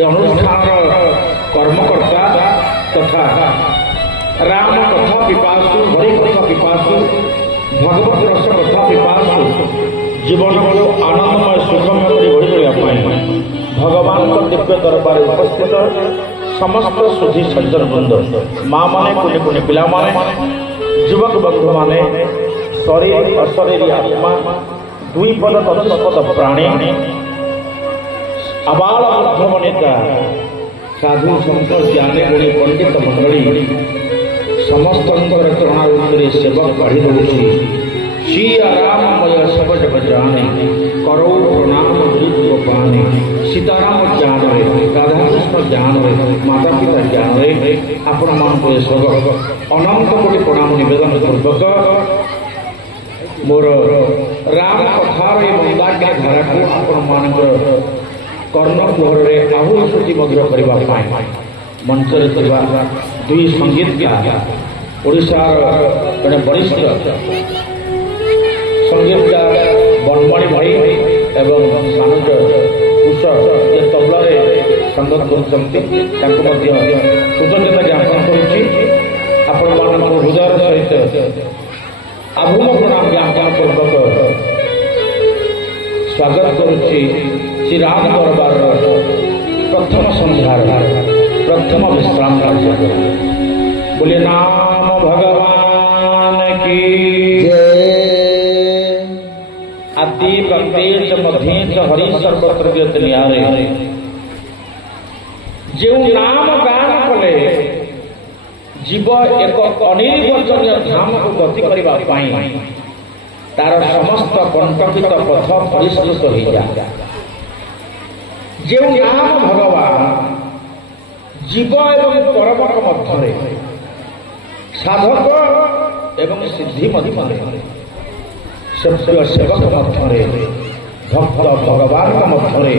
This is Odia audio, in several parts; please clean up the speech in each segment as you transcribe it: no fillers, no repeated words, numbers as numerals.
अनुष्ठान कर्मकर्ता तथा राम कथा पिपासु हरि कथा पिपासु भगवत रस कथा पिपासु जीवन को आनंदमय सुखमय भगवान दिव्य दरबार उपस्थित समस्त सुधी सज्जन बृंद माँ माने कुनि कुनि पिला माने युवक बंधु माने शरीर अशरीर आत्मा दुई पद चतुष्पद प्राणी आबाल वृद्ध वनिता साधु संत ज्ञानी गुणी पंडित मंडली समस्त चरणारूप सेवक बढ़ी रही श्री आराममय सब जग जाने करो प्रणाम पाने सीताराम ज्ञान राधा कृष्ण ज्ञान माता पिता ज्ञान आपण मान स्वगत अनंत कोटि प्रणाम निवेदन पूर्वक मोर राम कथार मंदाकिनी धारा को आपण मान कर्णकुहर आहु श्रुति मधुर करने मंचर दुई संगीतकार ओडिशार जड़े वरिष्ठ संगीतकार बनमणि भाई एवं सानुज कुशल ये तबला संगत कृतज्ञता ज्ञापन करुच्ची हृदय सहित आभूम प्रणाम ज्ञापन पूर्वक स्वागत करुच्ची श्री राम दरबार प्रथम संध्यार प्रथम विश्राम कार्य बोलिए नाम भगवान की आदि प्रत्येक मध्य हरि सर्वत्र न्यारे जो नाम गान कले जीव एक अनिर्वचनीय धाम को गति करने तार समस्त कंटकित पथ परिष्कृत हो जाए जो नाम भगवान जीव एवं परमक मध्य साधक एवं सिद्धि मध्य सत्य सेवक मध्य भक्त भगवान मध्य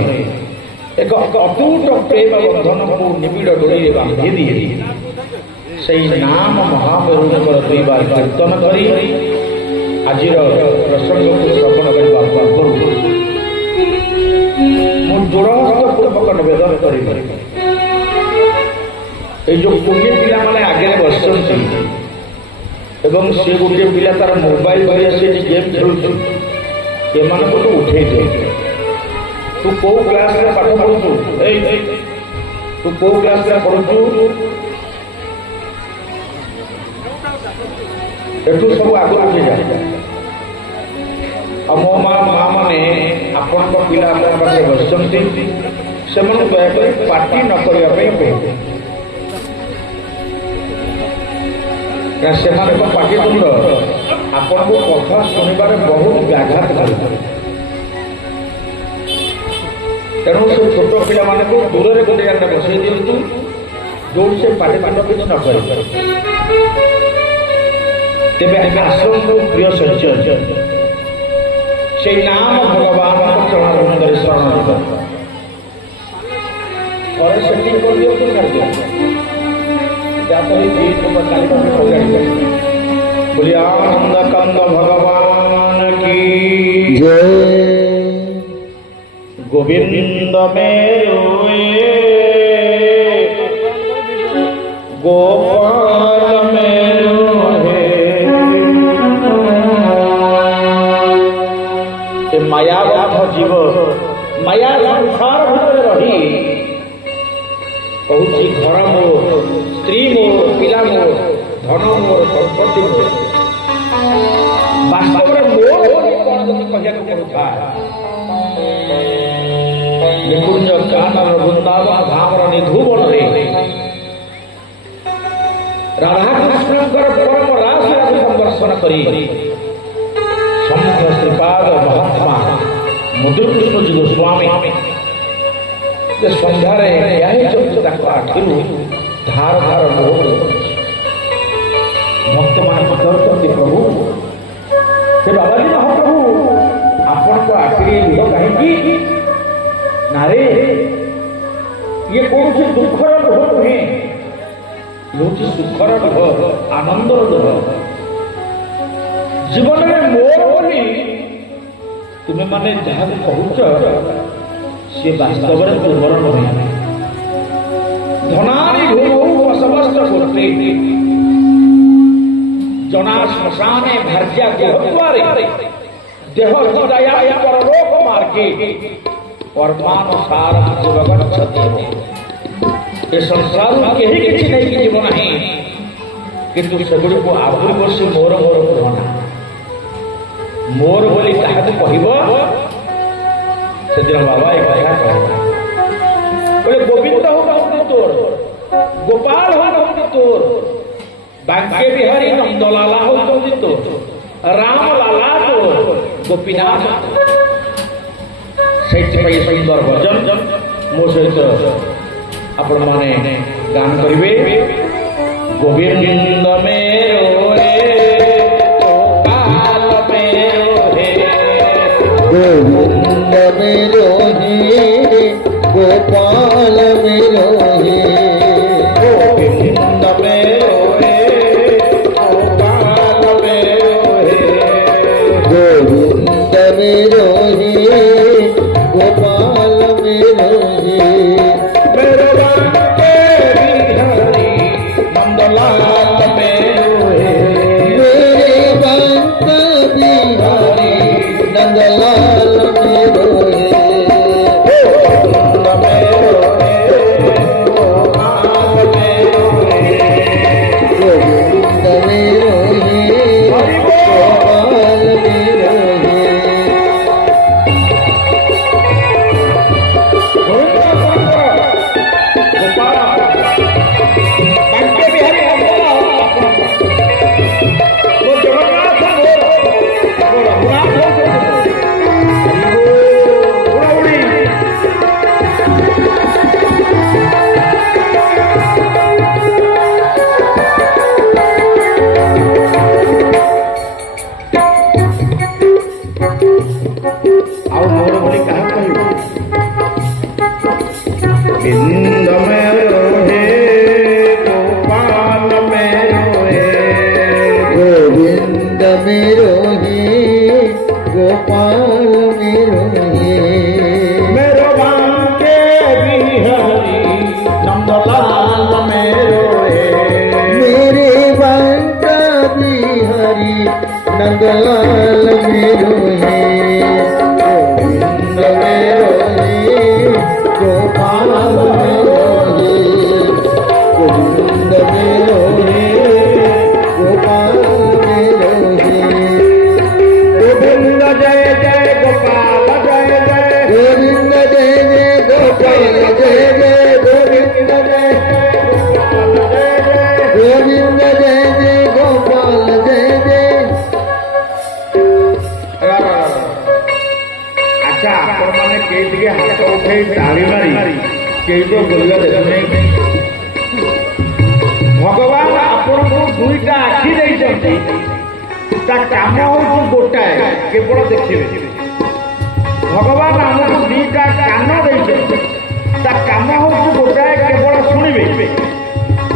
एक अटूट प्रेम बंधन को निबिड़ डोरी बांधि दिए से नाम महामेरुकर दुई बार कीर्तन करी आज प्रसंग को श्रवण करने पूर्व दूरहस्तपूर्वक निवेदन करी जो कुनी पिला माने आगे बस एवं से गोटे पिला तार मोबाइल धरी आसी गेम खेलु तो उठे तू कौ क्लास रे पाठ पढ़ु तू कौ क्लास रे पढ़ु एठू सब आगे उठे जाए मो माँ मैंने आपण पिला पाखे बस से दयाकर पार्टी न करने से पाटितुंड आपण को कथा शुणवे बहुत व्याघात कर तेणु से छोट पिला मान को दूर से गोटे जगह बसई दिंतु जो से पाटितुंड किसी न कर तेज आश्रम को प्रिय सज्जन से नाम भगवान चरणारविंद शरण और सेटिंग कर दियो बोलिए आनंद कंद भगवान की जय गोविंद मेरो गोपाल मेरो हे मायाबद्ध जीव माया संसार भीतर रही कहूँ घर मोर स्त्री मोर पिला मोर धन मोर संपत्ति मोर वास्तव में मोर कौन जब कहना पड़ता निकुंज कानर वृंदावन धामर निधुवन रे राधा कृष्ण परम रास संदर्शन करी संत श्रीपाद महात्मा मधुर कृष्ण जी गोस्वामी सन्धार आखिर धार धार मोह भक्त मान पचार प्रभु से बाबाजी महाप्रभु आपण को आखिरी लुह कहीं नारे ये कौन से दुखर लुह नुहे ये सुखर लुह आनंदर लुह जीवन में मोर बोली तुम्हें माने जहाँ कहूच सी वास्तव में तुमर नुहे করতে जना श्मशाने भर्या गुरुद्वारे देह हृदया परलोक मार्गे कर्मानुसार जीवगच्छति ए संसार केही किछि नै जीवन नहीं किंतु सेगुड़ी को आहुरी बसी मोर मोर कहना मोर बोली ताहाके कहिबो सेदिन बाबा एक कथा कहला बोले गोविंद हो तोर गोपाल हो तोर बांके बिहारी नंदलाला होती तो राम लाला तो गोपीनाथ से सुंदर भजन मो सहित आपण माने गान करिवे गोविंद मेरो रे गोपाल मेरो हे गोविंद मेरो हे गोपाल मेरो हे गोविंद मेरो गोविंद मेरो हे गोपाल मेरो हे मेरो बांके बिहारी नंदलाल मेरो हे मेरे बंक बिहारी नंदलाल मेरो हे गोविंद मेरो हे गोपाल मेरो हे गोविंद मेरो हे गोपाल मेरो हे बांके बिहारी नंदलाल वो जगन्नाथ वो रघुनाथ उड़ी ଆଉ ମୋର ବୋଲି କାହା କହିବ ଗୋବିନ୍ଦ मेरो हे गोपाल मेरो हे गोविंद मेरो हे गोपाल मेरो हे मेरो बांके बिहारी नंदलाल मेरो हे मेरे बंक बिहारी नंदलाल मेरो हे गोविंद मेरो हे गोपाल मेरो हे गोविंद मेरो हे गोपाल मेरो हे गोविंद जय जय गोपाल जय जय गोविंद जय जय गोपाल जय जय गोविंद जय गोविंद जय जय गोपाल जय जय अच्छा आपण माने के दिगे हाथ उठाई ताली मारी के तो बोलिया देखने भगवान आपण को दुईटा आखि देइछन्ति ता काम होउछ गोटाए केवल देखिबे भगवान हमको दुईटा कान देइछन्ति ता काम होउछ गोटाए केवल सुनिबे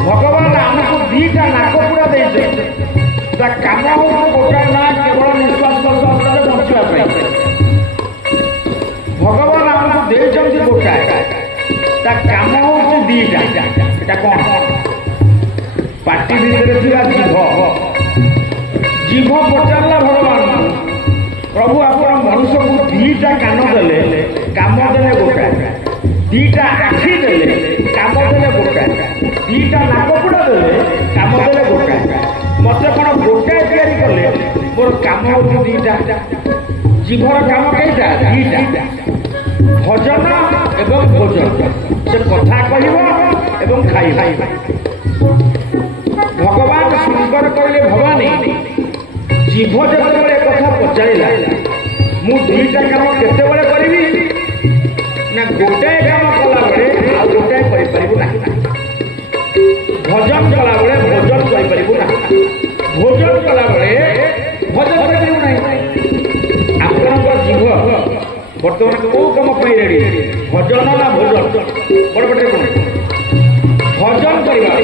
भगवान हमको दुईटा नाक पुरा देइछन्ति ता काम होउछ गोटाए ना केवल निश्वास प्रश्वास बंचिबा पई भगवान आमको देइछन्ति गोटाए ता काम होउछ दुईटा एटा कोन पाटी भितर थिबा जीभ पचारला भगवान प्रभु आपण मनुष्य को दुईटा कान देले काम देले गोटाए दुईटा आखि देले काम देले गोटाए दुईटा नाकपुड़ा देले काम देले गोटाए मते कोन गोटाए तैयारी कले मोर काम होउछ दुईटा जीभर काम केइटा दुईटा भजन एवं भोजन से कथा कहब एवं खाइब भगवान सुंदर कहले भवानी जीभ जेतेबेले कथा पचारिला मु दुईटा काम केतेबेले करिवि ना गोटाए काम कला बेले आ गोटाए करि परिबु ना भजन कला बेले भोजन करि परिबु ना भोजन कला बेले भजन करि परिबु ना आपनकर जीभ बर्तमान को कम रेडी भजन ना भोजन बड़ बड़े भजन करवा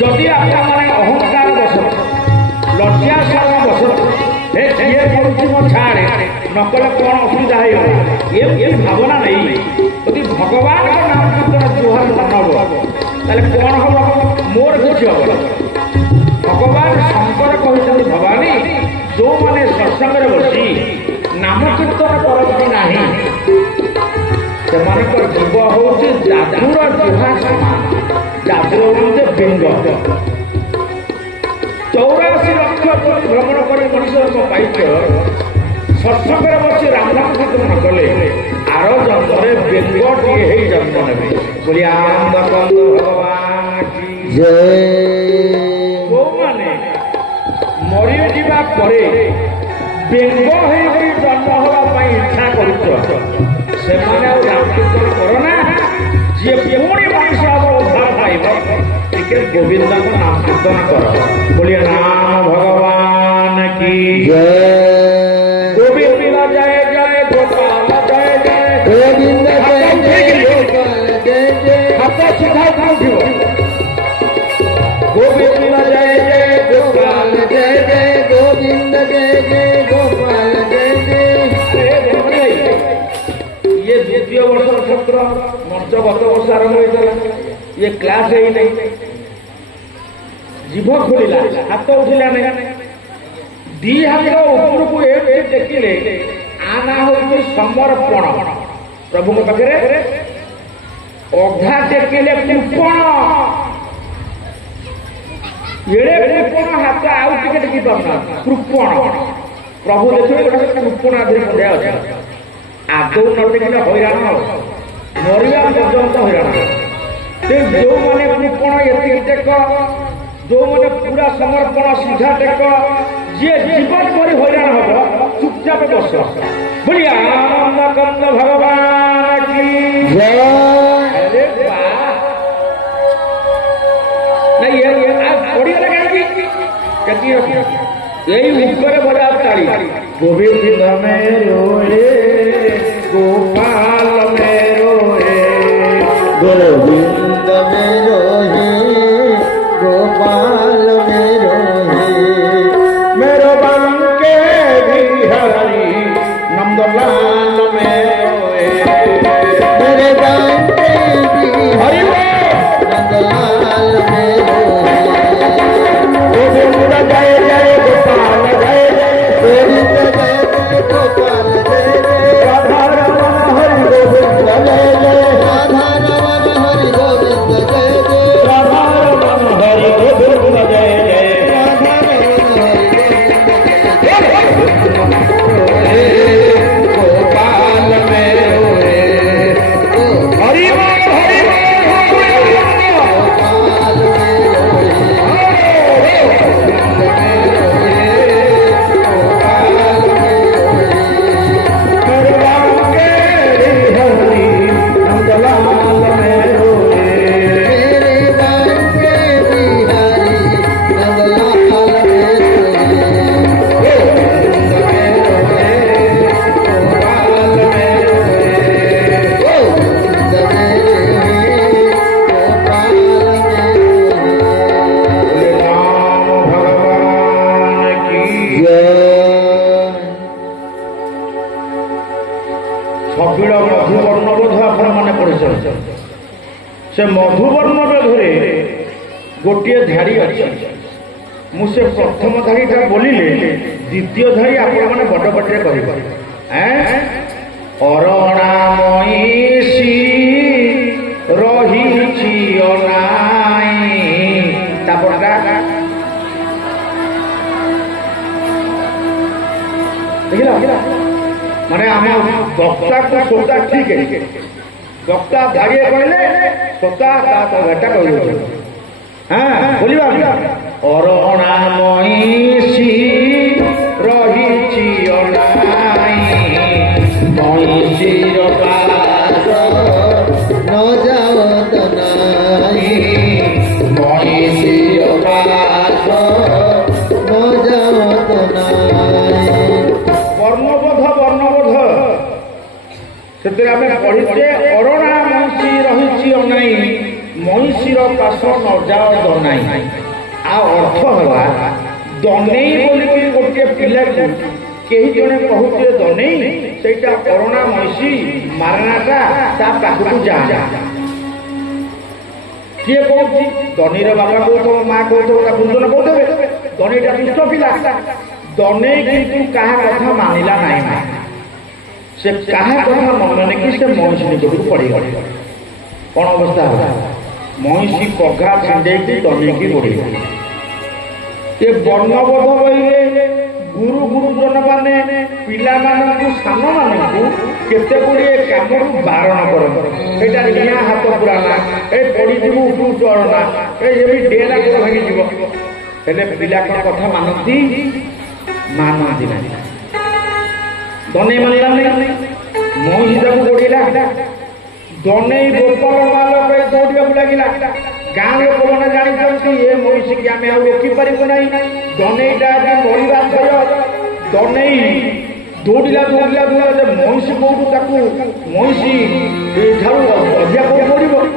जदि आप अहंकार बस लज्जा शरण बस ये करुच्ची मो छाड़े नकले कौन असुविधा हो ये भावना नहीं यदि भगवान नाम कीर्तन जुहार मनब ताले कौन हम ମୋର କିଛି ହବ ନା। ଭଗବାନ ଶଙ୍କର କହିଛନ୍ତି ଭବାନୀ ଯୋଉମାନେ ସତ୍ସଙ୍ଗରେ ବସି ନାମ କୀର୍ତ୍ତନ କରନ୍ତି ନାହିଁ ସେମାନଙ୍କର ଜୀବ ହଉଛି ଯାଦୁର ଜୁହା ସମାନ। ଯାଦୁର ହଉଛି ବେଙ୍ଗ। 84 ଲକ୍ଷ ଭ୍ରମଣ କରି ମଣିଷ ପାଇଛ ସତ୍ସଙ୍ଗରେ ବସି ରାମନାମ କୀର୍ତ୍ତନ କଲେ ଆର ଜନ୍ମରେ ବେଙ୍ଗଟିଏ ହେଇ ଜନ୍ମ ନେବେ ବୋଲି ଆନନ୍ଦ କନ୍ଦ ଭଗବାନ କି ଜୟ। ଯୋଉମାନେ ମରିଯିବା ପରେ ବେଙ୍ଗ ହେଇକି ଜନ୍ମ ହେବା ପାଇଁ ଇଚ୍ଛା କରୁଛ ସେମାନେ ଆଉ ରାମ କୀର୍ତ୍ତନ କର ନା। ଯିଏ ପୁଣି ମଣିଷ ହବ ଉଦ୍ଧାର ପାଇବ ଟିକେ ଗୋବିନ୍ଦଙ୍କ ନାମ କୀର୍ତ୍ତନ କର ବୋଲି ରାମ ଭଗବାନ କି ଜୟ। ଗୋବିନ୍ଦ ଜୟ ଜୟ ଗୋପାଳ ଜୟ ଜୟ। ଗୋବିନ୍ଦ ଜୟ ଜୟ ଗୋପାଳ ଜୟ ଜୟ। ହାତ ସିଧା ଉଠିବ। ଗୋବିନ୍ଦ ଜୟ ଜୟ ଗୋପାଳ ଜୟ ଜୟ ଗୋବିନ୍ଦ ଜୟ ଜୟ ଗୋପାଳ ଜୟ ଜୟ। ଇଏ ଦ୍ୱିତୀୟ ବର୍ଷର ଛାତ୍ର ମଞ୍ଚ ଗତ ବର୍ଷ ଆରମ୍ଭ ହେଇଥିଲା। ଇଏ କ୍ଲାସ ହେଇନାହିଁ। ଜିଭ ଖୋଲିଲା ହାତ ଉଠିଲା ନାହିଁ। ଦି ହାତ ଉପରକୁ ଏମିତି ଦେଖିଲେ ଆ ନାଁ ହଉଛି ସମର୍ପଣ। ପ୍ରଭୁଙ୍କ ପାଖରେ ଅଧା ଟେକିଲେ କୃପଣ। ଏଡେ କୃପଣ ହାତ ଆଉ ଟିକେ ଟେକି ପାରୁନାହାନ୍ତି। କୃପଣ ପ୍ରଭୁ ଦେଖିବେ ଗୋଟେ କୃପଣ ଆଧିରେ ଖଣ୍ଡିଆ ଅଛି। ଆଦৌ ନ ଟେକିଲେ ହଇରାଣ ହବ। ମରିବା ପର୍ଯ୍ୟନ୍ତ ହଇରାଣ। ଯୋଉମାନେ କୃପଣ ଏତିକି ଟେକ, ଯୋଉମାନେ ପୁରା ସମର୍ପଣ ସିଧା ଟେକ, ଯିଏ ଜୀବନ କରି ହଇରାଣ ହବ ଚୁପଚାପ ବସ ବୋଲି ଆନନ୍ଦ କନ୍ଦ ଭଗବାନ କି ଜୟ। ଆରେ ବାଃ। ନାଇଁ ପଡ଼ିଗଲା କାହିଁକି ଏଇ ଉପରେ ବଜା ତାଳି। ଗୋବିନ୍ଦ मेरो ରେ ଗୋପାଳ मेरो ରେ गोविंद मेरो है गोपाल मेरो है मेरो बांके बिहारी नंदलाल मेरो रे मेरे बांके हरि नंदलाल मेरो है गोविंद जय जय गोपाल जय जय गोविंद जय जय गोपाल जय जय राधा रमण हरि गोविंद जय जय राधा रमण हरि गोविंद जय जय राधा रमण हरि गोविंद जय जय राधा रमण हरि गोपाल मेरो रे हरि बोल हरि बोल गोपाल मेरो मेरो बांके बिहारी नंदलाल मेरो रे मेरे बांके बिहारी नंदलाल मेरो है गोपाल मेरो रे गोविंद मेरे गोपाल मेरो राम भगवान की जय। ଛବିଳ ମଧୁବର୍ଣ୍ଣ ବୋଧ ଆପଣ ମନେ ପଡ଼ିଛନ୍ତି। ସେ ମଧୁବର୍ଣ୍ଣ ବୋଧରେ ଗୋଟିଏ ଧାଡ଼ି ଅଛି। ମୁଁ ସେ ପ୍ରଥମ ଧାଡ଼ିଟା ବୋଲିଲେ ଦ୍ୱିତୀୟ ଧାଡ଼ି ଆପଣମାନେ ବଡ଼ ପାଟିରେ କହିବେ। ଅରଣା ମଇଁଷି ରହିଛି ଅନାଇ ତାପରଟା ଦେଖିଲା ମାନେ ଆମ ବକ୍ତାକୁ ଶ୍ରୋତା ଠିକ ବକ୍ତା ଧାଡ଼ିଏ କହିଲେ ଶ୍ରୋତା ତା ଘଟା କହିଲେ बोलिबा अरहणा मईसी रहिछि अनाई मईसीर पास न जाओ तनाई मईसीर पास न जाओ तनाई वर्णबोध ସେଥିରେ ଆମେ ପଢିଛେ ଅରଣା ମଇଁଷି ରହିଛି ଅନାଇ ମଇଁଷିର ପାଶ ନ ଯାଅ ଦନାଇ। ଆଉ ଅର୍ଥ ହେଲା ଦନେଇ ବୋଲିକି ଗୋଟିଏ ପିଲାକୁ କେହି ଜଣେ କହୁଥିଲେ ଦନେଇ, ସେଇଟା ଅରଣା ମଇଁଷି ମାରଣାଟା ତା ପାଖକୁ ଯା। କିଏ କହୁଛି ଦନୀର ବାପା କହୁଥିବ ମା କହୁଥିବ ତା ଗୁରୁଜନ କହୁଥିବେ ଦନୀଟା ଦୁଷ୍ଟ ପିଲା। ଦନେଇ କିନ୍ତୁ କାହା କଥା ମାନିଲା ନାହିଁ ମା। ସେ କାହା କଥା ମନେକି ସେ ମଇଁଷି ନିକଟକୁ ପଡ଼ିଗଲେ। କ'ଣ ଅବସ୍ଥା ହେଲା? ମଇଁଷି ପଘା ଛିଣ୍ଡେଇକି ଦନେଇକି ଗୋଡ଼େଇଲା। ଏ ବର୍ଣ୍ଣବୋଧ ବହିରେ ଗୁରୁଜନ ମାନେ ପିଲାମାନଙ୍କୁ ସାନମାନଙ୍କୁ କେତେ ଗୁଡ଼ିଏ କାମରୁ ବାରଣ କରନ୍ତି। ସେଇଟା ନିଆଁ ହାତ ପୁରାନା, ଏ ପଡ଼ିଯିବୁ ଉପରୁ ଚଳନା, ଏମିତି ଡେରା ଗୋଡ଼ ଭାଙ୍ଗିଯିବ। ହେଲେ ପିଲା କ'ଣ କଥା ମାନନ୍ତି? ମାନନ୍ତି ନାହିଁ। ଦନେଇ ମାନିଲା ନାହିଁ। ମଇଁଷି ତାକୁ ଗୋଡ଼େଇଲା। ଦନେଇ ଗୋପାଳ ମାଲ ପାଇଁ ଦୌଡ଼ିବାକୁ ଲାଗିଲା। ଗାଁ ଲୋକମାନେ ଜାଣିଛନ୍ତି ଏ ମଇଁଷିକି ଆମେ ଆଉ ରୋକିପାରିବୁ ନାହିଁ। ଦନେଇଟା ଆଜି ମରିବା ଥୟ। ଦନେଇ ଦୌଡ଼ିଲା ଯେ ମଇଁଷି କୋଉଠୁ ତାକୁ ମଇଁଷି ଠାରୁ ଅଧିକା କୋଉଠି ପଡ଼ିବ।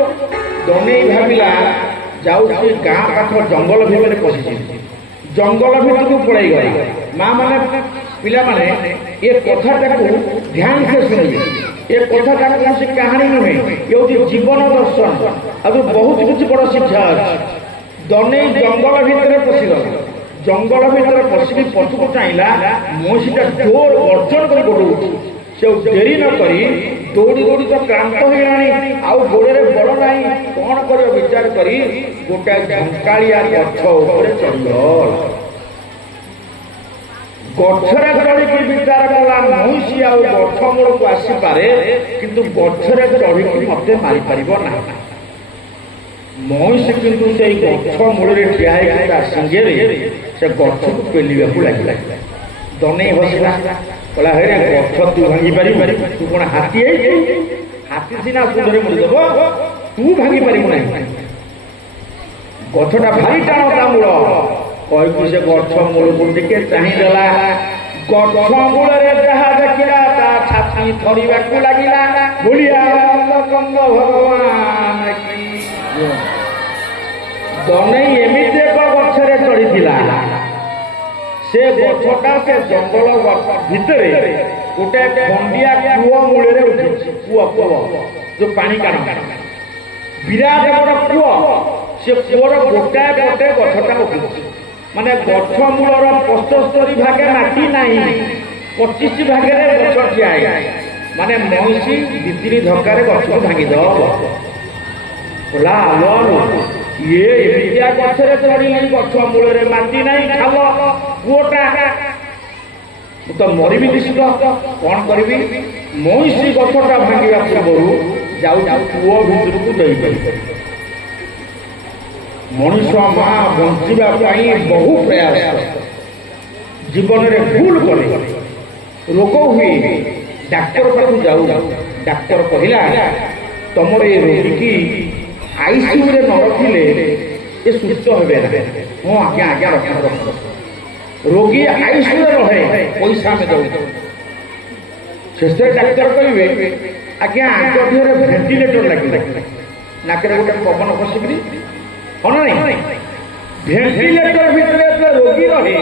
ଦନେଇ ଭାବିଲା ଯାଉଛି ଗାଁ ପାଖ ଜଙ୍ଗଲ ଭିତରେ ପଶିଛି। ଜଙ୍ଗଲ ଭିତରକୁ ପଳେଇଗଲା। ମା ମାନେ ପିଲାମାନେ ଏ କଥାଟାକୁ ଧ୍ୟାନ ସେ ଶୁଣିବେ। ଏ କଥାଟା କୌଣସି କାହାଣୀ ନୁହେଁ, ଏ ହେଉଛି ଜୀବନ ଦର୍ଶନ। ଆଉ ବହୁତ କିଛି ବଡ଼ ଶିକ୍ଷା ଅଛି। ଦନେଇ ଜଙ୍ଗଲ ଭିତରେ ପଶିଗଲା। ଜଙ୍ଗଲ ଭିତରେ ପଶିକି ପଛକୁ ଚାହିଁଲା, ମଇଁଷିଟା ଜୋର ଗର୍ଜନ କରି ଗୋଡ଼ଉଛି। ସେ ଡେରି ନ କରି ଦୌଡ଼ି ଦୌଡ଼ି ତ କ୍ଳାନ୍ତ ହେଇଗଲାଣି, ଆଉ ଗୋଡ଼ରେ ବଳ ନାହିଁ। କ'ଣ କରିବ ବିଚାର କରି ଗୋଟାଏ ଝଙ୍କାଳିଆ ଗଛ ଉପରେ ଚଢ଼ିଗଲା। ଗଛରେ ଚଢ଼ିକି ବିଚାର କଲା ମଇଁଷି ଆଉ ଗଛ ମୂଳକୁ ଆସିପାରେ, କିନ୍ତୁ ଗଛରେ ଚଢ଼ିକି ମତେ ମାରିପାରିବ ନାହିଁ। ମଇଁଷି କିନ୍ତୁ ସେଇ ଗଛ ମୂଳରେ ଠିଆ ହେଇକି ତା ସିଙ୍ଗେରେ ସେ ଗଛକୁ ପେଲିବାକୁ ଲାଗିଲା। ଦନେଇ ହସିଲା, କହିଲା ହେ ଗଛ ତୁ ଭାଙ୍ଗି ପାରିବୁ? ତୁ କ'ଣ ହାତୀ ହେଇଛୁ? ହାତୀ ସିନା ସୁନ୍ଦର ମୁଡ଼ିଦେବ, ତୁ ଭାଙ୍ଗି ପାରିବୁ ନାହିଁ। ଗଛଟା ଭାରି ଟାଣ ତା ମୂଳ। କହିକି ସେ ଗଛ ମୂଳକୁ ଟିକେ ଚାହିଁଦେଲା। ଗଛ ମୂଳରେ ଯାହା ଦେଖିଲା ତା ଛାତି ଥରିବାକୁ ଲାଗିଲା। ଭୁଳିଆ ଭଗବାନ କି ଦନେଇ ଏମିତି ଏକ ଗଛରେ ଚଢ଼ିଥିଲା। ସେ ଗଛଟା ସେ ଜଙ୍ଗଲ ଭିତରେ ଗୋଟେ ଖଣ୍ଡିଆ କୂଅ ମୂଳରେ ଉଠିଛି। କୂଅ ଯୋଉ ପାଣି କାଢ଼ ବିରାଟ ବଡ଼ କୂଅ। ସେ କୂଅର ଗୋଟାଏ ପଟେ ଗଛଟା ଉଠିଛି। ମାନେ ଗଛ ମୂଳର 75 ଭାଗେ ମାଟି ନାହିଁ, 25 ଭାଗରେ ଗଛ ଠିଆ ହେଇଛି। ମାନେ ମଇଁଷି 2-3 ଧକ୍କାରେ ଗଛକୁ ଭାଙ୍ଗିଦବ। ଇଏ ଏମିତିଆ ଗଛରେ ଚଢ଼ିଲେଣି, ଗଛ ମୂଳରେ ମାଟି ନାହିଁ, ଖାଲ କୂଅଟା, ମୁଁ ତ ମରିବି ନିଶ୍ଚିତ। କ'ଣ କରିବି? ମଇଁଷି ଗଛଟା ଭାଙ୍ଗିବା ପୂର୍ବରୁ ଯାଉ କୂଅ ଭିତରକୁ ଦେଇପାରିବ। ମଣିଷ ମା ବଞ୍ଚିବା ପାଇଁ ବହୁ ପ୍ରୟାସ, ଜୀବନରେ ଭୁଲ କରେ, ରୋଗ ହୁଏ, ଡାକ୍ତର ପାଖକୁ ଯାଉ। ଡାକ୍ତର କହିଲା ତମର ଏ ରୋଗୀକି ଆଇସିୟୁରେ ନ ରଖିଲେ ଏ ସୁସ୍ଥ ହେବେ ନା। ହଁ ଆଜ୍ଞା ରଖ। ରୋଗୀ ଆଇସିୟୁରେ ରହେ, ପଇସା ଆମେ ଦେଉ। ଶେଷରେ ଡାକ୍ତର କହିବେ ଆଜ୍ଞା ଆଗ ଦେହରେ ଭେଣ୍ଟିଲେଟର ଲାଗିଲା, ନାକରେ ଗୋଟେ ପବନ ପଶିକିରି। ହଁ ନା ନାଇଁ? ଭେଣ୍ଟିଲେଟର ଭିତରେ ଯେ ରୋଗୀ ରହେ,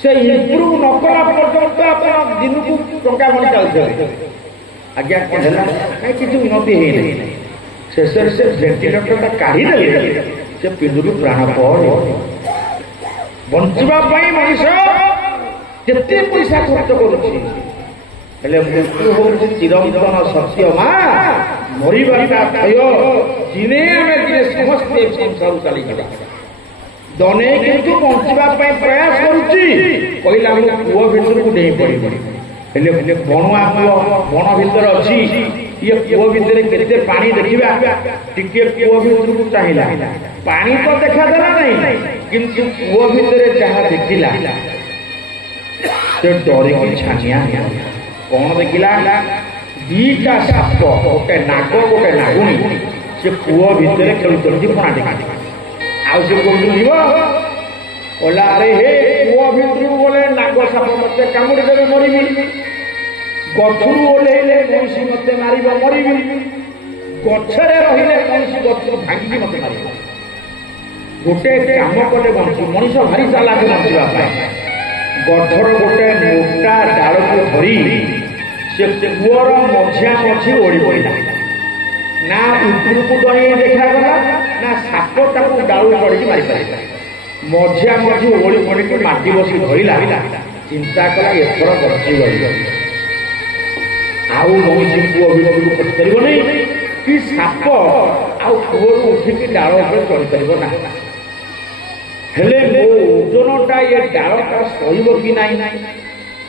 ସେ ଇମ୍ପ୍ରୁଭ ନ କଲା ପର୍ଯ୍ୟନ୍ତ ଆପଣ ଦିନକୁ ଟଙ୍କା ଭରି ଚାଲିଥିବେ। ଆଜ୍ଞା କ'ଣ ହେଲା? କିଛି ଉନ୍ନତି ହେଇନି। ଶେଷରେ ସେ ଭେଣ୍ଟିଲେଟରଟା କାଢ଼ିଦେଲେ, ସେ ପିଣ୍ଡୁରୁ ପ୍ରାଣ ପଳେଇବ। ବଞ୍ଚିବା ପାଇଁ ମଣିଷ କେତେ ପଇସା ଖର୍ଚ୍ଚ କରୁଛି, ହେଲେ ମୃତ୍ୟୁ ହେଉଛି ଚିରନ୍ତନ ସତ୍ୟ। ମା ମରିବାଟା ଭୟ, ଦିନେ ଆମେ ଦିନେ ସମସ୍ତେ ସଂସାରରୁ ଚାଲିଯିବା। ଦନେଇ କିନ୍ତୁ ବଞ୍ଚିବା ପାଇଁ ପ୍ରୟାସ କରୁଛି। କହିଲା ମୁଁ କୂଅ ଭିତରକୁ ଡେଇଁ ପଡ଼ିବି। ହେଲେ ବଣୁଆ କୂଅ ବଣ ଭିତରେ ଅଛି। ଇଏ କୂଅ ଭିତରେ କେତେ ପାଣି ଦେଖିବା। ଟିକେ କୂଅ ଭିତରକୁ ଚାହିଁଲା, ପାଣି ତ ଦେଖାଦେଲା ନାହିଁ, କିନ୍ତୁ କୂଅ ଭିତରେ ଯାହା ଦେଖିଲା ସେ ଡରିକି ଛାନିଆ। କ'ଣ ଦେଖିଲା? 2ଟା ସାପ, ଗୋଟେ ନାଗ ଗୋଟେ ନାଗୁଣୀ, ସେ କୂଅ ଭିତରେ ଖେଳୁଛନ୍ତି ପଣା ଦେଖାନ୍ତି। ଆଉ ସେ କୋଉଠୁ ଯିବ? କହିଲା ଆରେ ହେ କୂଅ ଭିତରକୁ ଗଲେ ନାଗ ସାପ ମତେ କାମୁଡ଼ି ଦେବେ, ମରିବି। ଗଛରୁ ଓହ୍ଲେଇଲେ ମଇଁଷି ମତେ ମାରିବ, ମରିବି। ଗଛରେ ରହିଲେ ମଇଁଷି ଗଛରୁ ଭାଙ୍ଗିକି ମତେ ମାରିବ। ଗୋଟେ କାମ କଲେ ବଞ୍ଚିବ। ମଣିଷ ଭାରି ଚାଲାକ ବଞ୍ଚିବା ପାଇଁ। ଗଛର ଗୋଟେ ମୋଟା ଡାଳକୁ ଧରି ସେ କୂଅର ମଝିଆ ମଝି ଓଳି ପଡ଼ିଲା। ନା ଭିତରକୁ ଡଣେଇ ଦେଖାଗଲା ନା ସାପ ତାକୁ ଡାଳୁ ଚଢ଼ିକି ମାରିପାରିଲା। ମଝିଆ ମଝି ଓଳି ପଡ଼ିକି ମାଟି ବସି ଧରିଲା। ଚିନ୍ତା କଲା ଏଥର ବଞ୍ଚିଗଲି, ଆଉ ମଣିଷ ପୁଅ ଭିତରକୁ ପଶିପାରିବ ନାହିଁ କି ସାପ ଆଉ ପୁଅରୁ ଉଠିକି ଡାଳ ଉପରେ ଚଢ଼ିପାରିବ ନାହିଁ। ହେଲେ ମୋ ଓଜନଟା ଏ ଡାଳଟା ସହିବ କି ନାହିଁ,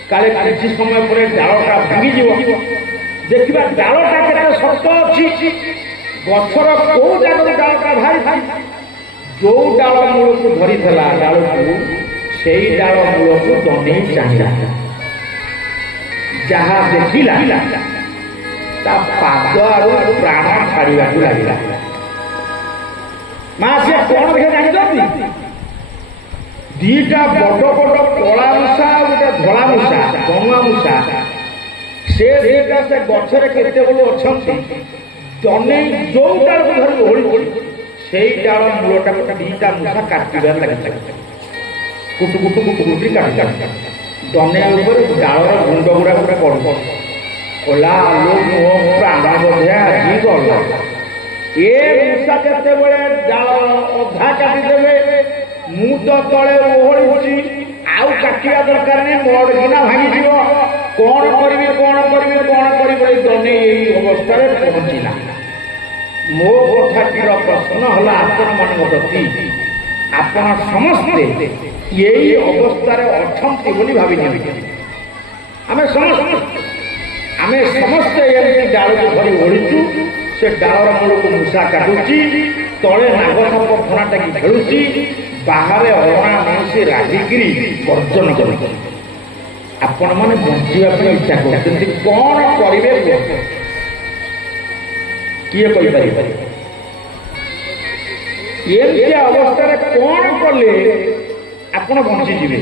କାଳେ କିଛି ସମୟ ପରେ ଡାଳଟା ଭାଙ୍ଗିଯିବ। ଦେଖିବା ଡାଳଟା କେତେ ଶକ୍ତ ଅଛି, ଗଛର କୋଉ ଜାଗାରୁ ଡାଳଟା ବାହାରିଥାଏ। ଯୋଉ ଡାଳ ମୂଳକୁ ଧରିଥିଲା ଡାଳକୁ, ସେଇ ଡାଳ ମୂଳକୁ ଦନେଇ ଚାହିଁଲା। ଯାହା ଦେଖିଲା ତା ପାଦ ଆଡୁ ପ୍ରାଣ ଛାଡ଼ିବାକୁ ଲାଗିଲା। ମା ସିଏ କଣ ଦେଖେ ଜାଣିଛନ୍ତି? ଦିଟା ବଡ ବଡ କଳା ମୂଷା ଆଉ ଗୋଟେ ଧଳା ମୂଷା, ଗଣୁଆ ମୂଷା। ସେ ଦିଟା ସେ ଗଛରେ କେତେବେଳେ ଅଛନ୍ତି, ଜଣେ ଯୋଉ ଡାଳକୁ ଧରି ଓହଳିଛି ସେଇ ଡାଳ ମୂଳଟାକୁ ଦିଟା ମୂଷା କାଟିବାରେ ଲାଗିଥିଲା। କୁଟୁ କୁଟୁ କୁଟୁ କୁଟି କାଟି ଦନେ ଉପରେ ଡାଳର ଗୁଣ୍ଡ ଗୁଡାକ ପଡୁ କଲା ଆଲୋ ମୋ ପ୍ରାଣ ବୋଧେ ଆଜି ଗଲ। ଏ ମୂଷା ଯେତେବେଳେ ଡାଳ ଅଧା କାଟିଦେବେ, ମୁଁ ତ ତଳେ ଓହଳିଛି, ଆଉ କାଟିବା ଦରକାର ନାହିଁ, ମଡକିନା ଭାଙ୍ଗିଯିବ। କଣ କରିବି ଦନେ ଏଇ ଅବସ୍ଥାରେ ପହଞ୍ଚିଲା। ମୋ କଥାଟିର ପ୍ରଶ୍ନ ହେଲା ଆପଣମାନଙ୍କ ପ୍ରତି, ଆପଣ ସମସ୍ତେ ଏଇ ଅବସ୍ଥାରେ ଅଛନ୍ତି ବୋଲି ଭାବିନେବେ। ଆମେ ସମସ୍ତେ ଏମିତି ଡାଳକୁ ଧରି ଓଳିଛୁ, ସେ ଡାଳର ମୂଳକୁ ମୂଷା କାଟୁଛି, ତଳେ ନାଗସାପ ଫଣାଟାକି ଖେଳୁଛି, ବାହାରେ ଅରଣା ମଣିଷି ରାଗିକିରି ଗର୍ଜନ କରୁଛି। ଆପଣମାନେ ବଞ୍ଚିବା ପାଇଁ ଇଚ୍ଛା କରୁଛନ୍ତି, କଣ କରିବେ କିଏ କହିପାରିବେ? ଏମିତିଆ ଅବସ୍ଥାରେ କଣ କଲେ ଆପଣ ବଞ୍ଚିଯିବେ?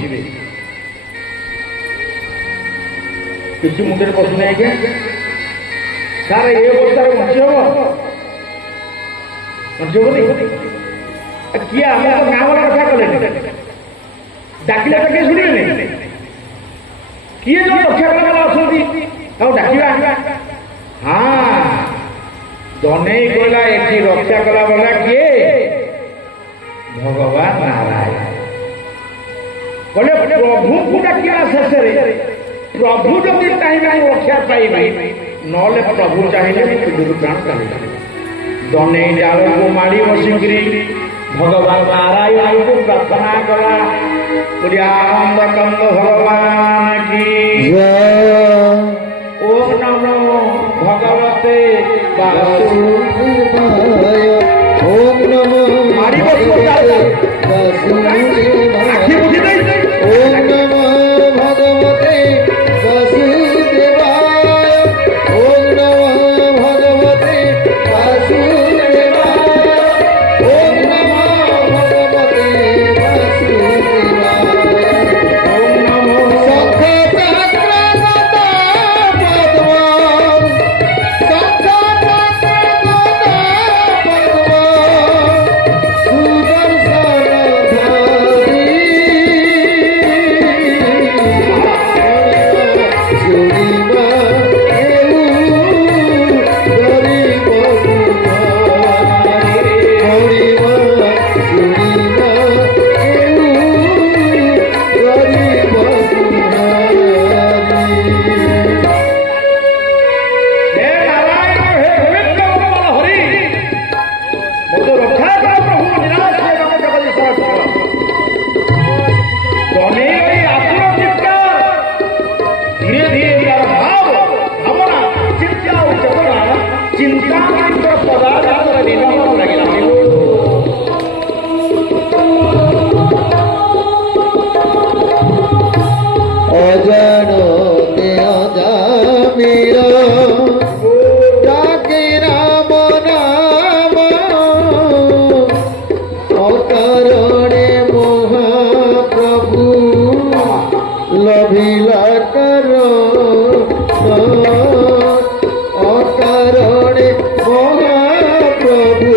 କିଛି ମୁଣ୍ଡରେ ପଶୁନାହିଁ ଆଜ୍ଞା। ସାର୍ ଏ ଅବସ୍ଥାରେ ବଞ୍ଚି ହବ? ବଞ୍ଚି ହବନି? କିଏ ଆମ ଗାଁ ବାଲା କଥା କଲେନି, ଡାକିଲେ ତ କିଏ ଶୁଣିବେନି। କିଏ ଯୋଉ ରକ୍ଷା କଲା ଅଛନ୍ତି ତାକୁ ଡାକିବା। ହଁ, ଜନେଇ କହିଲା ଏଠି ରକ୍ଷା କଲା ବାଲା କିଏ? ଭଗବାନ ନାରାୟଣ। କହିଲେ ପ୍ରଭୁଙ୍କୁ ଡାକିବା ଶେଷରେ ପ୍ରଭୁ ଯଦି ଚାହିଁବେ ମୁଁ ରକ୍ଷା ପାଇବି, ନହେଲେ ପ୍ରଭୁ ଚାହିଁଲେ ପିଣ୍ଡରୁ ପ୍ରାଣ ଚାଲିଲା। ଦନେଇ ଡାଳକୁ ମାଡ଼ି ବସିକିରି ଭଗବାନ ନାରାୟଣଙ୍କୁ ପ୍ରାର୍ଥନା କଲା। ଆନନ୍ଦ କନ୍ଦ ଭଗବାନ କି ଓಂ ନମୋ ଭଗବତେ ବାସୁଦେବାୟ। ওম নমো ভগবতে বাসুদেবায়। ওম নমো ভগবতে বাসুদেবায়। ওম নমো ভগবতে বাসুদেবায়। ওম নমো ভগবতে বাসুদেবায়। ওম নমো শঙ্খ চক্র গদা পদ্ম, শঙ্খ চক্র গদা পদ্ম, অজানতে অজামির ডাকে রাম নাম, অকারণে মহাপ্রভু লভিলা কর, অকারণে মহাপ্রভু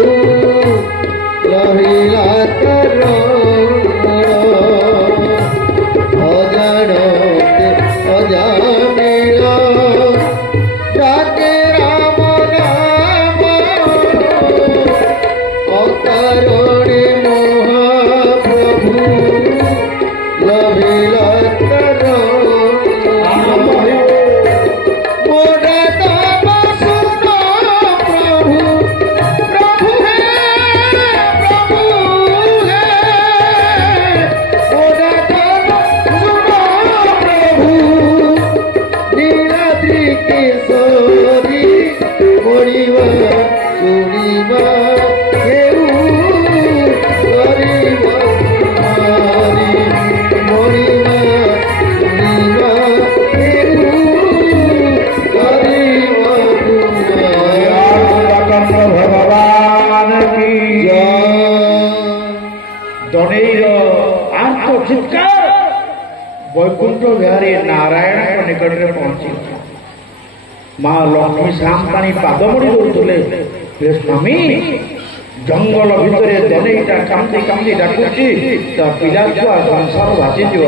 শুনিবা কেউ করিব মারি মরিবা শুনিবা কেউ করিব ভগবান কি দনেইর আন্ত চিৎকার বৈকুণ্ঠ বিহারী নারায়ণଙ୍କ ନିକଟରେ ପହଞ୍ଚି ମା ଲକ୍ଷ୍ମୀ ସାମ ପାଣି ପାଦମଣି ଦଉଥିଲେ ହେ ସ୍ୱାମୀ ଜଙ୍ଗଲ ଭିତରେ ଦନେଇଟା କାନ୍ଦି କାନ୍ଦି ଡାକୁଛି ତା ପିଲା ଛୁଆ ସଂସାର ଭାସିଯିବ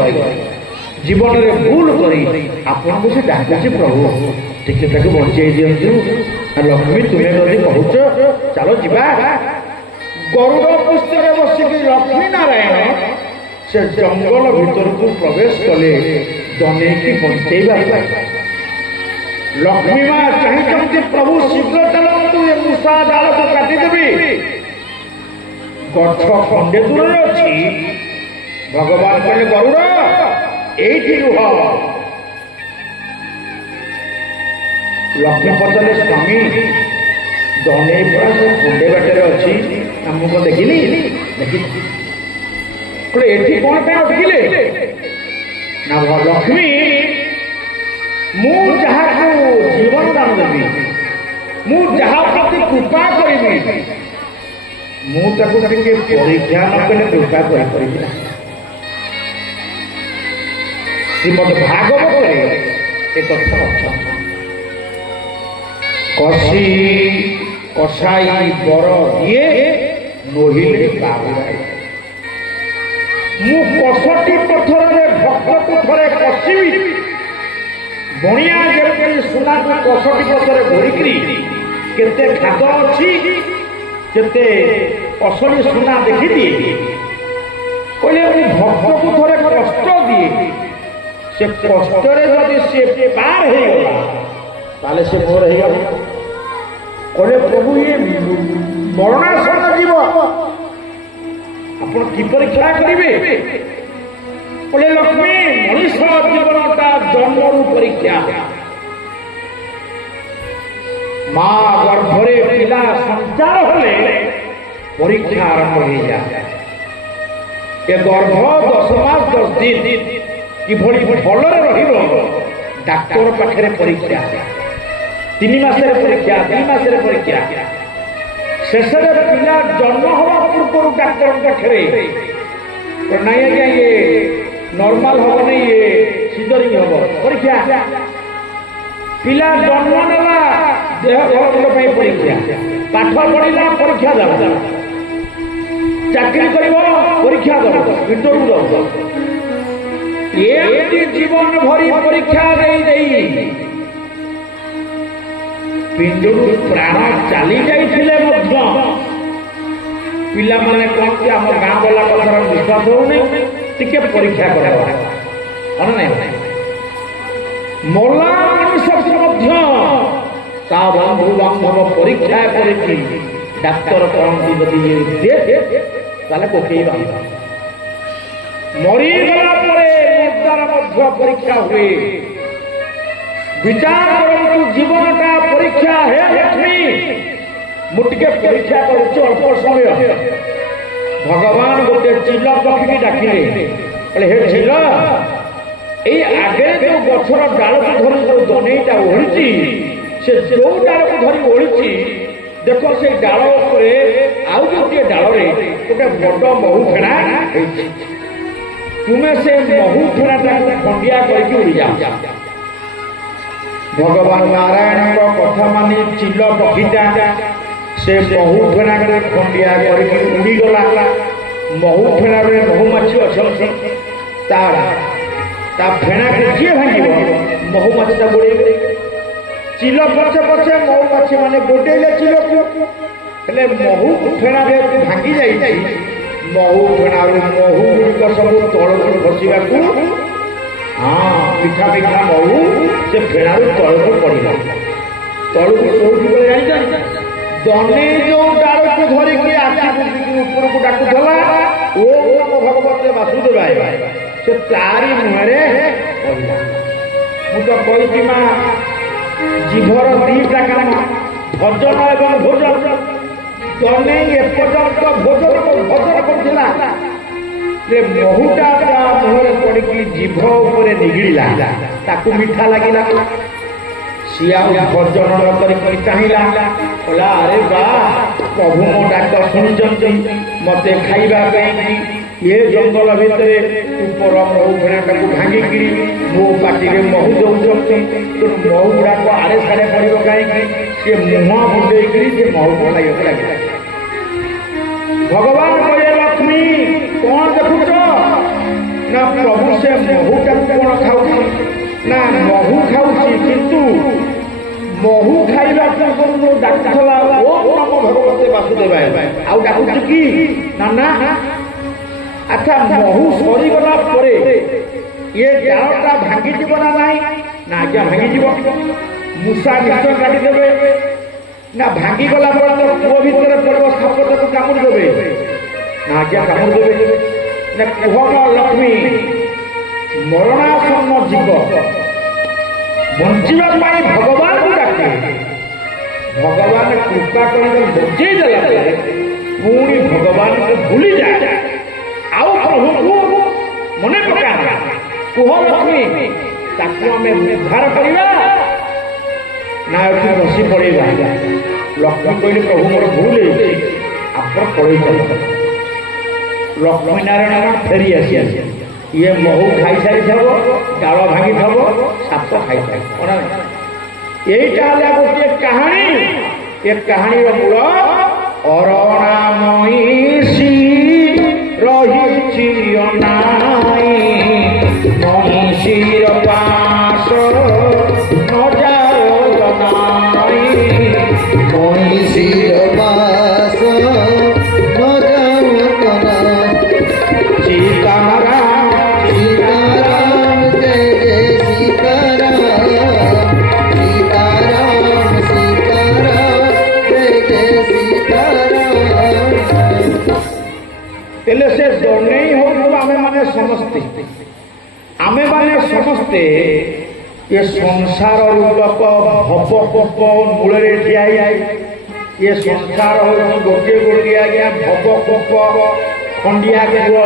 ଜୀବନରେ ଭୁଲ କରି ଆପଣଙ୍କୁ ସେ ଡାକୁଛି ପ୍ରଭୁ ଟିକେ ତାକୁ ବଞ୍ଚେଇ ଦିଅନ୍ତୁ ଲକ୍ଷ୍ମୀ ତୁମେ ଯଦି କହୁଛ ଚାଲ ଯିବା ଗରୁଡ଼ ପୁସ୍ତରେ ବସିକି ଲକ୍ଷ୍ମୀ ନାରାୟଣ ସେ ଜଙ୍ଗଲ ଭିତରକୁ ପ୍ରବେଶ କଲେ ଦନେଇକି ବଞ୍ଚେଇବା ପାଇଁ ଲକ୍ଷ୍ମୀ ମା ଚାହିଁଛନ୍ତି ପ୍ରଭୁ ଶୀଘ୍ର ଚାଲନ୍ତୁ ଏ ମୂଷା ଡାଳକୁ କାଟିଦେବି ଗଛ ଖଣ୍ଡେ ଦୂରରେ ଅଛି ଭଗବାନ କହିଲେ ଗରୁଡ଼ ଏଇଠି ରୁହ ଲକ୍ଷ୍ମୀ ପଚାରିଲେ ସ୍ୱାମୀ ଦନେଇ ପରା ସେ ଖଣ୍ଡେ ବାଟରେ ଅଛି ନା ମୁଁ କଣ ଦେଖିଲି ଦେଖିଲି ଏଠି କଣ ପାଇଁ ଅଟକିଲେ ନା ଲକ୍ଷ୍ମୀ ମୁଁ ଯାହାକୁ ଜୀବନ ଦାନ ଦେବି ମୁଁ ଯାହା ପ୍ରତି କୃପା କରିବି ମୁଁ ତାକୁ ଟିକେ ପରୀକ୍ଷା ନ କଲେ କୃପା କରିପାରିବି ନା ଶ୍ରୀମଦ୍ ଭାଗବତରେ ଏ କଥା ଅଛନ୍ତି କଷି କଷାଇ ବର ଦିଏ ନୋହିଲେ ବାବୁରାଏ ମୁଁ କଷଟି ପଥରରେ ଭକ୍ତକୁ ଥରେ କଷିବି ବଣିଆ ଯେପରି ସୁନାକୁ କଷଟି ପଥରେ ଘୋରିକିରି କେତେ ଖାଦ ଅଛି କେତେ ଅସଲି ସୁନା ଦେଖିଦିଏ କହିଲେ ମୁଁ ଭକ୍ତକୁ ଥରେ କଷ୍ଟ ଦିଏ ସେ କଷ୍ଟରେ ଯଦି ସେ ପାର ହେଇଗଲା ତାହେଲେ ସେ ମୋର ହେଇଗଲା କହିଲେ ପ୍ରଭୁ ଇଏ ମରଣାସନ୍ନ ଯିବ ଆପଣ କି ପରୀକ୍ଷା କରିବେ କହିଲେ ଲକ୍ଷ୍ମୀ ମଣିଷ ଜୀବନଟା ଜନ୍ମରୁ ପରୀକ୍ଷା ମା ଗର୍ଭରେ ପିଲା ସଞ୍ଚାର ହେଲେ ପରୀକ୍ଷା ଆରମ୍ଭ ହେଇଯାଏ ଏ ଗର୍ଭ 10 ମାସ 10 ଦିନ କିଭଳି ଭଲରେ ରହିବ ଡାକ୍ତର ପାଖରେ ପରୀକ୍ଷା 3 ମାସରେ ପରୀକ୍ଷା 2 ମାସରେ ପରୀକ୍ଷା ଶେଷରେ ପିଲା ଜନ୍ମ ହେବା ପୂର୍ବରୁ ଡାକ୍ତରଙ୍କ ପାଖରେ ନାଇଁ ଆଜ୍ଞା ଇଏ ନର୍ମାଲ ହବନି ଇଏ ସିଜରିଂ ହବ ପରୀକ୍ଷା ପିଲା ଜନ୍ମ ନେଲା ଦେହ ଭଲ ପାଇଁ ପରୀକ୍ଷା ପାଠ ପଢିଲା ପରୀକ୍ଷା ଦେବ ଚାକିରି କରିବ ପରୀକ୍ଷା ଦେବ ଭିତରକୁ ଦେବ ଏମିତି ଜୀବନ ଭରି ପରୀକ୍ଷା ଦେଇ ପିଣ୍ଡରୁ ପ୍ରାଣ ଚାଲି ଯାଇଥିଲେ ମଧ୍ୟ ପିଲାମାନେ କହନ୍ତି ଆମ ଗାଁ ଗଲା କଥାର ବିଶ୍ୱାସ ହଉନି ଟିକେ ପରୀକ୍ଷା କରାଅ ମଲା ମଣିଷକୁ ମଧ୍ୟ ତା ବନ୍ଧୁ ବାନ୍ଧବ ପରୀକ୍ଷା କରିକି ଡାକ୍ତର କହନ୍ତି ଯଦି ତାହେଲେ ପକେଇବା ମରିଗଲା ପରେ ମର୍ଦ୍ଦାର ମଧ୍ୟ ପରୀକ୍ଷା ହୁଏ विचार करंतु जीवनटा परीक्षा है लक्ष्मी मु टिके परीक्षा करूछु अल्प समय भगवान गोटे चिल पक्षी डाकिले बोले हे चिल ए आगे जो गछर डाल को धरि जो दनेईटा ओळिची से जो डाल को धरि ओळिची देखो से डाल ऊपर आउ गोटे डाल रे गोटे बड़ महू फेणा हेछि तुमे से महू फेणाटा खंडिया करके उड़ी जाओ भगवान नारायण कथा मानी चिल पक्षीटा से महू फेणा खंडिया करके उड़ीगला महू फेणा महुमाछी अच्छी ता फेणा के किए भांग महुमाछीटा गोड़े चिल पछे पछे महुमाछी माने गोटेले चिल को हेले महू फेणा भांगी जाई महू फेणा महू गुड़िक सब तलक खसवा हाँ पिठा पिठा महू से फेणारू तलक पड़ा तलक कौटी जान दने जो डाल को धरिकी आखि ऊपर को डाकुला ओम नमो भगवते वासुदेवाय से तारी मुहरे मु तो कही माँ जीभर दीटा काम ଭଜନ ଏବଂ ଭୋଜନ ଜନେଇ ଏପର୍ଯ୍ୟନ୍ତ ଭୋଜନ କରୁଥିଲା ଯେ ମହୁଟା ତା ମୁହଁରେ ପଡ଼ିକି ଜିଭ ଉପରେ ନିଗିଡ଼ିଲା, ତାକୁ ମିଠା ଲାଗିଲା। ସିଏ ଆଉ ଭଜନ ନ କରିକି ଚାହିଁଲା, କହିଲା ଆରେ ବା ପ୍ରଭୁ ମୋ ଡାକ ଶୁଣିଛନ୍ତି, ମତେ ଖାଇବା ପାଇଁ ଏ ଜଙ୍ଗଲ ଭିତରେ ଉପର ମହୁ ଫେଣାଟାକୁ ଭାଙ୍ଗିକିରି ମୋ ପାଟିରେ ମହୁ ଦେଉଛନ୍ତି, ତେଣୁ ମହୁ ଗୁଡ଼ାକ ଆଡ଼େ ସାଡ଼େ ପଡ଼ିବ କାହିଁକି? ସିଏ ମୁହଁ ବୁଲେଇକିରି ସେ ମହୁକୁ ଖାଇବାକୁ ଲାଗିଲା। ଭଗବାନ କହିଲେ ଲକ୍ଷ୍ମୀ କଣ ଦେଖୁଛ? ନା ପ୍ରଭୁ ସେ ମହୁଟାକୁ କଣ ଖାଉଛି? ନା ମହୁ ଖାଉଛି, କିନ୍ତୁ ମହୁ ଖାଇବା ପୂର୍ବରୁ ଡାକୁଥିଲା ଓମ୍ ନମୋ ଭଗବତେ ବାସୁଦେବାୟ, ଆଉ ଡାକୁଛି କି? ନା ନା। ଆଚ୍ଛା ମହୁ ସରିଗଲା ପରେ ଏ ଡାଳଟା ଭାଙ୍ଗିଯିବ ନା ନାହିଁ? ନା ଆଜ୍ଞା ଭାଙ୍ଗିଯିବ। ମୂଷା ନିଶ୍ଚୟ କାଟିଦେବେ। ନା ଭାଙ୍ଗିଗଲା ପରେ ତ କୂଅ ଭିତରେ ପଡ଼ିବ, ସାପ ତାକୁ କାମୁଡ଼ି ଦେବେ। ନା ଆଜ୍ଞା କାମୁଡ଼ି ଦେବେ। ନା କୁହ ଲକ୍ଷ୍ମୀ, ମରଣାସନ୍ନ ଜୀବ ବଞ୍ଚିବା ପାଇଁ ଭଗବାନଙ୍କୁ ଡାକେ, ଭଗବାନ କୃପା କରି ବଞ୍ଚେଇ ଦେଲା ପରେ ପୁଣି ଭଗବାନଙ୍କୁ ଭୁଲିଯାଏ, ଆଉ ପ୍ରଭୁଙ୍କୁ ମନେ ପକା। କୁହ ଲକ୍ଷ୍ମୀ, ତାକୁ ଆମେ ଉଦ୍ଧାର କରିବା ନା ଏଠି ବସି ପଳେଇବା? ଲକ୍ଷ୍ମୀ କହିଲେ ପ୍ରଭୁ ମୋର ଭୁଲ ହେଇଛି, ଆପଣ ପଳେଇ ଚାଲ। ଲକ୍ଷ୍ମୀ ନାରାୟଣ ଫେରି ଆସି ଇଏ ମହୁ ଖାଇସାରିଥିବ, ଡାଳ ଭାଙ୍ଗିଥିବ, ସାପ ଖାଇଥାଏ। এইটা হলে গোটিয়ে কাহানি। এ কাহানির মূল অরণা মহিষী রহিছি অনাই, মহিষীর পাশ নজাও নাই, মহিষীর পাশ নজাও নাই। সীতারাম সীতারাম জয় জয় সীতারাম, সীতারাম সীতারাম জয় জয় সীতারাম। ହେଲେ ସେ ଜନେଇ ହଉଛୁ ଆମେମାନେ ସମସ୍ତେ ଏ ସଂସାର ରୂପକ ଭବ କୋପ ମୂଳରେ ଠିଆ ହେଇ, ଏ ସଂସାର ହଉଛି ଗୋଟିଏ ଗୋଟିଏ ଆଜ୍ଞା ଭବ କୋପ ଖଣ୍ଡିଆ କୂଅ।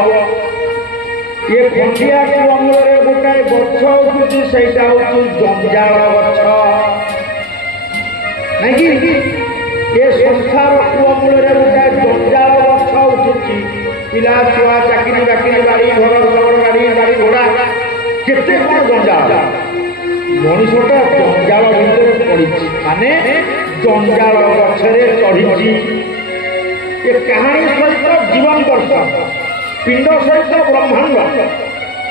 ଏ ଖଣ୍ଡିଆ କୂଅ ମୂଳରେ ଗୋଟାଏ ଗଛ ଉଠୁଛି, ସେଇଟା ହଉଛି ଜଞ୍ଜାଳ ଗଛ, ନାଇଁ କି? ଏ ସଂସାର କୂଅ ମୂଳରେ ଗୋଟାଏ ଜଞ୍ଜାଳ ଗଛ ଉଠୁଛି। ପିଲା ଛୁଆ, ଚାକିରି ବାକିରି, ଗାଡ଼ି ଘର ଗାଡ଼ି ଘୋଡ଼ା, କେତେ କଣ ଜଞ୍ଜାଳ। ମଣିଷଟା ଜଞ୍ଜାଳ ଭିତରେ ପଡ଼ିଛି, ମାନେ ଜଞ୍ଜାଳ ଗଛରେ ଚଢ଼ିଛି। ଏ କାହାଣୀ ସହିତ ଜୀବନ ଦର୍ଶନ, ପିଣ୍ଡ ସହିତ ବ୍ରହ୍ମାଣ୍ଡ।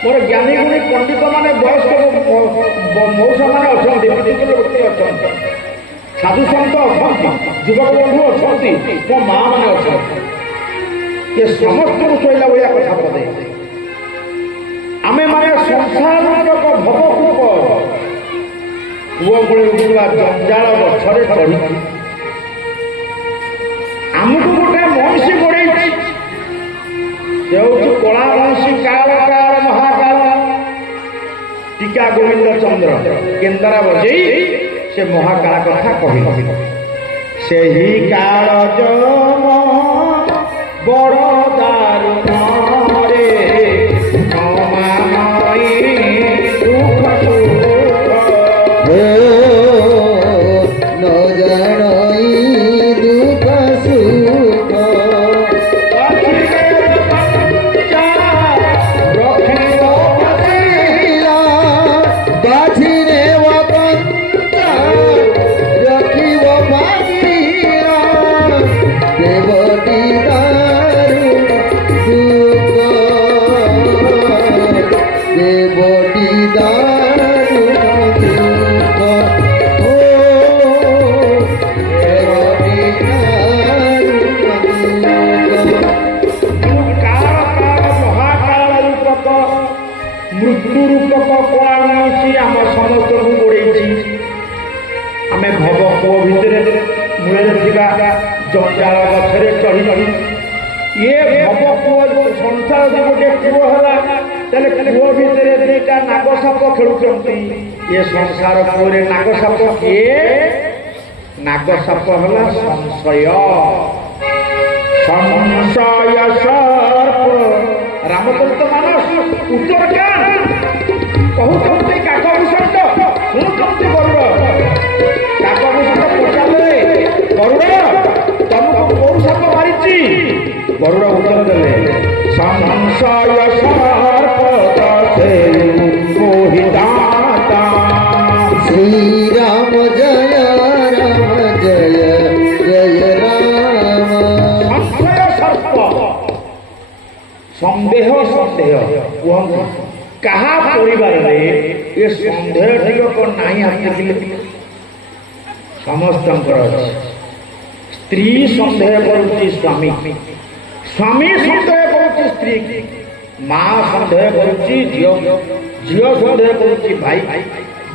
ମୋର ଜ୍ଞାନୀ ଗୁଣୀ ପଣ୍ଡିତ ମାନେ, ବୟସ୍କ ମଉସାମାନେ ଅଛନ୍ତି, ବ୍ୟକ୍ତି ଅଛନ୍ତି, ସାଧୁ ସନ୍ଥ ଅଛନ୍ତି, ଯୁବକ ବନ୍ଧୁ ଅଛନ୍ତି, ମୋ ମା ମାନେ ଅଛନ୍ତି। ଏ ସମସ୍ତଙ୍କୁ ଶୋଇଲା ଭଳିଆ କଥା ପଦେ। ଆମେ ମାନେ ସଂସାରକ ଭବକୂପ କୂଅ ମୂଳେ ଉଠୁଥିବା ଜଞ୍ଜାଳ ଗଛରେ ଚଢ଼ିଛୁ। ଆମକୁ ଗୋଟେ ମଣିଷୀ ଗୋଡ଼େଇଛି, ସେ ହଉଛି କଳା ମଣିଷୀ, କାଳ କାଳ ମହାକାଳ ଟୀକା ଗୋବିନ୍ଦ ଚନ୍ଦ୍ର କେନ୍ଦାରା ବଜେଇ ସେ ମହାକାଳ କଥା କହିଲ। ସେହି କାଳ ଜମ ବଡ଼ ଦାରୁଣରେ ନମାନଇ ଦୁଃଖ ସୁଖ, ନ ଜାଣଇ ଦୁଃଖ ସୁଖ। ବାଛିରେ ବକନ୍ତା ରଖିବ ବାଗିରା, ଦେବଟି ଦାରୁଣ ସୁଖ, ଦେବଟି ଦାରୁଣ ସୁଖ। ଓ ଦେବଟି ଦାରୁଣ ସୁଖ। କାଳ କାଳ ମହାକାଳ ରୂପକ ମୃତ୍ୟୁ ରୂପକ କଳା ମଣିଷୀ ଆମ ସମସ୍ତଙ୍କୁ ଗୋଡ଼େଇଛି। ଆମେ ଭବ କୂଅ ଭିତରେ ମୂଳରେ ଥିବା ଜଞ୍ଜାଳ ଗଛରେ ଚଢ଼ି, ଇଏ ଭବ କୂଅ ସଂସାର ଗୋଟେ କୂଅ ହେଲା, ତାହେଲେ କୂଅ ଭିତରେ ଦିଟା ନାଗ ସାପ ଖେଳୁଛନ୍ତି। ଏ ସଂସାର କୂଅରେ ନାଗ ସାପ କିଏ? नाग साप है संशय संशय सर्प रामचरित मानस उत्तरकांड कहते काकभूषण शुणुंट गरुड़ काकभूषण पचारे गरुड़ तुमको कौन साप मारी गरुड़ उत्तर देले संशय सर्प मोहिदाता श्री राम जय जय जय राम। संशय सर्प संदेह संदेह कहते कहा परिवार ये संदेह टिक नहीं हाथ समस्त स्त्री संदेह करुच्ची स्वामी स्वामी संदेह करुच्ची स्त्री माँ संदेह करुच्ची झील झील संदेह करुच्ची भाई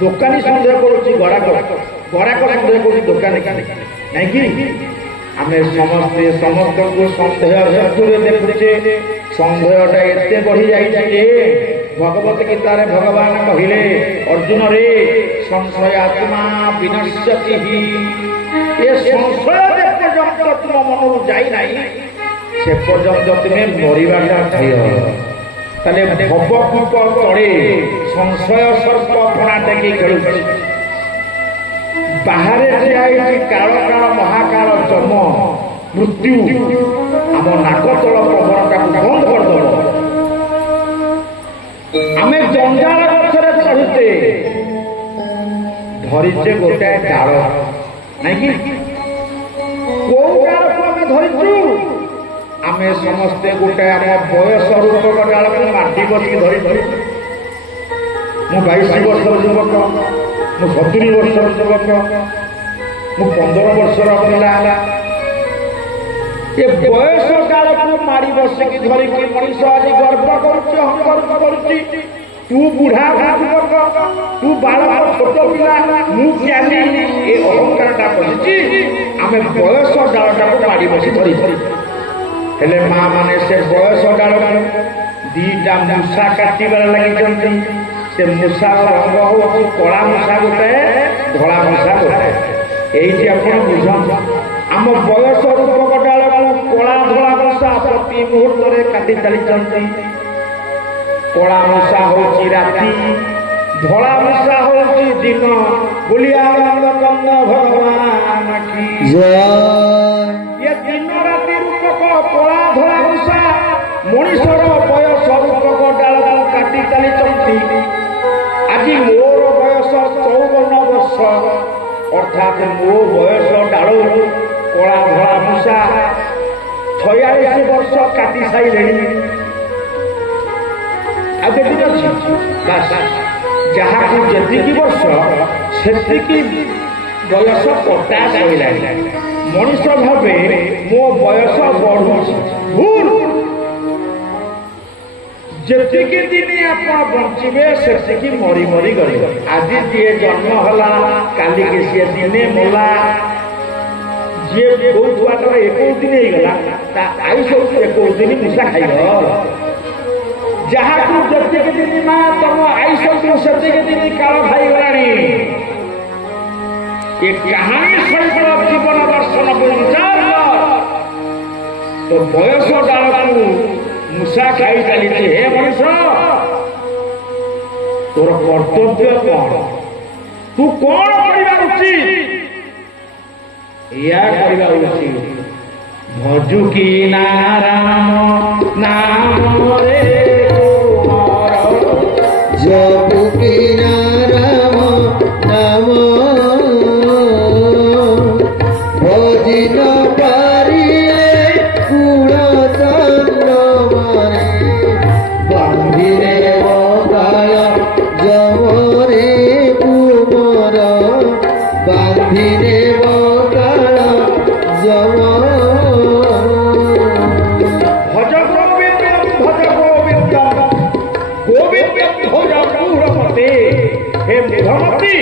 दोकानी संदेह करुच्ची गराक गराक संदेह करुच्ची दोकानी नहीं कि आम समस्ते समस्त को संदेह शत्रुरे देखुचे संदेहटा एते बढ़ी जाइए भगवत गीतार भगवान कहले अर्जुन रे संशय आत्मा विनश्यति ये संशय पर्यंत तुम मन जाई नहीं से पर्यंत तुम्हें मरवाटा थय ताले भवकूप तले संशय सर्प फणा टेकी खेलु बाहर काल काल महाकाल जन्म मृत्यु आम नाकतल प्रवणता बंद करदेव आम जंजाल गछरे चढ़ुते धरीचे गोटे डाल नहीं कौ डाल को आम धरीचु आम समस्ते गोटे आम बयस रूपक डाल को माटी बसिक धरी धरी मु 22 वर्षर युवक मु 70 वर्षर युवक मु 15 वर्षर पिला ये बयस डाल को मारी बसिक धरिकी मनीष आज गर्व कर तू बुढ़ा तू बालक छोट पिला मु ज्ञानी ये अहंकार पड़ी आम बयस डालटा को मारी बसी धरी हेले माँ माने से बयस डाल दीटा मूषा काटबार लगी से मूषा रंग हूँ कला मूषा गोटे धला मूषा गोटे यही आप बुझ आम बयस रूपक डाल कला धला मूषा प्रति मुहूर्त काटी चली कला मूषा हूँ राति धला मूषा हूँ दिन बोलिया कंद भगवान की ये दिन राति रूपक कला धला मूषा मनीषर बयस रूपक डाल काटी चली आज मोर बयस 54 वर्ष अर्थात मो बयस डाल कला धला मूषा 46 वर्ष काटी सारे जहाँ जी वर्ष से बयस कटा सैला मनीष भावे मो बयस बढ़ू भूल जी दिन आप बचे से मरी मरी गले आज जी जन्म है काली सी दिने मला जी बहुत बात 21 दिन होगा आयुष 21 दिन मूषा खाइब जहाँ जी दिन माँ तुम आयुष से दिन काल खाई गला ये कहानी सहित जीवन दर्शन विचार तो बयस डाल को मूषा खाई चली हे मनीष तोर कर्तव्य कौन तू कौन करवा उचित या करवा उचित भजु की नारायण नाम रे जपु की नारायण नाम भजिन पारिए कुल चंद्र मारे बांधिरे बकाय जमरे कुमर बांधिरे बकाय जम भज गोविंद गोविंद भज पूरपते हे मेघमती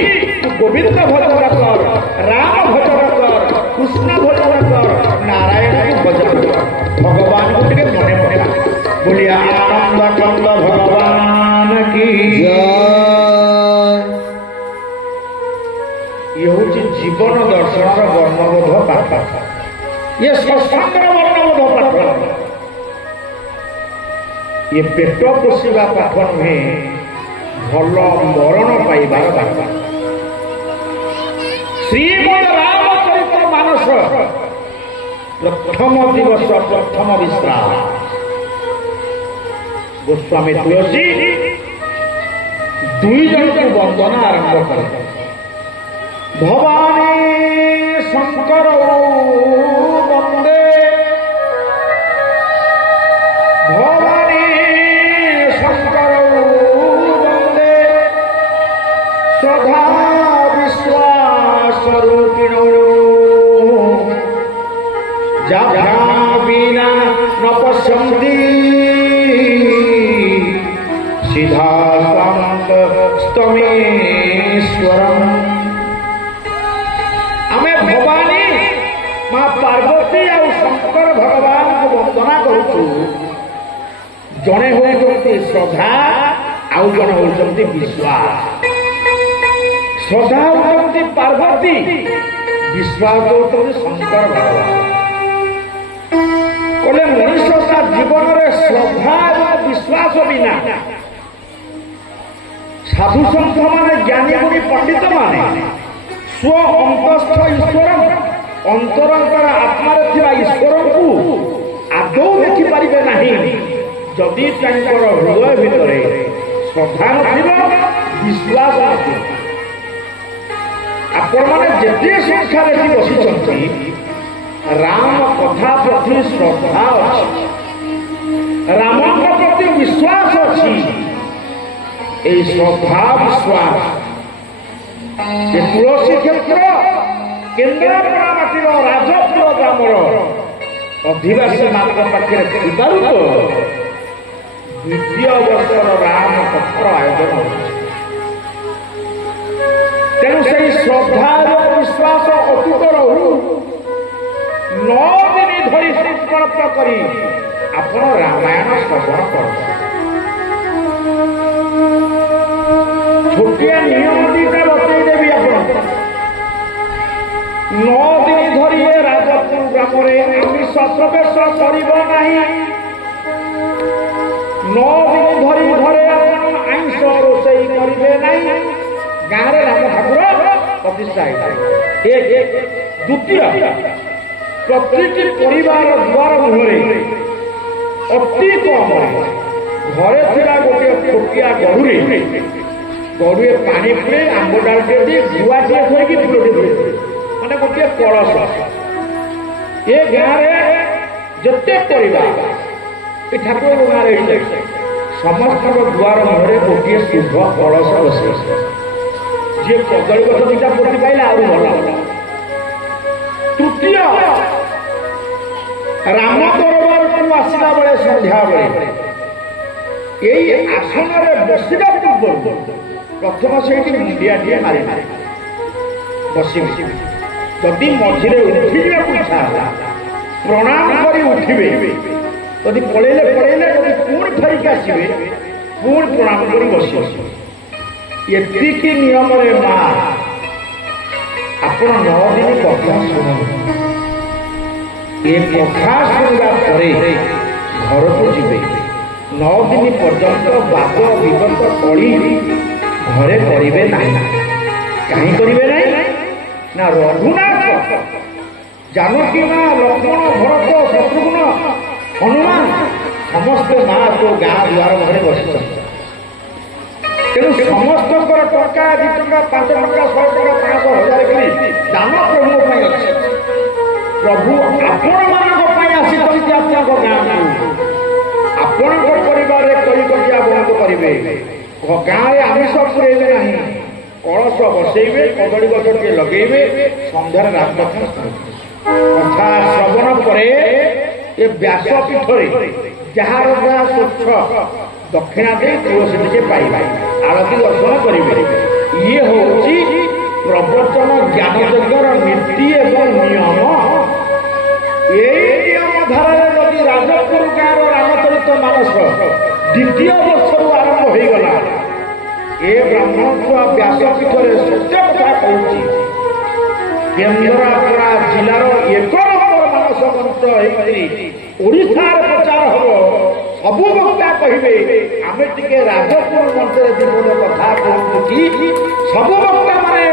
तू गोविंद भजन कर राम भजन कर कृष्ण भजन कर नारायण को भजन कर भगवान को टे मने मने बोलिया आनंद कंद भगवान की जय। ये हूँ ଜୀବନ ଦର୍ଶନର ବର୍ଣ୍ଣବୋଧ ପାଠ, ଇଏ ସତ୍ସଙ୍ଗର ବର୍ଣ୍ଣବୋଧ ପାଠ, ଇଏ ପେଟ ପୋଷିବା ପାଠ ନୁହେଁ, ଭଲ ମରଣ ପାଇବାର ପାଠ। ଶ୍ରୀମଦ୍ ରାମଚରିତ ମାନସ ପ୍ରଥମ ଦିବସ ପ୍ରଥମ ବିଶ୍ରାମ। ଗୋସ୍ୱାମୀ ତୁଳସୀ ଦୁଇ ଜଣଙ୍କୁ ବନ୍ଦନା ଆରମ୍ଭ କଲେ। ଭବାନୀ ଶଙ୍କର ବନ୍ଦେ, ଭବାନୀ ଶଙ୍କର ବନ୍ଦେ, ଶ୍ରଦ୍ଧା ବିଶ୍ୱାସ ରୂପିଣୋ, ଯାହା ବିନା ନ ପଶ୍ୟନ୍ତି ସିଧା स्तमेश्वरम। आमे भवानी मां पार्वती और शंकर भगवान को वंदना करूँ। जड़े होती श्रद्धा आउ जड़े होती विश्वास। श्रद्धा होती पार्वती, विश्वास होती शंकर भगवान। कहले मनुष्य जीवन में श्रद्धा और विश्वास बिना साधु संत माने ज्ञानी गुणी पंडित माने स्व अंतस्थ ईश्वर अंतरंतर आत्मार थिबा ईश्वर को आदौ देखि पारिबे नाही जदि तांकर हृदय भितरे श्रद्धा नथिब, विश्वास नथिब। आपण माने जेते संख्या देखि बसिचंती राम कथा प्रति श्रद्धा अछि, राम प्रति विश्वास अछि। এই শ্রদ্ধা বিশ্বাস যে তুলসী ক্ষেত্র কেন্দ্রাপড়া মাটির রাজপুর গ্রামর অধিবাসী ମାନଙ୍କ ପାଖରେ ଥିବାରୁ ତ ଦ୍ୱିତୀୟ ବର୍ଷର ରାମ କଥାର ଆୟୋଜନ ହୋଇଛି। ତେଣୁ ସେହି ଶ୍ରଦ୍ଧା ଏବଂ ବିଶ୍ୱାସ ଅତୁଟ ରହୁ। 9 ଦିନ ଧରି ସଂକଳ୍ପ କରି ଆପଣ ରାମାୟଣ ଶ୍ରବଣ କରନ୍ତୁ। छोटिया नियम दीटा बतई देवी आप 9 दिन धरी राजपुर ग्राम आमिष प्रवेश कर 9 दिन धरी घरे आइंष रोषई करेंगे नहीं। गाँव में राम ठाकुर प्रतिष्ठा है। द्वितीय प्रति परिवार द्वार मुहरे अति कम घरे था गोटे छोटिया गरुरे गरुए पानी पुरे आंब डालटे दी जुआ टे थोड़ी फुलटे थोड़ी माने गोटे कलश। ये गाँव में जिते परिवार ये ठाकुर गाँव समस्त द्वार मुहरे गोटे शुभ कलश बसे। जी कदली गछ दुटा पोती पाइले आउ भल। तृतीय राम दरबार को आसला बेले संध्या बेले यही आसन बसवा पूर्व प्रथम से मुंडिया टे मारे बस जदि मझे उठी इच्छा प्रणाम कर उठे जदि पलैले पलैले पुणी फेरिक आसवे पुणी प्रणाम कर बस एति नियम माँ आपण 9 दिन कथा शुणु। ये कथा शुणा घर को जीवे 9 दिन पर्यंत वाद विगत कली घरे करेंगे नहीं। कहीं करेंगे नहीं ना रघुनाथ जानकी माँ लक्ष्मण भरत शत्रुघ्न हनुमान समस्त माँ तो गाँ द्वार घरे बस तेणु समस्त टंका 2 टंका 5 टंका 100 टंका 500 1000 करी दान प्रभु अच्छे प्रभु आपण मान आसी गाँव को आपण परिवार कलिकटिया बंद करेंगे गाँव में आमिष पुरेबे ना कलश बसैबे कदली गछ टे लगे सन्धार रात कथा श्रवण पर ये व्यासपीठ जार जहाँ स्वच्छ दक्षिणा दे तुलसी टे पाइबे आरती दर्शन करेंगे। ये हूँ प्रवर्तन ज्ञान यज्ञर नीति एवं नियम। यही नियम धारा जदि राजपुर गाँव रामचरित मानस द्वितीय वर्ष आरंभ हो गला ए ब्राह्मण छुआ व्यासपीठ सत्य कथा कहूँ କେନ୍ଦ୍ରାପଡ଼ା ଜିଲ୍ଲାର 1 ନମ୍ବର ମାନସ ମଞ୍ଚ ହେଇକରି ଓଡ଼ିଶାର ପ୍ରଚାର ହବ। ସବୁ ବକ୍ତା କହିବେ ଆମେ ଟିକେ ରାଜପୁର ମଞ୍ଚରେ ଜୀବନ କଥା କୁହନ୍ତୁ କି ସବୁ ବକ୍ତା ମାନେ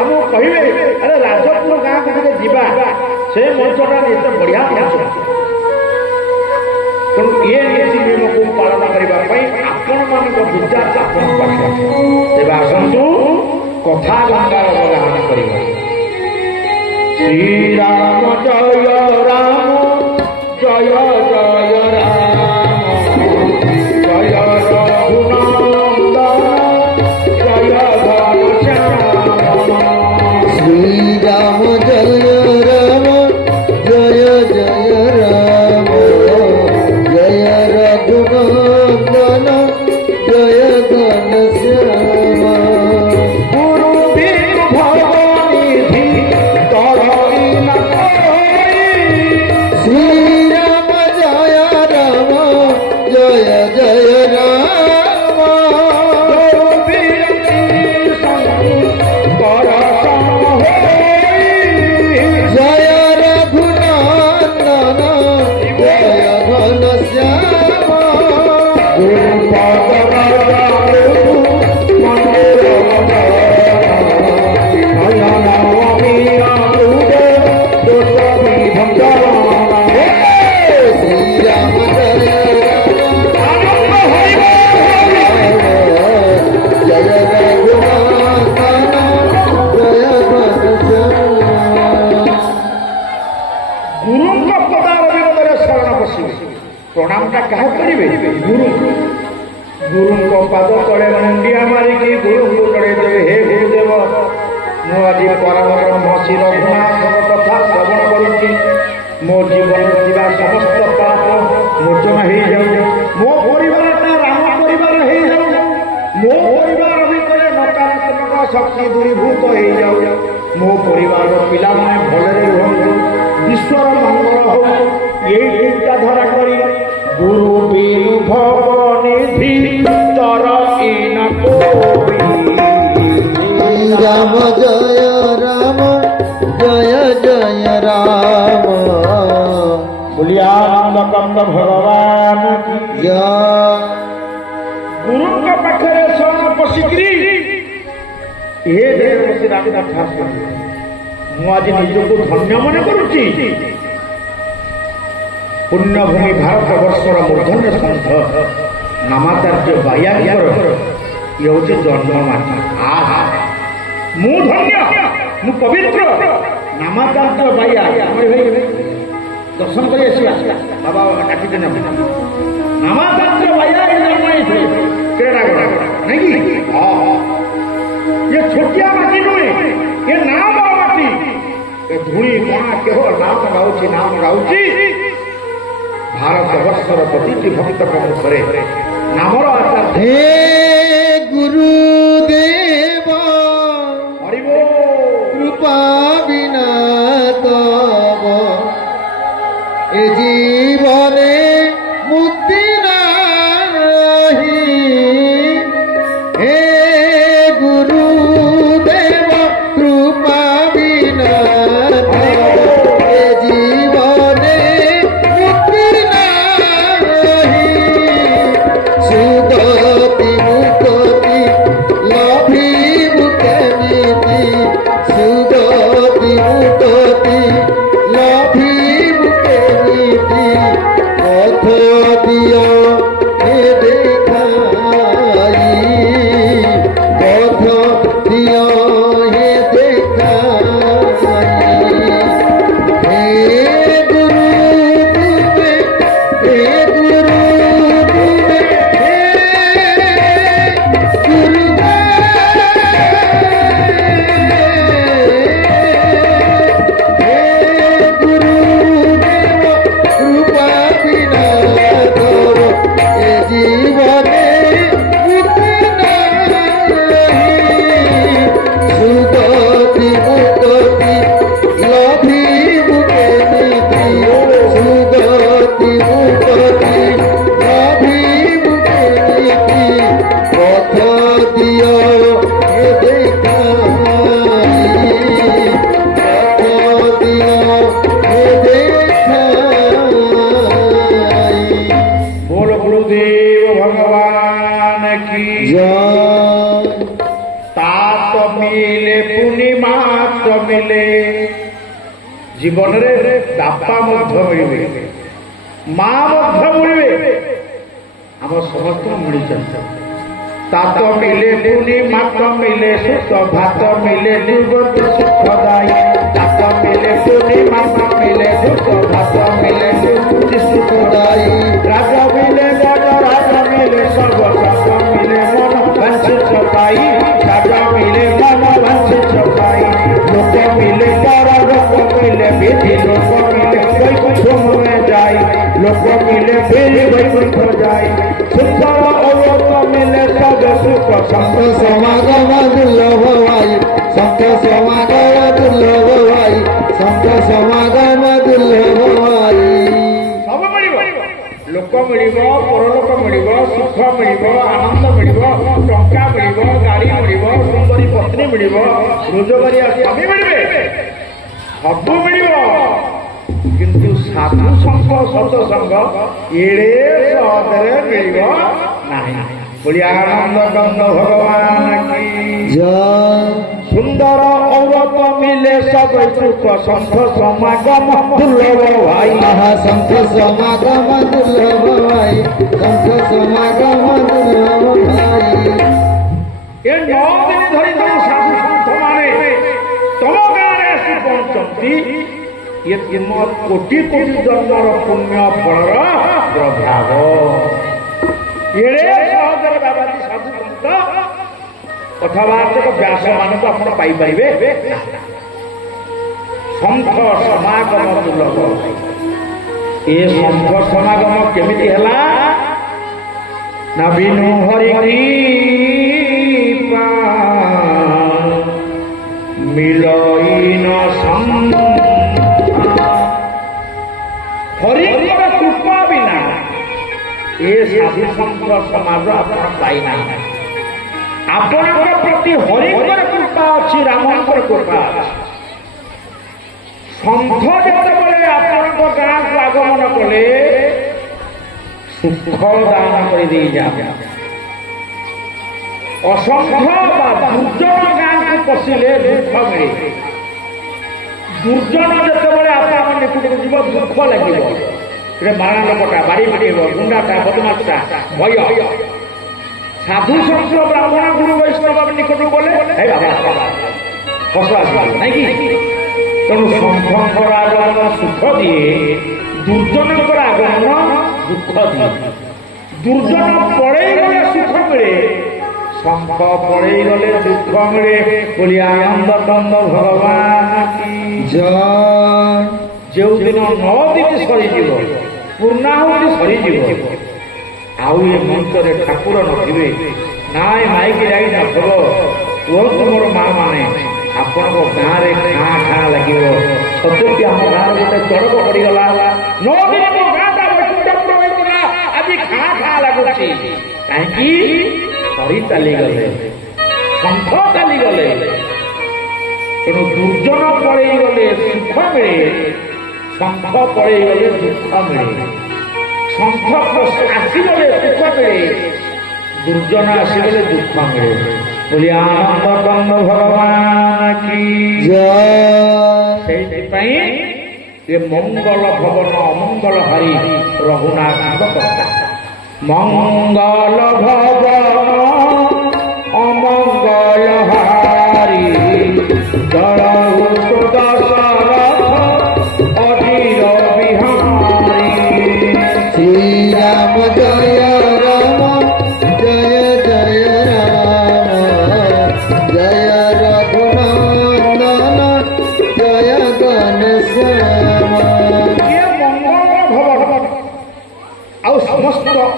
ଆମକୁ କହିବେ ଆରେ ରାଜପୁର ଗାଁକୁ ଟିକେ ଯିବା, ସେ ମଞ୍ଚଟା ଏତେ ବଢ଼ିଆ ମଞ୍ଚ। ତେଣୁ ଏ ନୀତି ନିୟମକୁ ପାଳନ କରିବା ପାଇଁ ଆପଣମାନଙ୍କ ବିଚାର ଆପଣଙ୍କ ପାଖରେ ତେବେ ଆସନ୍ତୁ କଥା ଗଙ୍ଗାର ଅବଗାହନ କରିବା। ଶ୍ରୀରାମ ଜୟ ରାମ ଜୟ ଜୟ ରାମ ଜୟ ରଘୁନନ୍ଦନ ଜୟ ଘନଶ୍ୟାମ। ଶ୍ରୀରାମ ଜୟ ରାମ ଜୟ ଜୟ ରାମ ଜୟ ରଘୁନନ୍ଦନ ଜୟ ঘনশ্যাম। গুরু বিন ভবনিধি তরণী না শ্রীরাম জয় রাম জয় জয় রাম গুরু বিন কর জয় রঘুনন্দন জয় ঘনশ্যাম। গুরু পদ শ্রীরাম জয় জয় রঘুনন্দন জয় ঘনশ্যাম। ଗୁରୁଙ୍କ ପଦାର ବିରୋଧରେ ଶରଣ ବସିବେ। ପ୍ରଣାମଟା କାହା କରିବେ? ଗୁରୁଙ୍କ ପାଦ ତଳେ ମୁଣ୍ଡିଆ ମାରିକି ଗୁରୁଙ୍କୁ ଜଣେଇ ଦେବେ, ହେ ଗୁରୁଦେବ, ମୁଁ ଆଜି ପରମ ବ୍ରହ୍ମ ଶ୍ରୀ ରଘୁନାଥଙ୍କ କଥା ଶ୍ରବଣ କରୁଛି। ମୋ ଜୀବନରେ ଥିବା ସମସ୍ତ ପାପ ମୋଚନ ହେଇଯାଉ, ମୋ ପରିବାରଟା ରାମ ପରିବାର ହେଇଯାଉ, ମୋ ପରିବାର ଭିତରେ ନକାରାତ୍ମକ ଶକ୍ତି ଦୂରୀଭୂତ ହେଇଯାଉ, ମୋ ପରିବାରର ପିଲାମାନେ ଭଲରେ ରୁହନ୍ତୁ, ବିଶ୍ୱର ମଙ୍ଗଳ ହଉ। ଏଇ ଚିନ୍ତାଧାରା କରି ଗୁରୁ ବିନୁ ଭବନିଧି ତରଣୀ କୋବି। রাম জয় রাম জয় জয় রাম ବୁଲିଆନନ୍ଦ କନ୍ଦ ଭଗବାନ କି ଜୟ। ଗୁରୁଙ୍କ ପାଖରେ ଶରଣ ପଶିକିରି ଏ ବସି ରାମନାଥ ଆସନ୍ତି। ମୁଁ ଆଜି ନିଜକୁ ଧନ୍ୟ ମନେ କରୁଛି। ପୁଣ୍ୟଭୂମି ଭାରତ ବର୍ଷର ମୂର୍ଧନ୍ୟ ସନ୍ଥ ନାମାଚାର୍ଯ୍ୟ ବାୟାଙ୍କର ଇଏ ହେଉଛି ଜନ୍ମମାଟି। ଆହା, ମୁଁ ଧନ୍ୟ, ମୁଁ ପବିତ୍ର। ନାମାଚାର୍ଯ୍ୟ ବାୟା ଦର୍ଶନ କରି ଆସିବା। ବାବା ଡାକିଛନ୍ତି ନାମାଚାର୍ଯ୍ୟ ବାୟା ଜନ୍ମ ହେଇଥିଲେ ନାଇଁ କି? ये छोटिया माटी नुहे, ये नाम माटी, ये धूली कणा केवल नाम गाउची भारत वर्षर प्रति भक्त मुखरे नामर आचार्य। হে গুরুদেব हरिब কৃপা বিনা তব এ জীবনে মুক্তি নাহি। হে গুরুদেব কৃপা বিনা তব এ জীবনে মুক্তি নাহি। সুগতি মুক্তি লাভিবু কেমিতি সুগতি মুক্তি লাভিবু কেমিতি পথ দিয়া जीवन में बापा मिले माँ मिले आम समस्त मिली तात मिले पुनि मात मिले सुख भात मिले दुर्गत सुखदायी तात मिले पुनि मात मिले सुख भात मिले सुखदायी राज मिले राज मिले सर्व राज मिले मन वंचित पाई राज मिले मन वंचित पाई लोक मिले पर लोक मिले विधि लोक मिले वैकुंठ में जाई लोक मिले फिर वैकुंठ जाई सुंदर अवत मिले सब सुख संत समागम दुर्लभ भाई संत समागम दुर्लभ भाई संत समागम दुर्लभ भाई सब मिल लोक मिल परलोक मिल सुख मिल आनंद मिल टंका मिल गाड़ी मिल सुंदरी पत्नी मिल रोजगारिया स्वामी मिले सब मिल किंतु साधु संघ सत्संग एड़े सहजरे मिल नहीं बोली आनंद कंद भगवान की जय सुंदर औरत मिले सब सुख संत समागम दुर्लभ भाई संत समागम दुर्लभ भाई संत समागम दुर्लभ भाई ये 9 दिन धरी तुम साधु संत माने तुम गाने आसी पहुंचती ये तुम कोटि कोटि जन्मर पुण्य फलर प्रभाव एड़े सहजरे बाबाजी साधु संत कथावार्ता व्यास मान को आप पाइपर संघ समागम दुर्लभ ये संघ समागम केमिति हैला ना बिनु हरि कृपा मिलइन संग हरि कृपा बिना ये साधु संघ समाज आप पाइना आपण प्रति हरिकर कृपा अच्छी रामकर कृपा संघ जिते आपण गाँ को आगमन कले सुख दान कर असंख्य दुर्जन गाँ को पशिले दुख मिले दुर्जन जिते आप निकट जीव दुख लगे मारण लोकटा बाड़ी पिटेब गुंडाटा बदमाशटा भय साधु संत ब्राह्मण गुरु वैष्णव निकट गले हस आस नाई तेणु संघर आगमन सुख दिए दुर्जन आगमन दुख दिए दुर्जन पड़े गले सुख मिले संघ पड़े गले दुख मिले बोली आनंद कंद भगवान की जय जो दिन 9 दिन सरीज पूर्णाहुति सरीज आउ ये मंचरे ठाकुर नथिबे नाय माइक जाई नथबो कहतु मोर माँ माने आपण गाँव में खाँ खाँ लगे सत्य आम गाँव गोटे चड़क पड़गला 9 दिन मो गाँटा वैकुंठ आज खाँ खाँ लगुच कहीं सरी चली गले संघ चली गले तेणु दुर्जन पड़े गले सुख मिले संघ पड़े गले दुख मिले संघ आसगले सुख मिले दुर्जन आसगले दुख मिले बोली आनंद कंद भगवान की जय ये मंगल भवन अमंगल हरि रघुनाथ कथा मंगल भवन अमंगल हरि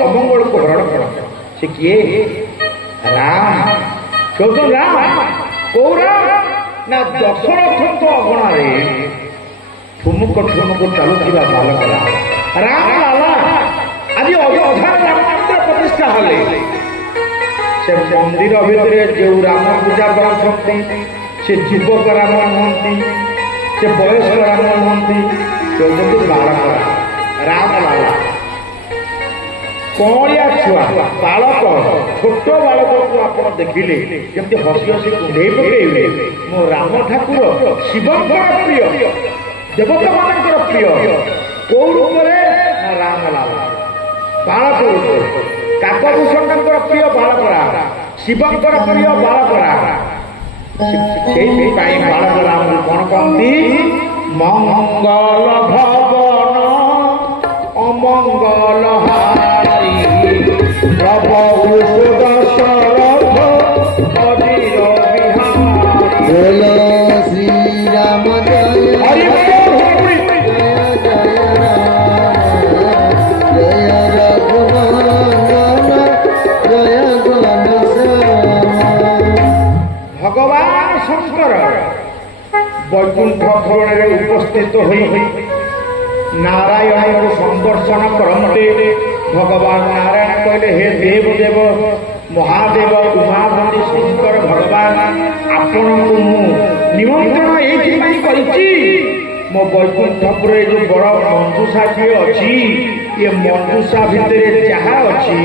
अमंगल को हरण कर से किए राम क्यों राम कौ राम ना दशरथ अगणारे ठुमुक ठुमुक चलुवा बालक राम लाला आज अयोध्या राम मंदिर प्रतिष्ठा हले से मंदिर भितर जो राम पूजा करते से युवक राम नुहति से वयस्क राम नुहति जो बालक राम लाला कौड़िया छुआ बालक छोट बालक को आप देखिले जमी हसी हसी कुंडे पकड़े मो राम ठाकुर शिव प्रिय ଦେବତା ମାନଙ୍କର ପ୍ରିୟ କୋଉ ରୂପରେ ନା ରାମ ଲାଲ ବାଳକ ରୂପରେ। କାକଭୂଷଣଙ୍କର ପ୍ରିୟ ବାଳକରା, ଶିବଙ୍କର ପ୍ରିୟ ବାଳକରା। ସେଇଥିପାଇଁ ବାଳକ ରାମକୁ କଣ କହନ୍ତି? ମଙ୍ଗଳ ଭବନ ଅମଙ୍ଗଳ ହାରି ପ୍ରଭୁ ସୁଦଶରଥ ଅଜିର ବିହାରୀ। बोल श्री राम जय ହରି जय जय रघुनंदन जय घनश्याम। ଭଗବାନ ଶଙ୍କର ବୈକୁଣ୍ଠ ପୁରାଣରେ ଉପସ୍ଥିତ ହୋଇ ନାରାୟଣଙ୍କୁ ସମ୍ବର୍ଷଣ କରନ୍ତେ ଭଗବାନ ନାରାୟଣ କହିଲେ, ହେ ଦେବ ଦେବ ମହାଦେବ ଉମାପତି ଶଙ୍କର ଭଗବାନ, ଆପଣଙ୍କୁ ମୁଁ ନିମନ୍ତ୍ରଣ ଏଇଥିପାଇଁ କରିଛି, ମୋ ବୈକୁଣ୍ଠପୁରରେ ଯୋଉ ବଡ ମଞ୍ଜୁଷାଟିଏ ଅଛି, ଏ ମଞ୍ଜୁଷା ଭିତରେ ଯାହା ଅଛି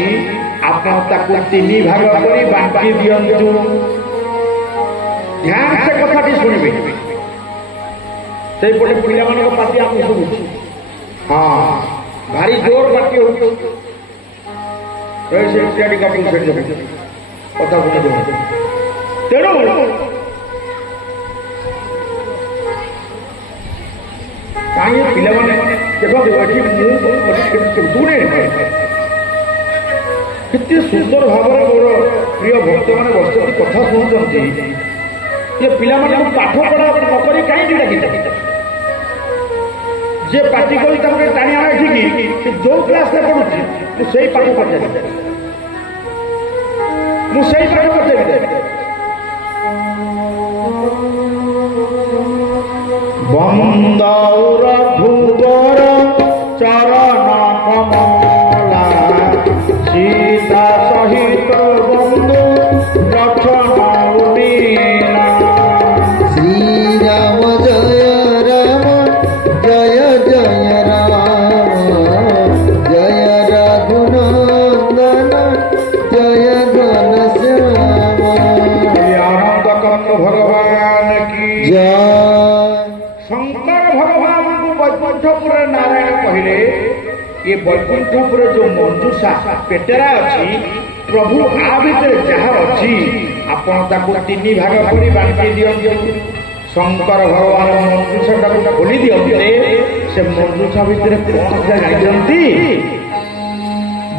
ଆପଣ ତାକୁ 3 ଭାଗ କରି ବାଣ୍ଟି ଦିଅନ୍ତୁ। ଧ୍ୟାନ ସେ କଥାଟି ଶୁଣିବେ। ସେଇପଟେ ପିଲାମାନଙ୍କ ପାଟି ଆମେ ଶୁଣୁଛୁ। ହଁ, ଭାରି ଜୋର ପାଟି ହଉଛି। ସେ ପିଲାଟି କଥା ଶୁଣିଦେବେ। ତେଣୁ କାହିଁକି ପିଲାମାନେ ଦେଖନ୍ତୁ ଏଠି କେତେ ସୁନ୍ଦର ଭାବରେ ମୋର ପ୍ରିୟ ଭକ୍ତମାନେ ବସିଛନ୍ତି, କଥା ଶୁଣୁଛନ୍ତି। ଏ ପିଲାମାନଙ୍କୁ ପାଠ ପଢା ନକରି କାହିଁକି ଡାକିଛନ୍ତି? ଯେ ପାଟି କରି ତାଙ୍କୁ ଟାଣି ଆଣା ଏଠିକି, ସେ ଯୋଉ କ୍ଲାସରେ ପଢୁଛି ମୁଁ ସେଇ ପାଠ ପଚାରିବି, ମୁଁ ସେଇ ପାଠ ପଚାରିବି। ବନ୍ଦର ଭୁବର ଚରଣ କମଲା ସୀତା ସହିତ ବନ୍ଧୁ ରଚନ ଉଡ଼ିଲା। श्री राम जय राम जय जय राम जय रघुनंदन जय घनश्याम। आनंद कंद भगवान की जय। ଶଙ୍କର ଭଗବାନଙ୍କୁ ବୈକୁଣ୍ଠପୁର ନାରାୟଣ କହିଲେ, ଏ ବୈକୁଣ୍ଠପୁର ଯୋଉ ମଞ୍ଜୁଷା ପେଟେରା ଅଛି, ପ୍ରଭୁ ଆ ଭିତରେ ଯାହା ଅଛି ଆପଣ ତାକୁ 3 ଭାଗ କରି ବାଣ୍ଟି ଦିଅନ୍ତୁ। ଶଙ୍କର ଭଗବାନ ମଞ୍ଜୁଷାଟାକୁ ଖୋଲି ଦିଅନ୍ତେ, ସେ ମଞ୍ଜୁଷା ଭିତରେ କଣ ଥିଲା ଜାଣିଛନ୍ତି?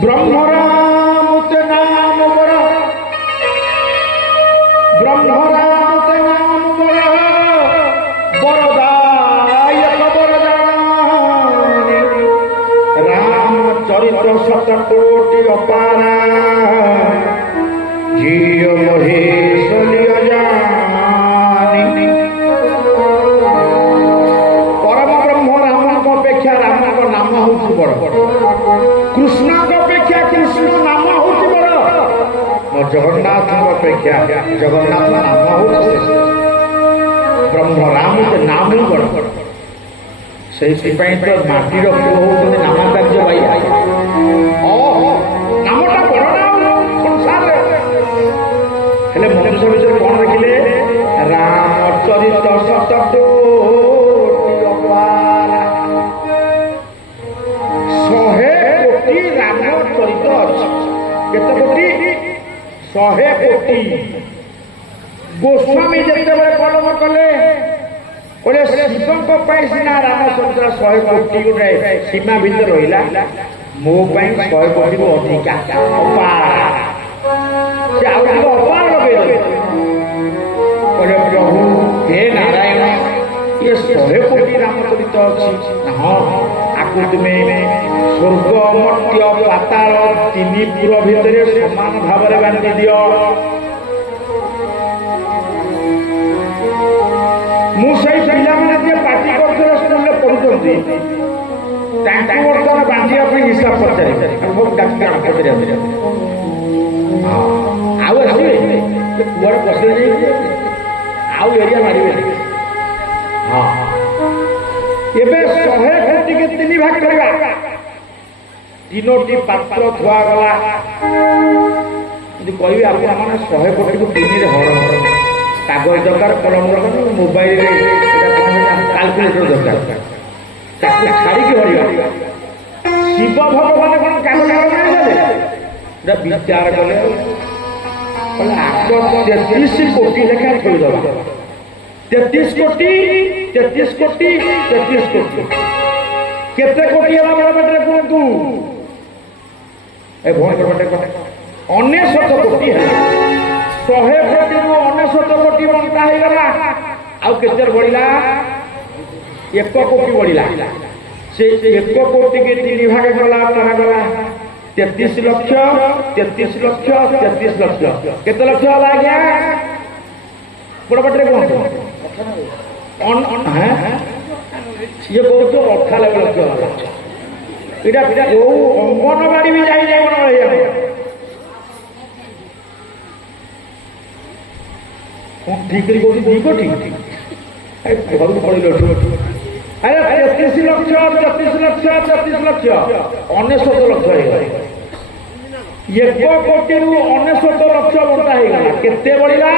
ବ୍ରହ୍ମରାମତେ ନାମ ବର, ବ୍ରହ୍ମରାମତେ ନାମ ବର ବରଦାୟକ ବରଦାନି ରାମଚରିତ ଶତକୋଟି ଅପାରା ଝିଅ ମହେଶ୍ୱରୀୟ ଜାନି। ପରମ ବ୍ରହ୍ମ ରାମଙ୍କ ଅପେକ୍ଷା ରାମଙ୍କ ନାମ ହଉଛି ବଡ, କୃଷ୍ଣଙ୍କ ଅପେକ୍ଷା କୃଷ୍ଣ ନାମ ହଉଛି ବଡ, ଜଗନ୍ନାଥଙ୍କ ଅପେକ୍ଷା ଜଗନ୍ନାଥ ନାମ ହଉଛି ଶ୍ରେଷ୍ଠ। ବ୍ରହ୍ମ ରାମ ନାମ ହିଁ ବଡ। ସେଇଥିପାଇଁ ତ ମାଟିର ପୁଅ ହଉଛନ୍ତି ନାମାକାର୍ଯ୍ୟ ଭାଇ। ନାମଟା ବଡ ନା ସଂସାରରେ। ହେଲେ ମନୁଷ୍ୟ ଭିତରେ କଣ ଦେଖିଲେ? ରାମଚରିତ ଶତକୋଟି ଅପାରା। 100 କୋଟି ରାମଚରିତ ଅଛି। କେତେ କୋଟି? 100 କୋଟି। ଗୋସ୍ୱାମୀ ଯେତେବେଳେ କଲମ କଲେ, କହିଲେ ଶିବଙ୍କ ପାଇଁ ସିନା ରାମଚନ୍ଦ୍ର 100 କୋଟି ଗୋଟେ ସୀମା ଭିତରେ ରହିଲା, ମୋ ପାଇଁ 100 କୋଟିରୁ ଅଧିକା ଅପାର। ସେ ଆଉ ଟିକେ ଅପାର ଲଗେଇଦେଲେ। କହିଲେ ପ୍ରଭୁ ହେ ନାରାୟଣ, ଇଏ 100 କୋଟି ରାମଚରିତ ଅଛି। ହଁ, ଆକୁ ତୁମେ ସ୍ୱର୍ଗ ମର୍ତ୍ତ୍ୟ ପାତାଳ 3 ପୁର ଭିତରେ ସମାନ ଭାବରେ ବାଣ୍ଟି ଦିଅ। ମୁଁ ସେଇ ପିଲାମାନେ ଯିଏ ପାର୍ଟି କରୁଥିଲେ ସ୍କୁଲରେ ପଢୁଛନ୍ତି, ତାଙ୍କୁ ବର୍ତ୍ତମାନ ବାଣ୍ଟିବା ପାଇଁ ହିସାବ ପଚାରିବେ। ଆଉ ଆସିବେ କୁଆଡେ ବସେଇ ଯାଇଥିବେ, ଆଉ ଏରିଆ ମାରିବେ। ହଁ, ଏବେ 100 କୋଟିକି 3 ଭାଗ କରିବା। 3ଟି ପାତ୍ର ଥୁଆଗଲା। ଯଦି କହିବେ ଆପଣ ମାନେ 100 କୋଟିକୁ 3ରେ ହର, କାଗଜ ଦରକାର, କଲମ ଦରକାର, ମୋବାଇଲରେ କ୍ୟାଲକୁଲେଟର ଦରକାର ତାକୁ ଛାଡ଼ିକି ହରିବା। ଶିବ ଭଗବାନ କଣ କ୍ୟାଲକୁଲେଟର ଦେଲେ ବିଚାର କଲେ ଆଗ 33 କୋଟି ଲେଖା ଥୋଇଦବା 33 କୋଟି 33 କୋଟି 33 କୋଟି କେତେ କୋଟି ହେଲା ବଡ଼ ପାଟିରେ କୁହନ୍ତୁ ଏ ଭଉଣୀ ପାଟେ 99 କୋଟି ହେଲା 100 କୋଟିରୁ 99 କୋଟି ବଣ୍ଟା ହେଇଗଲା ଆଉ କେତେ ବଢିଲା 1 କୋଟି ବଢିଲା ସେ 1 କୋଟି କି 3 ଭାଗ ଗଲା କରାଗଲା 33 ଲକ୍ଷ 33 ଲକ୍ଷ 33 ଲକ୍ଷ କେତେ ଲକ୍ଷ ହେଲା ଆଜ୍ଞା ବଡ଼ ପାଟିରେ କୁହନ୍ତୁ ସିଏ କହୁଛୁ 98 ଲକ୍ଷ ହେଲା ଏଇଟା ଯୋଉ ଅଙ୍ଗନବାଡି ବି ଯାଇ ଠିକ କରି କହୁଛି 2 କୋଟି ଘରକୁ ପଳେଇଲ ଆରେ 33 ଲକ୍ଷ 33 ଲକ୍ଷ 33 ଲକ୍ଷ 99 ଲକ୍ଷ ହେଇଗଲା 1 କୋଟିରୁ 99 ଲକ୍ଷ ବଣ୍ଟା ହେଇଗଲା କେତେ ବଢିଲା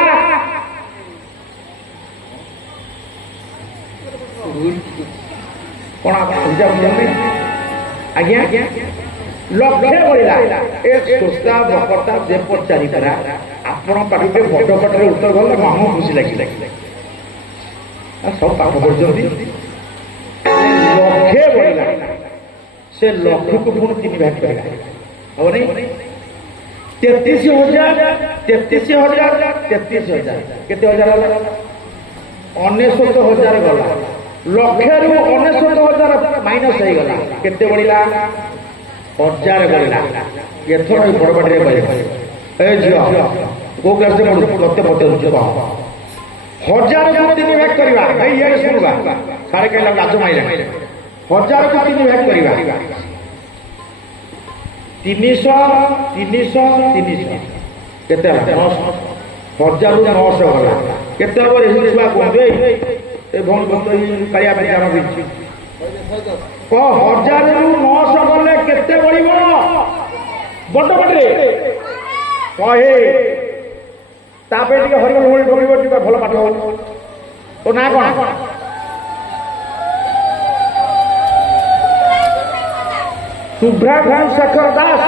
କଣ ଆଜ୍ଞା ଲକ୍ଷେ ବଢିଲା ଏ ସ୍ରୋତା ବକର୍ତ୍ତା ଯେ ପଚାରିପାରା ଆପଣ ପାଟିରେ ବଡ ପାଟିରେ ଉତ୍ତର ଗଲେ ମାମୁ ଖୁସି ଲାଗିଲା ସବୁ ପାଠ ପଢୁଛନ୍ତି ଲକ୍ଷେ ବଢିଲା ସେ ଲକ୍ଷକୁ ପୁଣି 3 ଭାଗ କରିବା ହବନି 33,000 33,000 33,000 କେତେ ହଜାର ହେଲା 99,000 ଗଲା ଲକ୍ଷରୁ 99,000 ମାଇନସ ହେଇଗଲା କେତେ ବଢିଲା 1000 ବଢିଲା ଏଥର ଏଇ ବଡ ପାଟିରେ କହିବ ଏ ଝିଅ କୋଉ କ୍ଲାସରେ ପଢୁଛୁ ମତେ ପଚାରୁଛୁ 1000କୁ 3 ଭାଗ କରିବା ଭାଇ ଇଏ ଶୁଣିବା ସାରେ କହିଲା ଲାଜ ମାଇଲା 1000କୁ 3 ଭାଗ କରିବା 300 କେତେ ହେଲା 1000ରୁ 900 ଗଲା କେତେ ହବ ଏ ଛୁଆ କୁହନ୍ତୁ ଏ ଭଉଣୀ ବସ୍ତ କାଳିଆ ପାଇଁ ଜାଣ ଦେଇଛି 1000ରୁ 900 ଗଲେ କେତେ ବଢିବ ବଡ ପାଟିରେ କହେ ତାପରେ ଟିକେ ହରିବ ଭଉଣୀ ଢୋଳିବ ଟିକେ ଭଲ ପାଠ ହବ ଓ ନା କଣ ଶୁଭ୍ରା ଶେଖର ଦାସ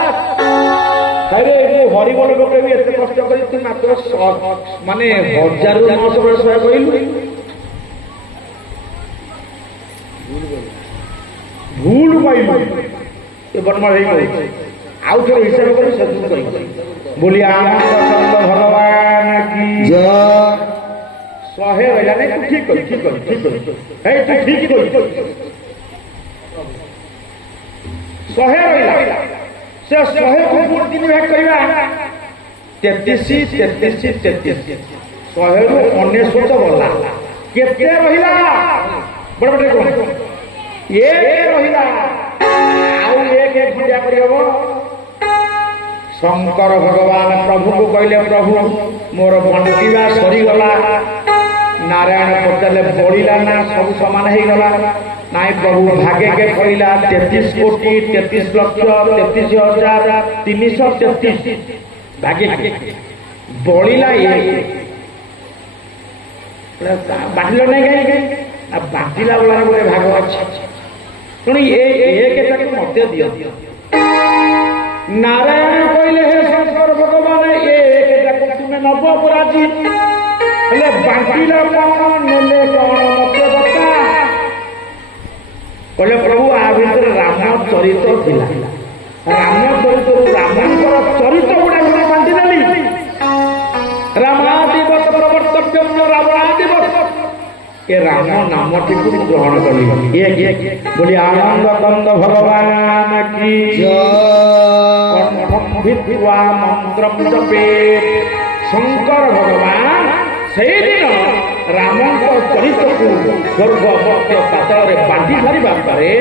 ଆରେ ହରିବୋଲ ଲୋକେ ବି ଏତେ କଷ୍ଟ କରି ତୁ ମାତ୍ର ମାନେ 1000ରୁ 900 ବେଳେ 100 କହିଲୁ ଭୁଲ କହିଲୁ ଏ ବନମାଳ ହେଇଗଲେ ଆଉ ଥରେ ହିସାବ କରି ସଜୁ କହିବ ବୋଲି ଆନନ୍ଦ ଭଗବାନ କି ଜୟ 100 ରହିଲା ନାଇଁ ତୁ ଠିକ କହି ହେଇ ତୁ ଠିକ କହି 100 ରହିଲା ସେ 100କୁ 3 ଭାଗ କରିବା 33 100ରୁ 99 ଗଲା କେତେ ରହିଲା ବଡ ବଡ କଣ ରହିଲା ଆଉ ଖଣ୍ଡିଆ କରିହବ ଶଙ୍କର ଭଗବାନ ପ୍ରଭୁଙ୍କୁ କହିଲେ ପ୍ରଭୁ ମୋର ବଣ୍ଟିବା ସରିଗଲା ନାରାୟଣ ପଚାରିଲେ ବଢିଲା ନା ସବୁ ସମାନ ହେଇଗଲା ନାଇଁ ପ୍ରଭୁ ଭାଗେ କହିଲା 33 କୋଟି 33 ଲକ୍ଷ 33,000 333 ଭାଗେ ବଳିଲା ବାଟିଲ ନାଇଁ କାହିଁକି ବାଟିଲା ବେଳାର ଗୋଟେ ଭାଗ ଅଛି ତେଣୁ କେଟାକୁ ମତେ ଦିଅ ନାରାୟଣ କହିଲେ ହେ ଶଙ୍କର ଭଗବାନ କେଟାକୁ ତୁମେ ନବ ପୁରାଜି ହେଲେ ବାଟିଲ କଣ ନେଲେ କଣ ମତେ ବତା କହିଲେ ପ୍ରଭୁ ଆ ଭିତରେ ରାମ ଚରିତ ଥିଲା ରାମ ଚରିତରୁ ରାମଙ୍କର ଚରିତ ଗୁଡା ଘରେ ବାଣ୍ଟିଦେଲି ରାମାଦିବତ ପ୍ରବର୍ତ୍ତବ୍ୟ ରାବଣାଦିବତ ଏ ରାମ ନାମଟିକୁ ଗ୍ରହଣ କଲି ବୋଲି ଆନନ୍ଦ କନ୍ଦ ଭଗବାନ କି ମନ୍ତ୍ର ଜପେ ଶଙ୍କର ଭଗବାନ ସେଇଦିନ ରାମଙ୍କ ଚରିତ୍ରକୁ ସ୍ୱର୍ଗ ମର୍ତ୍ତ୍ୟ ପାତାଳରେ ବାଣ୍ଟି ଧରିବା ପରେ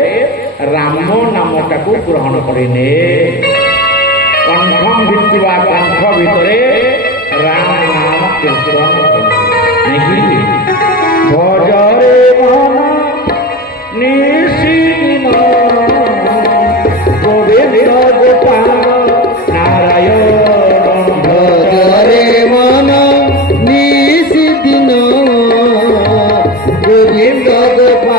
ରାମ ନାମଟାକୁ ଗ୍ରହଣ କରିନେ କଣ୍ଠମ ଭିତୁଆ କଣ୍ଠ ଭିତରେ ରାମ ନାମ କୀର୍ତ୍ତନ କଲେ ଭଜରେ ମନ ନିଶିଦିନ ଗୋବିନ୍ଦ ଗୋପାଳ ନାରାୟଣ ଭଜରେ ମନ ନିଶିଦିନ ଗୋବିନ୍ଦ ଗୋପାଳ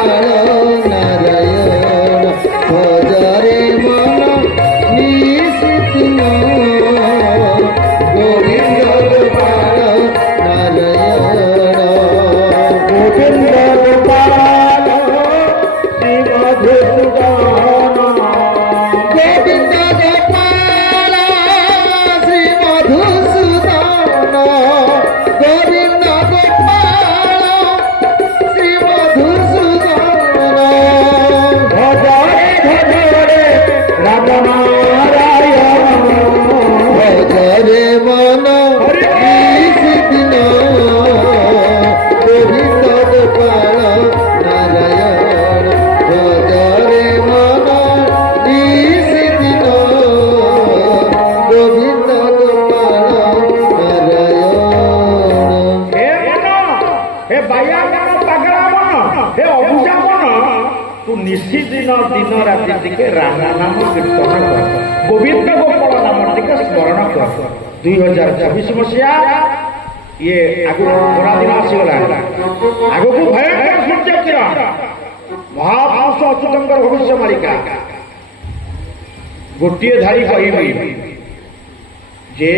ପ୍ରତିଦିନ ଦିନ ରାତି ଟିକେ ରାମ ନାମ କୀର୍ତ୍ତନ କର, ଗୋବିନ୍ଦ ଗୋପାଳ ନାମ ଟିକେ ସ୍ମରଣ କର। 2024 ମସିହା ଇଏ ଆଗକୁ ଖରାଦିନ ଆସିଗଲା, ଆଗକୁ ଭୟଙ୍କର ସୂର୍ଯ୍ୟ କିରଣ, ମହାପୁରୁଷ ଅଚ୍ୟୁତଙ୍କର ଭବିଷ୍ୟ ମାଳିକା। ଗୋଟିଏ ଧାଡ଼ି କହିବି ଯେ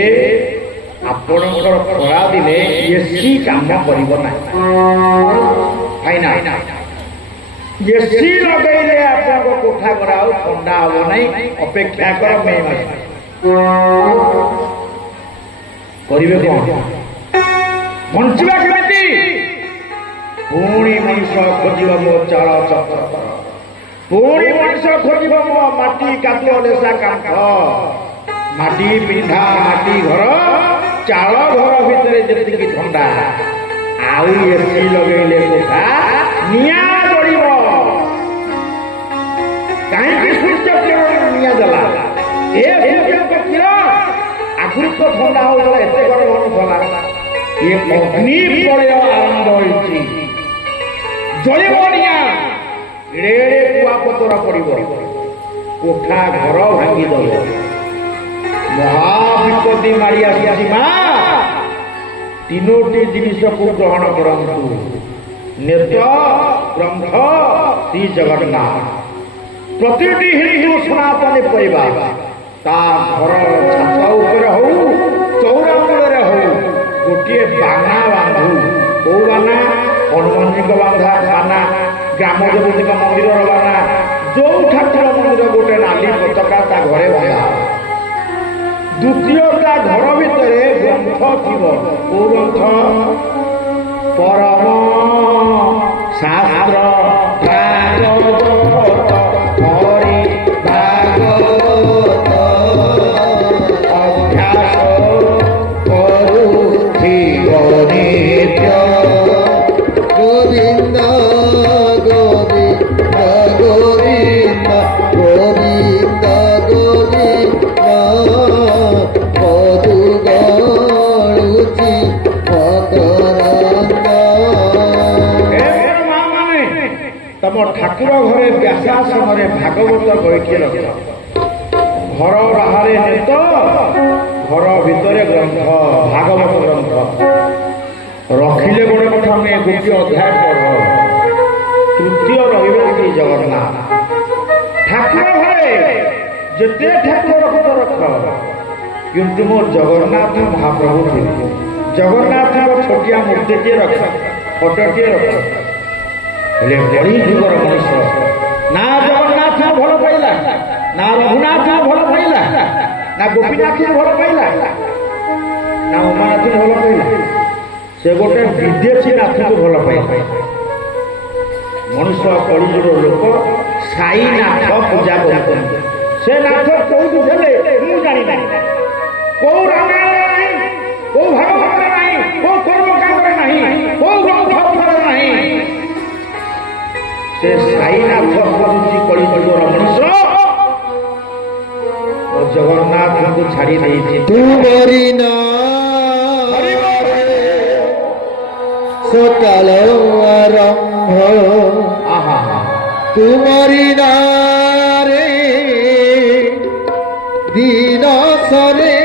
ଆପଣଙ୍କର ଖରା ଦିନେ ଏସି କାମ କରିବ ନାହିଁ। ଫାଇନା ଏସି ଲଗେଇଲେ ଆପଣଙ୍କ କୋଠା ଘର ଆଉ ଥଣ୍ଡା ହବ ନାହିଁ। ଅପେକ୍ଷା କର ମେ ମାସ। କରିବେ କଣ? ବଞ୍ଚିବା କେମିତି? ପୁଣି ମଣିଷ ଖୋଜିବ ମୋ ଚାଳ ଚକ୍ର, ପୁଣି ମଣିଷ ଖୋଜିବ ମୋ ମାଟି କାଦୁଅ ଲେସା କାନ୍ଥ, ମାଟି ପିନ୍ଧା ମାଟି ଘର, ଚାଳ ଘର ଭିତରେ ଯେତିକି ଥଣ୍ଡା, ଆଉ ଏସି ଲଗେଇଲେ କୋଠା ନିଆଁ ଜଳିବ। କାହିଁକି ସୂର୍ଯ୍ୟ କିରଣ ନିଆଁ ଦେଲା? ଏ ସୂର୍ଯ୍ୟଙ୍କ କିରଣ ଆଗରୁ ତ ଥଣ୍ଡା ହଉଥିଲା, ଏତେ ଗରମ ହଉଥିଲା। ଏ ଅଗ୍ନି ପ୍ରଳୟ ଆରମ୍ଭ ହୋଇଛି, ଜଳିବ ନିଆଁ, ଏଡ଼େ କୁଆପଥର ପଡ଼ିବ, କୋଠା ଘର ଭାଙ୍ଗିଦବ। ମହାବିପତ୍ତି ମାରି ଆସିଛି ମା। ତିନୋଟି ଜିନିଷକୁ ଗ୍ରହଣ କରନ୍ତୁ, ନେତ ଗ୍ରନ୍ଥ ଶ୍ରୀ ଜଗନ୍ନାଥ। ପ୍ରତିଟି ହିନ୍ଦୁ ସନାତନୀ ପରିବାର ତା ଘର ଛାତ ଉପରେ ହଉ, ଚଉରା ମୂଳରେ ହଉ, ଗୋଟିଏ ବାନା ବାନ୍ଧୁ। କୋଉ ବାନା? ହନୁମାନଜୀଙ୍କ ବାନ୍ଧା ବାନା, ଗ୍ରାମ ଦେବତୀଙ୍କ ମନ୍ଦିରର ବାନା, ଯୋଉ ଠାକୁର ମନ୍ଦିର ଗୋଟେ ନାଲି ପତାକା ତା ଘରେ ବାନ୍ଧା। ଦ୍ୱିତୀୟ, ତା ଘର ଭିତରେ ଗ୍ରନ୍ଥ ଥିବ। କୋଉ ଗ୍ରନ୍ଥ? ପରମ ଶାସ୍ତ୍ର ଭାଗବତ, ହରି ଭାଗବତ ଅଭ୍ୟାସ କରୁଥିବ ନିତ୍ୟ। গোবিন্দ গোবিন্দ গোবিন্দ গোবিন্দ গোবিন্দ মধু গড়ুচি মকরন্দ। ତମ ଠାକୁର ଘରେ ବ୍ୟାସାସନରେ ଭାଗବତ ବହିକି ରଖ। ଘର ବାହାରେ ନେତ, ଘର ଭିତରେ ଗ୍ରନ୍ଥ, ଭାଗବତ ଗ୍ରନ୍ଥ ରଖିଲେ ବଡ଼ କଥା ନୁହେଁ। ଗୋଟିଏ ଅଧ୍ୟାୟ ପଢ଼। ତୃତୀୟ ରହିବେ ଶ୍ରୀ ଜଗନ୍ନାଥ। ଠାକୁର ଘରେ ଯେତେ ଠାକୁର ରଖ ରଖ, କିନ୍ତୁ ମୋ ଜଗନ୍ନାଥ ମହାପ୍ରଭୁ ଥିବେ। ଜଗନ୍ନାଥଙ୍କ ଛୋଟିଆ ମୂର୍ତ୍ତିଟିଏ ରଖ, ଫଟୋଟିଏ ରଖ। ହେଲେ ବଢି ଯୁଗର ମଣିଷ ନା ଜଗନ୍ନାଥ ଭଲ ପାଇଲା, ନା ରଘୁନାଥ ଭଲ ପାଇଲା, ନା ଗୋପୀନାଥ ଭଲ ପାଇଲା, ନା ଉମାନାଥ ଭଲ ପାଇଲା। ସେ ଗୋଟେ ବିଦେଶୀ ନାଥକୁ ଭଲ ପାଇଲା। ମଣିଷ କଳିଯୁଗର ଲୋକ ସାଇ ନାଥ ପୂଜା କରୁଛନ୍ତି। ସେ ନାଥ କୋଉଠୁ ଥିଲେ ମୁଁ ଜାଣିନାହିଁ। କୋଉ ରାମାୟଣ ନାହିଁ, କୋଉ ଭାଗବତରେ ନାହିଁ, କୋଉ କର୍ମକାଣ୍ଡରେ ନାହିଁ, କୋଉ ଗ୍ରନ୍ଥରେ ନାହିଁ। ସେ ସାଇନାଥ କରୁଛି କଳିଯୁଗର ମଣିଷ। ଜଗନ୍ନାଥଙ୍କୁ ଛାଡ଼ି ଦେଇଛି। ତୁମରି ନା ସକାଳ ଆରମ୍ଭ, ତୁମରି ନାରେ ଦିନ ସରେ।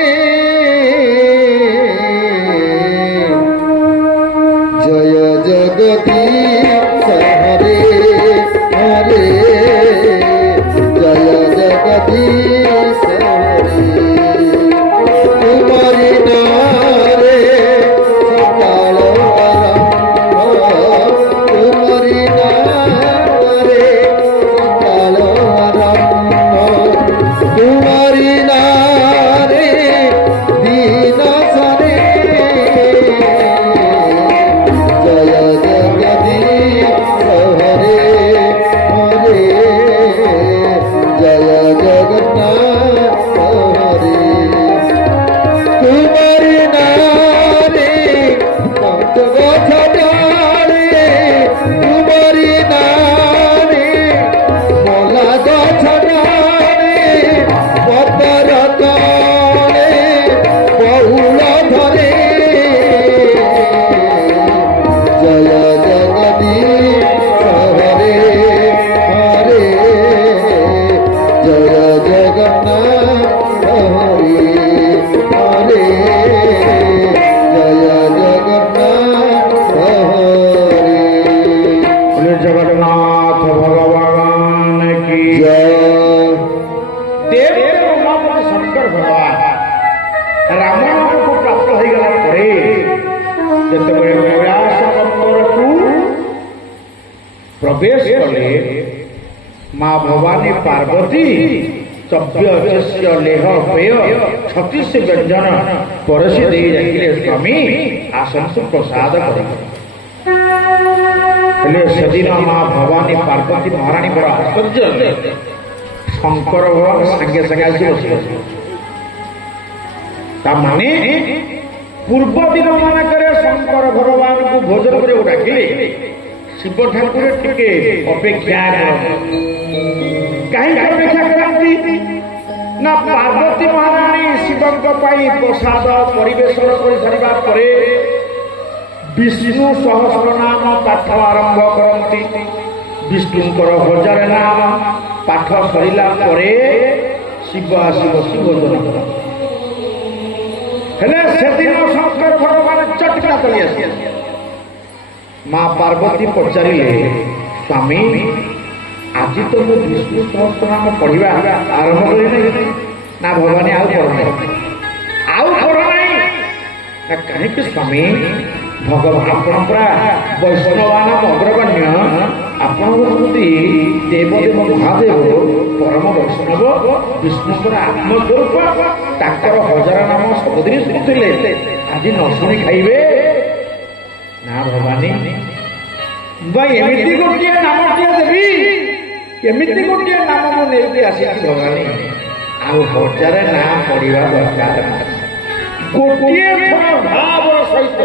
ଜୟ ଜଗଦୀଶ ହରେ ହରେ, ଜୟ ଜଗଦୀଶ ହରେ। ତୁମରି ନାରେ ସକାଳ ଆରମ୍ଭ, ତୁମରି ନାରେ ସକାଳ ଆରମ୍ଭ, ତୁମରି ନାରେ ଦିନ ସରେ। ଜୟ ଜଗଦୀଶ ହରେ ହରେ, ଜୟ ଜଗନ୍ନାଥ ହରେ। ତୁମରି ନାରେ ପଞ୍ଚ ଗଛ ଡାଳେ, ତୁମରି ନାରେ ମଲା ଗଛ ଡାଳେ, ପତର ତଳେ ବହୁଳ ଧରେ। ଜୟ ଜଗଦୀଶ ହରେ ହରେ, জগন্নাথ হরি হরে জয় জগন্নাথ হরি बोले जगन्नाथ भगवान की জয় देव उमापति शंकर भगवान राम को प्राप्त हो गला परे जतबे कैलाश मंदिर को प्रवेश कले माँ भवानी पार्वती सभ्य शिष्य लेह पेय 36 व्यंजन परसी दे जाइले स्वामी आसन से प्रसाद करे सेदिन माँ भवानी पार्वती महाराणी बड़ आश्चर्य शंकर भगवान संगे संगे आसी बस माने पूर्व दिन मानक शंकर भगवान को भोजन कर डाकिले शिव ठाकुर टिके अपेक्षा कहीं अपेक्षा करती ना पार्वती महाराणी शिवों प्रसाद परिवेशन कर सारा पर विष्णु सहस्र नाम पाठ आरंभ करती विष्णुंकर 1000 नाम पाठ सरला शिव आसी बसी भोजन हेले सेदिन शंकर भगवान चटका चली आस माँ पार्वती पचारे स्वामी आज तो मु विष्णु सहस्र नाम पढ़ा आरंभ करी ना भवानी आउ कर ना कहीं स्वामी भगवान आपणा वैष्णवान अग्रगण्य आपणि देवदेव महादेव परम वैष्णव विष्णुकर आत्मस्वरूप ताकर 1000 नाम सबदिन शुणुले आज न शुणी खाइबे ना भवानी एमती गोटे नामटे देवी एमती गोटे नाम मुझे आसी भवानी आजार नाम पढ़ा दरकार गोटे थर भाव सहित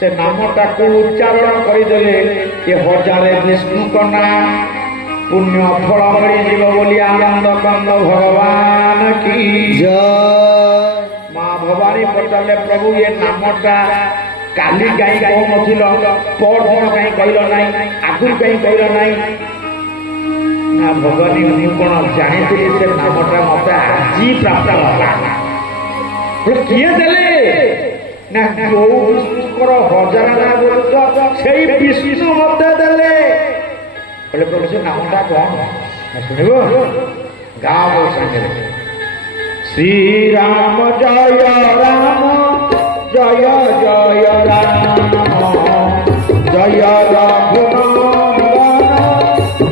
से नामटा को उच्चारण करदे ये 1000 विष्णु नाम पुण्य फल मिल बोली आनंद कंद भगवान की जय माँ भवानी पचारे प्रभु ये नामटा काली कहीं कह नथिल परदिन कहीं कहल ना आगुरी कहीं कहल ना भगवानी मुझे कौन जानी से नामटा मत आज प्राप्त किए देले ना जो विष्णुकर 1000 नाम बोलुच से विष्णु मत देले बोले प्रभु से नामटा कौन शुणव गाँव संगे श्री राम जय राम जय जय राम जय रघुनंदन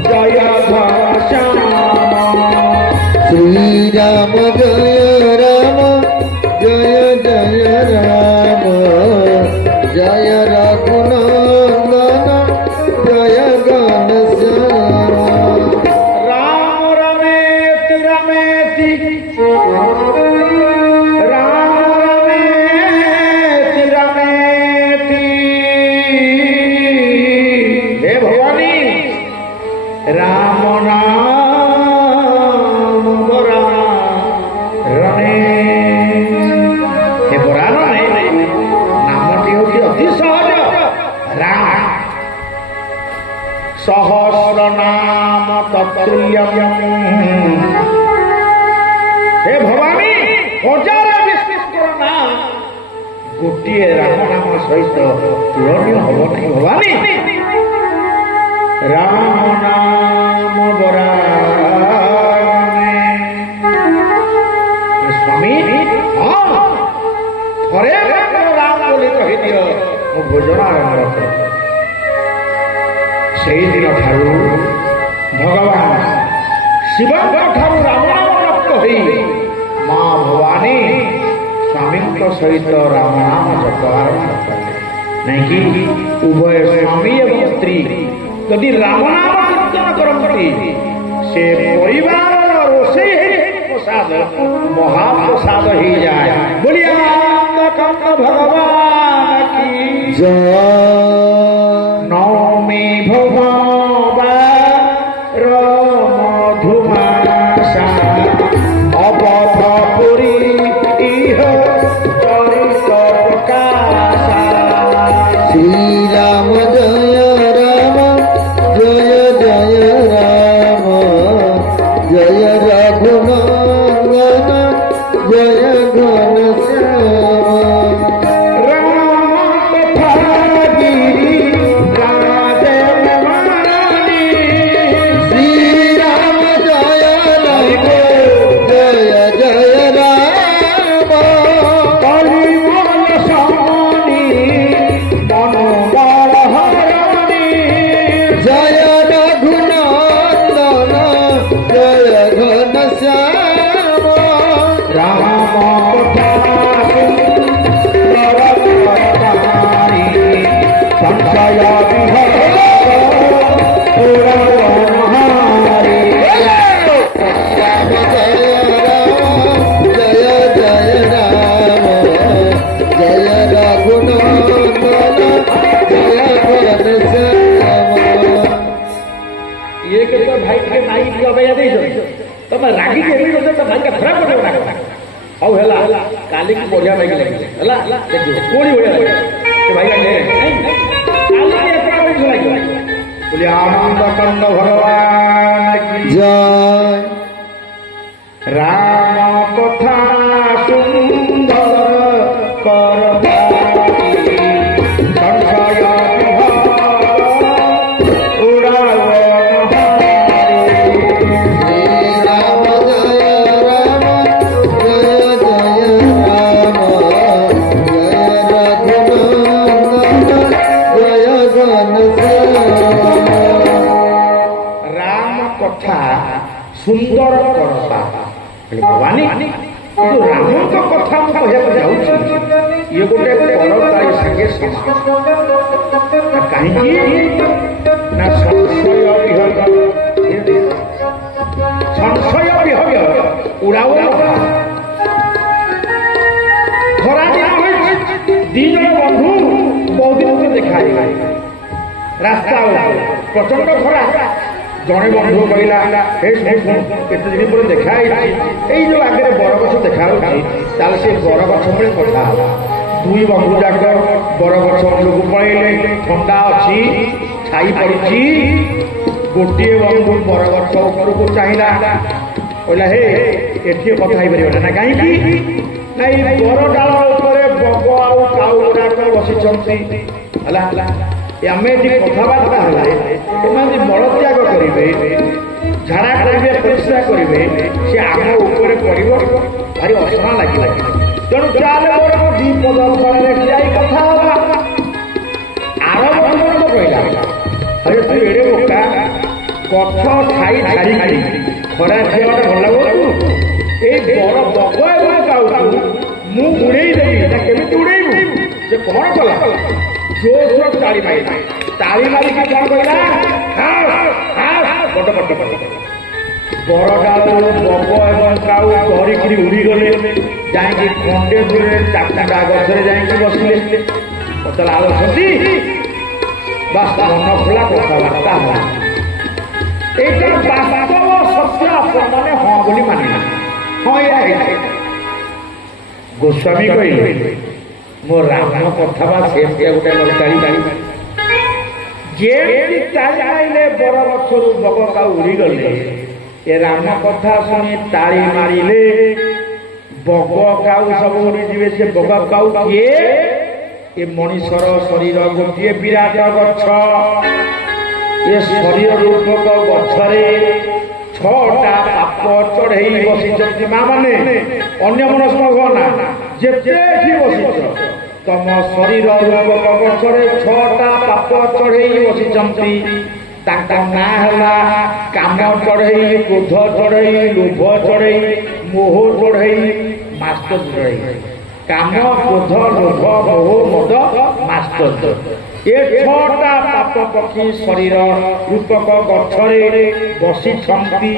जय घनश्याम श्री राम जय राम जय जय राम जय रघुनंदन जय घनश्याम राम रमेति रमेति राम रमेति रमेति हे भवानी राम नाम बरा रणे हे बरा रणे नामटी होती अति सहज राम सहस्र नाम तत्तुल्यम हे भवानी 1000 विष्णुकर नाम गोटे राम नाम सहित तुलनीय हम नहीं भवानी राम नाम बराने स्वामी हाँ थरे राम बोली कही दियो मो भोजन आरंभ कर से दिन ठारू भगवान शिव ठारू राम नाम प्राप्त होई माँ भवानी स्वामी सहित राम नाम जप आरंभ कले नहीं कि उभय स्वामी एवं स्त्री यदि राम नाम कीर्तन करती से परिवार रोषे प्रसाद महाप्रसाद ही जाए बोलिए भगवान की जय नौमी भगवान मधुमासा अवधपुरी इह चरित प्रकाशा श्री राम जय राम जय जय राम जय रघुनाथ ଏମିତି ଗୋଟେ ତା ଭାଇକା ଖରାପ କରିଦେବ ନା ହଉ ହେଲା କାଲିକି ବଢିଆ ଭାଇକି ଲାଗିଲେ ହେଲା ଦେଖିବ କୋଳି ବଢିଆ ଲାଗିବ ସେ ଭାଇକା କାଲିକି ଏତେ ଲାଗିବ ବୋଲି ଆନନ୍ଦ କନ୍ଦ ଭଗବାନ କି জয় রাম কথা সুন্দর করতা সংশয় উড়াব রাম জয় রাম জয় জয় রাম জয় রঘুনন্দন জয় ঘনশ্যাম রাম কথা সুন্দর করতা ভবানী କିନ୍ତୁ ରାମଙ୍କ କଥା ମୁଁ କହିବାକୁ ଯାଉଛି ଇଏ ଗୋଟେ ପରତାରି ସାଙ୍ଗେ ସମାନ କାହିଁକି ନା ସଂଶୟ ବିହଗ ଉଡ଼ାଉ ଖରା ଦିନ ଦି ଜଣ ବନ୍ଧୁ ବହୁତ ଦିନ ଦେଖା ରାସ୍ତା ପ୍ରଚଣ୍ଡ ଖରା ଜଣେ ବନ୍ଧୁ କହିଲା କେତେ ଦିନ ପରେ ଦେଖା ହେଇଛି ଏଇ ଯୋଉ ଆଗରେ ବରଗଛ ଦେଖା ହଉଛି ତାହେଲେ ସେ ବରଗଛ ମୂଳେ କଥା ହେଲା ଦୁଇ ବନ୍ଧୁ ଯାକ ବରଗଛ ମୂଳକୁ ପଳେଇଲେ ଥଣ୍ଡା ଅଛି ଛାଇ ପଡିଛି ଗୋଟିଏ ବନ୍ଧୁ ବରଗଛ ଉପରକୁ ଚାହିଁଲା କହିଲା ହେ ଏଠି କଥା ହେଇପାରିବ ନା କାହିଁକି ନା ଏଇ ବର ଡାଳ ଉପରେ ବଗ ଆଉ କାଉ ଗୁଡାକ ବସିଛନ୍ତି ହେଲା ଆମେ ଏଠି କଥାବାର୍ତ୍ତା ହେଲେ ଏମାନେ ମଳତ୍ୟାଗ କରିବେ ଝାଡ଼ା କରିବେ ପରିସ୍ରା କରିବେ ସେ ଆମ ଉପରେ ପଡ଼ିବ ଭାରି ଅସନା ଲାଗିଲା ତେଣୁ ଚାଲେ ଦି ପଦ ଫଳରେ ଯାଇ କଥା ହବା ଆର ବନ୍ଧୁ କହିଲା ଆରେ ତୁ ଏଡେ ବୋକା ଗଛ ଛାଇ ଛାଡ଼ି ଖରା ଝିଅଟା ଭଲ ଲାଗୁଛୁ ଏଇ ବର ବଗ ଏବଂ କାଉକୁ ମୁଁ ଉଡ଼େଇ ଦେବି ନା କେମିତି ଉଡ଼େଇବୁ ସେ କଣ କଲା ଜୋର ତାଳି ମାରିଲା ତାଳି ମାରିକି କଣ କହିଲା ବଡ ବଡ ବର ଡାଳରୁ ବଗ ଏବଂ କାଉ ଧରିକିରି ଉଡ଼ିଗଲେ ଯାଇକି ଖଣ୍ଡେ ଦୂରରେ ଚାରିଟା ଗଛରେ ଯାଇକି ବସିଲେ ପଚାରିଲା ଆଉ ଅଛନ୍ତି ବାସ୍ ମନ ଖୋଲା କଥାବାର୍ତ୍ତା ହେଲା ଏଇଟା ବାସ୍ତବ ସତ୍ୟ ଆପଣମାନେ ହଁ ବୋଲି ମାନିଲା ହଁ ଏଇଆ ଗୋସ୍ୱାମୀ କହିଲେ ମୋ ରାମ କଥା ବା ସେମିତିଆ ଗୋଟେ ଚାଳି ଯେମିତି ତାଳି ମାରିଲେ ବର ଗଛରୁ ବଗ କାଉ ଉଡ଼ିଗଲେ ଏ ରାମ କଥା ଶୁଣି ତାଳି ମାରିଲେ ବଗ କାଉ ସବୁ ଉଡ଼ିଯିବେ ସେ ବଗ କାଉ କିଏ ଏ ମଣିଷର ଶରୀର ଗୋଟିଏ ବିରାଟ ଗଛ ଏ ଶରୀର ରୂପକ ଗଛରେ 6ଟା ପାପ ଚଢ଼େଇ ବସିଛନ୍ତି ମା ମାନେ ଅନ୍ୟ ମନସ୍କ ହୁଅନା ଯେତେ ଏଠି ବସିଛ ତମ ଶରୀର ରୂପକ ଗଛରେ 6ଟା ପାପ ଚଢ଼େଇ ବସିଛନ୍ତି ତାଙ୍କ ନାଁ ହେଲା କାମ ଚଢ଼େଇ କ୍ରୋଧ ଚଢ଼େଇ ଲୋଭ ଚଢ଼େଇ ମୋହ ଚଢ଼େଇ ମାସ୍ତର ଚଢ଼େଇ କାମ କ୍ରୋଧ ଲୋଭ ମୋହ ମଦ ମାସ୍ତର ଏ 6ଟା ପାପ ପକ୍ଷୀ ଶରୀର ରୂପକ ଗଛରେ ବସିଛନ୍ତି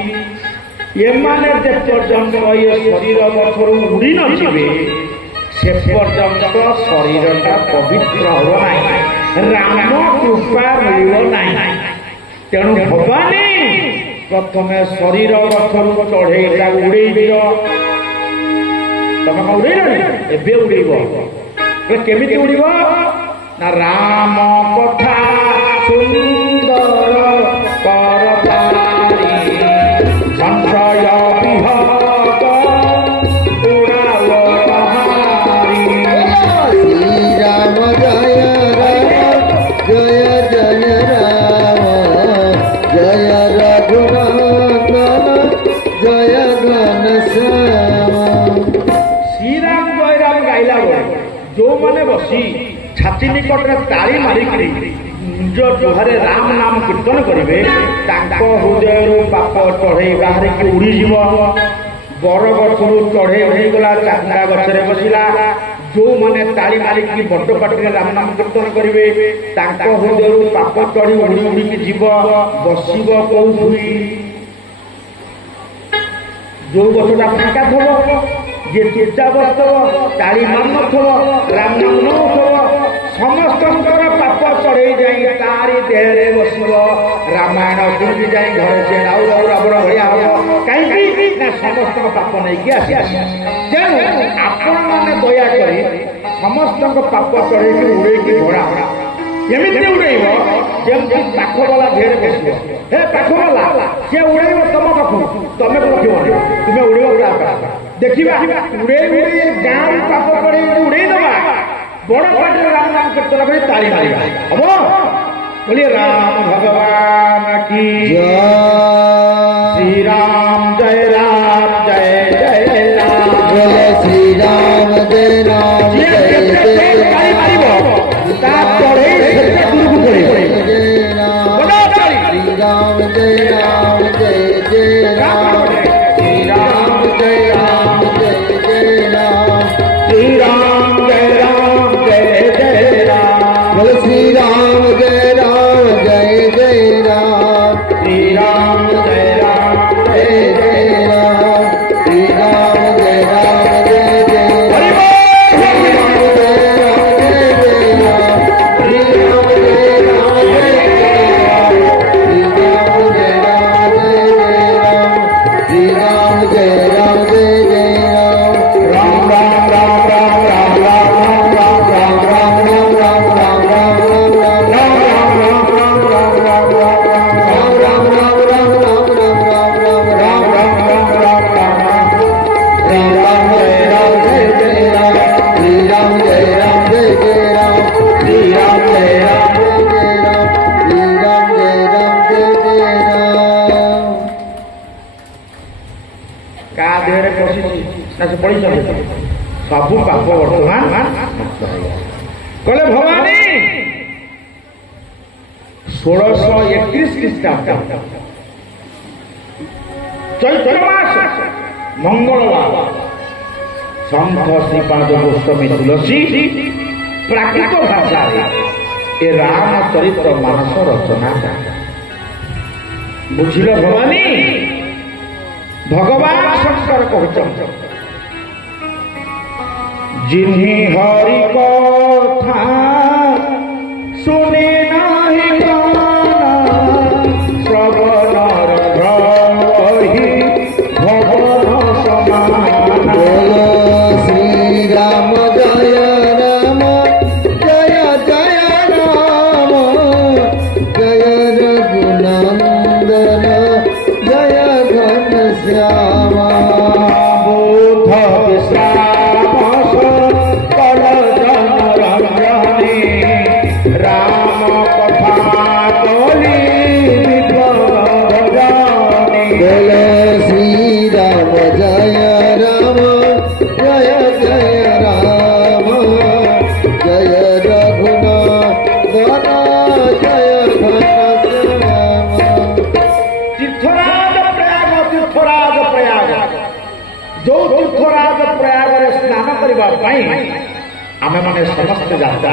ଏମାନେ ଯେ ପର୍ଯ୍ୟନ୍ତ ଏ ଶରୀର ଗଛରୁ ଉଡ଼ି ନଯିବେ ସେ ପର୍ଯ୍ୟନ୍ତ ଶରୀରଟା ପବିତ୍ର ହେବ ନାହିଁ ରାମ କୃପା ମିଳିବ ନାହିଁ ତେଣୁ ଭବାନୀ ପ୍ରଥମେ ଶରୀର ଗଛରୁ ଚଢ଼େଇଟା ଉଡ଼େଇ ଦିଅ ତମେ କଣ ଉଡ଼େଇଲଣି ଏବେ ଉଡ଼େଇବ କେମିତି ଉଡ଼ିବ ନା ରାମ କଥା ସୁନ୍ଦର କରତାରି ସଂଶୟ ବିହଗ ଉଡ଼ାବ ବାହାରି শ্রীরাম জয় রাম জয় জয় রাম জয় রঘুনন্দন জয় ঘনশ্যাম ଶ୍ରୀରାମ ଜୟ ରାମ ଗାଇଲା ବେଳେ ଯୋଉମାନେ ବସି ଛାତି ନିକଟରେ ତାଳି ମାରିକିରି ନିଜ ଜୁହାରେ ରାମ ନାମ କୀର୍ତ୍ତନ କରିବେ ତାଙ୍କ ହୃଦୟରୁ ପାପ ଚଢ଼େଇ ବାହାରିକି ଉଡ଼ିଯିବ ବର ଗଛରୁ ଚଢ଼େଇ ଉଡ଼ିଗଲା ଚାନ୍ଦା ଗଛରେ ବସିଲା ଯୋଉମାନେ ତାଳି ମାରିକି ବଡ଼ ପାଟିରେ ରାମ ନାମ କୀର୍ତ୍ତନ କରିବେ ତାଙ୍କ ହୃଦୟରୁ ପାପ ଚଢ଼ି ଉଡ଼ି ଉଡ଼ିକି ଯିବ ବସିବ କୋଉଠି ଯୋଉ ଗଛଟା ଫାଙ୍କା ଥିବ ଯିଏ ଚେଷ୍ଟା ବସିଥିବ ତାଳି ମାରୁନଥିବ ରାମ ନାମ ନଉଥିବ ସମସ୍ତଙ୍କର ପାପ ଚଢ଼େଇ ଯାଇ ତାରି ଦେହରେ ବସିବ। ରାମାୟଣ ଶୁଣିକି ଯାଇ ଘରେ ସେ ରାଉ ରାଉ ରାବଣ ଭଳିଆ ହବ। କାହିଁକି ନା ସମସ୍ତଙ୍କ ପାପ ନେଇକି ଆସିଛି। ତେଣୁ ଆପଣମାନେ ଦୟାକରି ସମସ୍ତଙ୍କ ପାପ ଚଢ଼େଇକି ଉଡ଼େଇକି ଭରା ଏମିତି ଉଡ଼େଇବ ଯେମିତି ପାଖବାଲା ଦେହରେ ବସିବ। ହେ ପାଖବାଲା ସିଏ ଉଡ଼େଇବ ତମ ପାଖକୁ, ତମେ ରଖିବନି, ତୁମେ ଉଡ଼ିବ ତା ପାଖ। ଦେଖିବା ଉଡ଼େଇ ଉଡ଼େଇ ଗାଁରୁ ପାପ ଚଢ଼େଇ ଉଡ଼େଇ ଦେବା। ବଡ଼ ପାଟିରେ ରାମ ନାମ କୀର୍ତ୍ତନ କରି ତାଳି ମାରିବା। ହବ बोलिए राम भगवान की श्री राम जय जय राम। बोले श्री राम जय राम जय जय राम। श्री राम जय राम जय जय राम। श्री राम जय राम जय जय राम। श्री राम जय जय राम। बोले श्री राम जय राम जय जय राम। श्री राम जय जय राम। श्री राम जय राम जय जय राम। सबू पाप वर्तमान कहले भवानी 1631 ख्रीष्टाब्द चैत्र मास मंगलवार संत श्रीपाद गोस्वामी तुलसी प्राकृत भाषा ए रामचरित्र मानस रचना बुझिल भवानी। भगवान शंकर कहते जिन्हीं हरि कथा सुने नहीं गाना श्रवणर रही भवन समान। बोलो श्री राम जय राम जय जय राम। जय रघुनंदन जय घनश्यामा। बुध विश्राम कल जन रंजनी राम कथा कली भजनी। बोलो श्री राम जय राम जय जय राम। जय रघुनंदन जय घनश्यामा। तीर्थराज प्रयाग जो तीर्थराज प्रयाग स्नान करने आमे माने समस्त जाता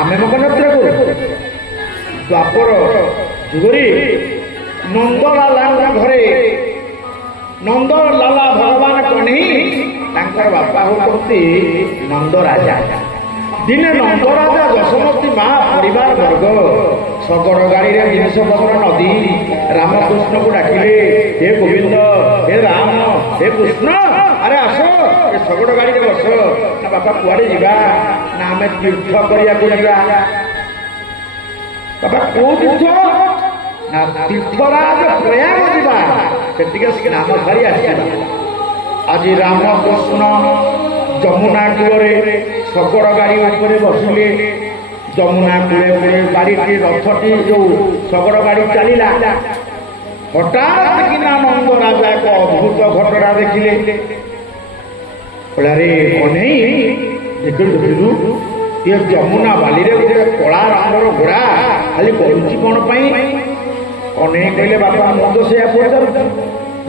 आमे मगनत्र करू द्वापर जुगरी नंदलाला घरे नंदलाला भगवान कन्ही तांकर बापा होती नंदराजा। दिने नंदराजा यशोमती माँ परिवार वर्ग शगड़ गाड़ी रे जिनिस पत्र नदी रामकृष्ण को डाकिले हे गोविंद हे राम हे कृष्ण अरे आस ए शगड़ गाड़ी रे बस ना बापा कुआड़े जीवा ना आमे तीर्थ करिया को जीवा। बापा को तीर्थ ना तीर्थराज प्रयाग जीवा सेटिके स्नान सारी आसिबा। आज रामकृष्ण जमुना कूଳରେ ଶଗଡ଼ ଗାଡ଼ି ଉପରେ ବସିଲେ। ଯମୁନା କୂଳେ କୂଳେ ଗାଡ଼ିଟି ରଥଟି ଯୋଉ ଶଗଡ଼ ଗାଡ଼ି ଚାଲିଲା ହଠାତ୍ କିନା ନନ୍ଦ ରାଜା ଏକ ଅଦ୍ଭୁତ ଘଟଣା ଦେଖିଲେ। ଫଳରେ ଅନେଇ ଦେଖିଲୁ ଏ ଯମୁନା ବାଲିରେ ଗୋଟେ କଳା ରଙ୍ଗର ଘୋଡ଼ା ଖାଲି କରୁଛି କ'ଣ ପାଇଁ? ଅନେଇ କହିଲେ ବାପା ମୁଁ ତ ସେଇଆ ପଚାରୁଛି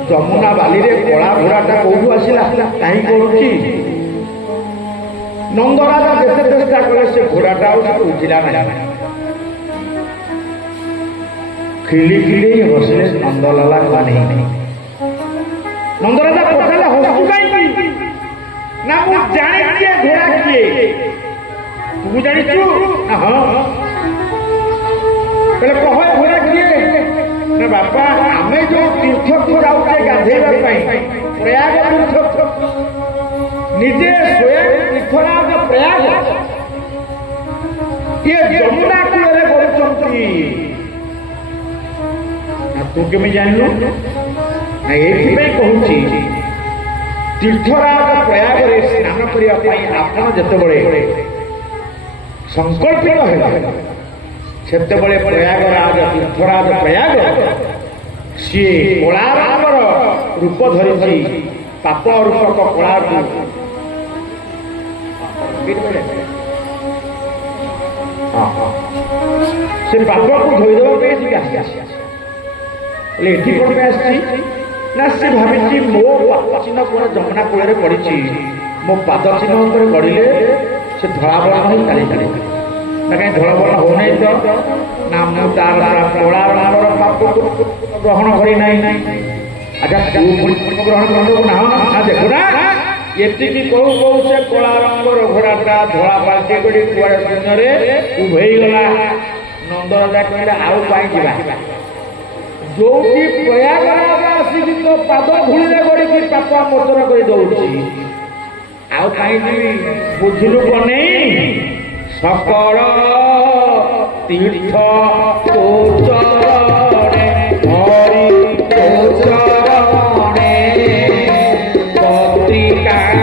ଯମୁନା ବାଲିରେ କଳା ଘୋଡ଼ାଟା କୋଉଠୁ ଆସିଲା କାହିଁ କରୁଛି? नंदराजा जेते चेष्टा कले से घोड़ाटा उठिला नहीं। खिली खिली हसले नंदलाला माने नंदराजा पचारे हसु कहीं ना मु जाने किए घोड़ा किए ତୁ ଜାଣିଛୁ ନା ହଁ କହିଲେ କହ ଘୋଡ଼ା କିଏ ନା ବାପା ଆମେ ଯୋଉ ତୀର୍ଥକୁ ଯାଉଛେ ଗାଧେଇବା ପାଇଁ ପ୍ରୟାଗ ତୀର୍ଥ ନିଜେ ସ୍ୱୟଂ ତୀର୍ଥରାଜ ପ୍ରୟାଗ ଇଏ ଯମୁନା କୂଳରେ କରୁଛନ୍ତି ନା ତୁ କେମିତି ଜାଣିଲୁ ନା ଏଇଥିପାଇଁ କହୁଛି ତୀର୍ଥରାଜ ପ୍ରୟାଗରେ ସ୍ନାନ କରିବା ପାଇଁ ଆପଣ ଯେତେବେଳେ ସଂକଳ୍ପିତ ହେଲେ ସେତେବେଳେ ପ୍ରୟାଗରାଜ ତୀର୍ଥରାଜ ପ୍ରୟାଗ ସିଏ କଳାରଙ୍ଗର ରୂପ ଧରିଛି ପାପ ରୂପକ କଳାକୁ ସେ ପାପକୁ ଧୋଇଦେବା ପାଇଁ ଟିକେ ଆସିଛି ଏଠି କଣ ପାଇଁ ଆସିଛି ନା ସେ ଭାବିଛି ମୋ ପାଦ ଚିହ୍ନ ପୁରା ଯମୁନା କୂଳରେ ପଡ଼ିଛି ମୋ ପାଦ ଚିହ୍ନ ଉପରେ ପଡ଼ିଲେ ସେ ଧଳାବର୍ଣ୍ଣ ହେଇ ଚାଲି ଚାଲି ନା କାହିଁ ଧଳାବର୍ଣ୍ଣ ହଉନାହିଁ ତ ନା ମୁଁ ତାର କଳା ରଙ୍ଗର ପାପକୁ ଗ୍ରହଣ କରିନାହିଁ ଆଚ୍ଛା ତୁ ଗ୍ରହଣ କରିଦେବୁ ନା ଦେଖୁ ନା ଏତିକି କହୁ କହୁ ସେ କଳା ରଙ୍ଗର ଘୋଡ଼ାଟା ଧଳା ପାଲଟି କରି କୁଆଡ଼େ ଶୂନ୍ୟରେ ଉଭେଇଗଲା ନନ୍ଦରାଜା କହିଲେ ଆଉ ପାଇଁ ଯିବା ଯୋଉଠି ପ୍ରୟାଗରାଜ ଆସିକି ତୋ ପାଦ ଧୂଳିରେ ଗଡ଼ିକି ପାପ ମୋଚନ କରି ଦଉଛି ଆଉ କାହିଁକି ବୁଝିଲୁ କନେଇ ସକଳ ତୀର୍ଥ ତୋ ଚରଣେ ହରି ତୋ ଚରଣେ ପତ୍ରିକାରି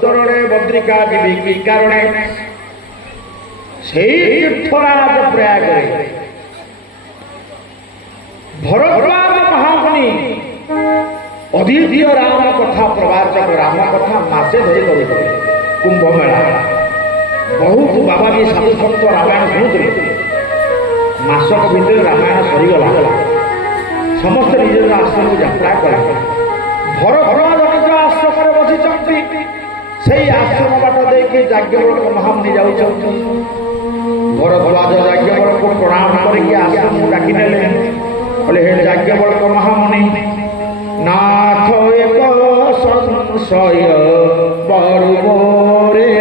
କାରଣେ বদ্রিকা বিবি কারণে সেই তীর্থরাজ প্রয়াগরে ভরদ্বাজ মহামুনি অদ্বিতীয় রাম কথা প্রবাচক রাম কথা মাসে ধরে করুଥିଲେ কুম্ভ মেলা ବହୁତ ବାବାଜୀ ସାଧୁ ସନ୍ଥ ରାମାୟଣ ଶୁଣୁଥିଲେ ମାସକ ଭିତରେ ରାମାୟଣ ସରିଗଲା ସମସ୍ତେ ନିଜ ନିଜ ଆଶ୍ରମକୁ ଯାତ୍ରା କଲେ ଭରଦ୍ୱାଜ ନିଜ ଆଶ୍ରମରେ ବସିଛନ୍ତି ସେଇ ଆଶ୍ରମ ବାଟ ଦେଇକି ଯାଜ୍ଞବଲ୍କ ମହାମୁନି ଯାଉଛନ୍ତି ଭରଦ୍ୱାଜ ଯାଜ୍ଞବଲ୍କକୁ ପ୍ରଣାମ କରିକି ଆଶ୍ରମକୁ ଡାକି ନେଲେ କହିଲେ ହେ ଯାଜ୍ଞବଲ୍କ ମହାମୁନି ନାଥ ଏକ ସଂଶୟ ବରୁ ମୋରେ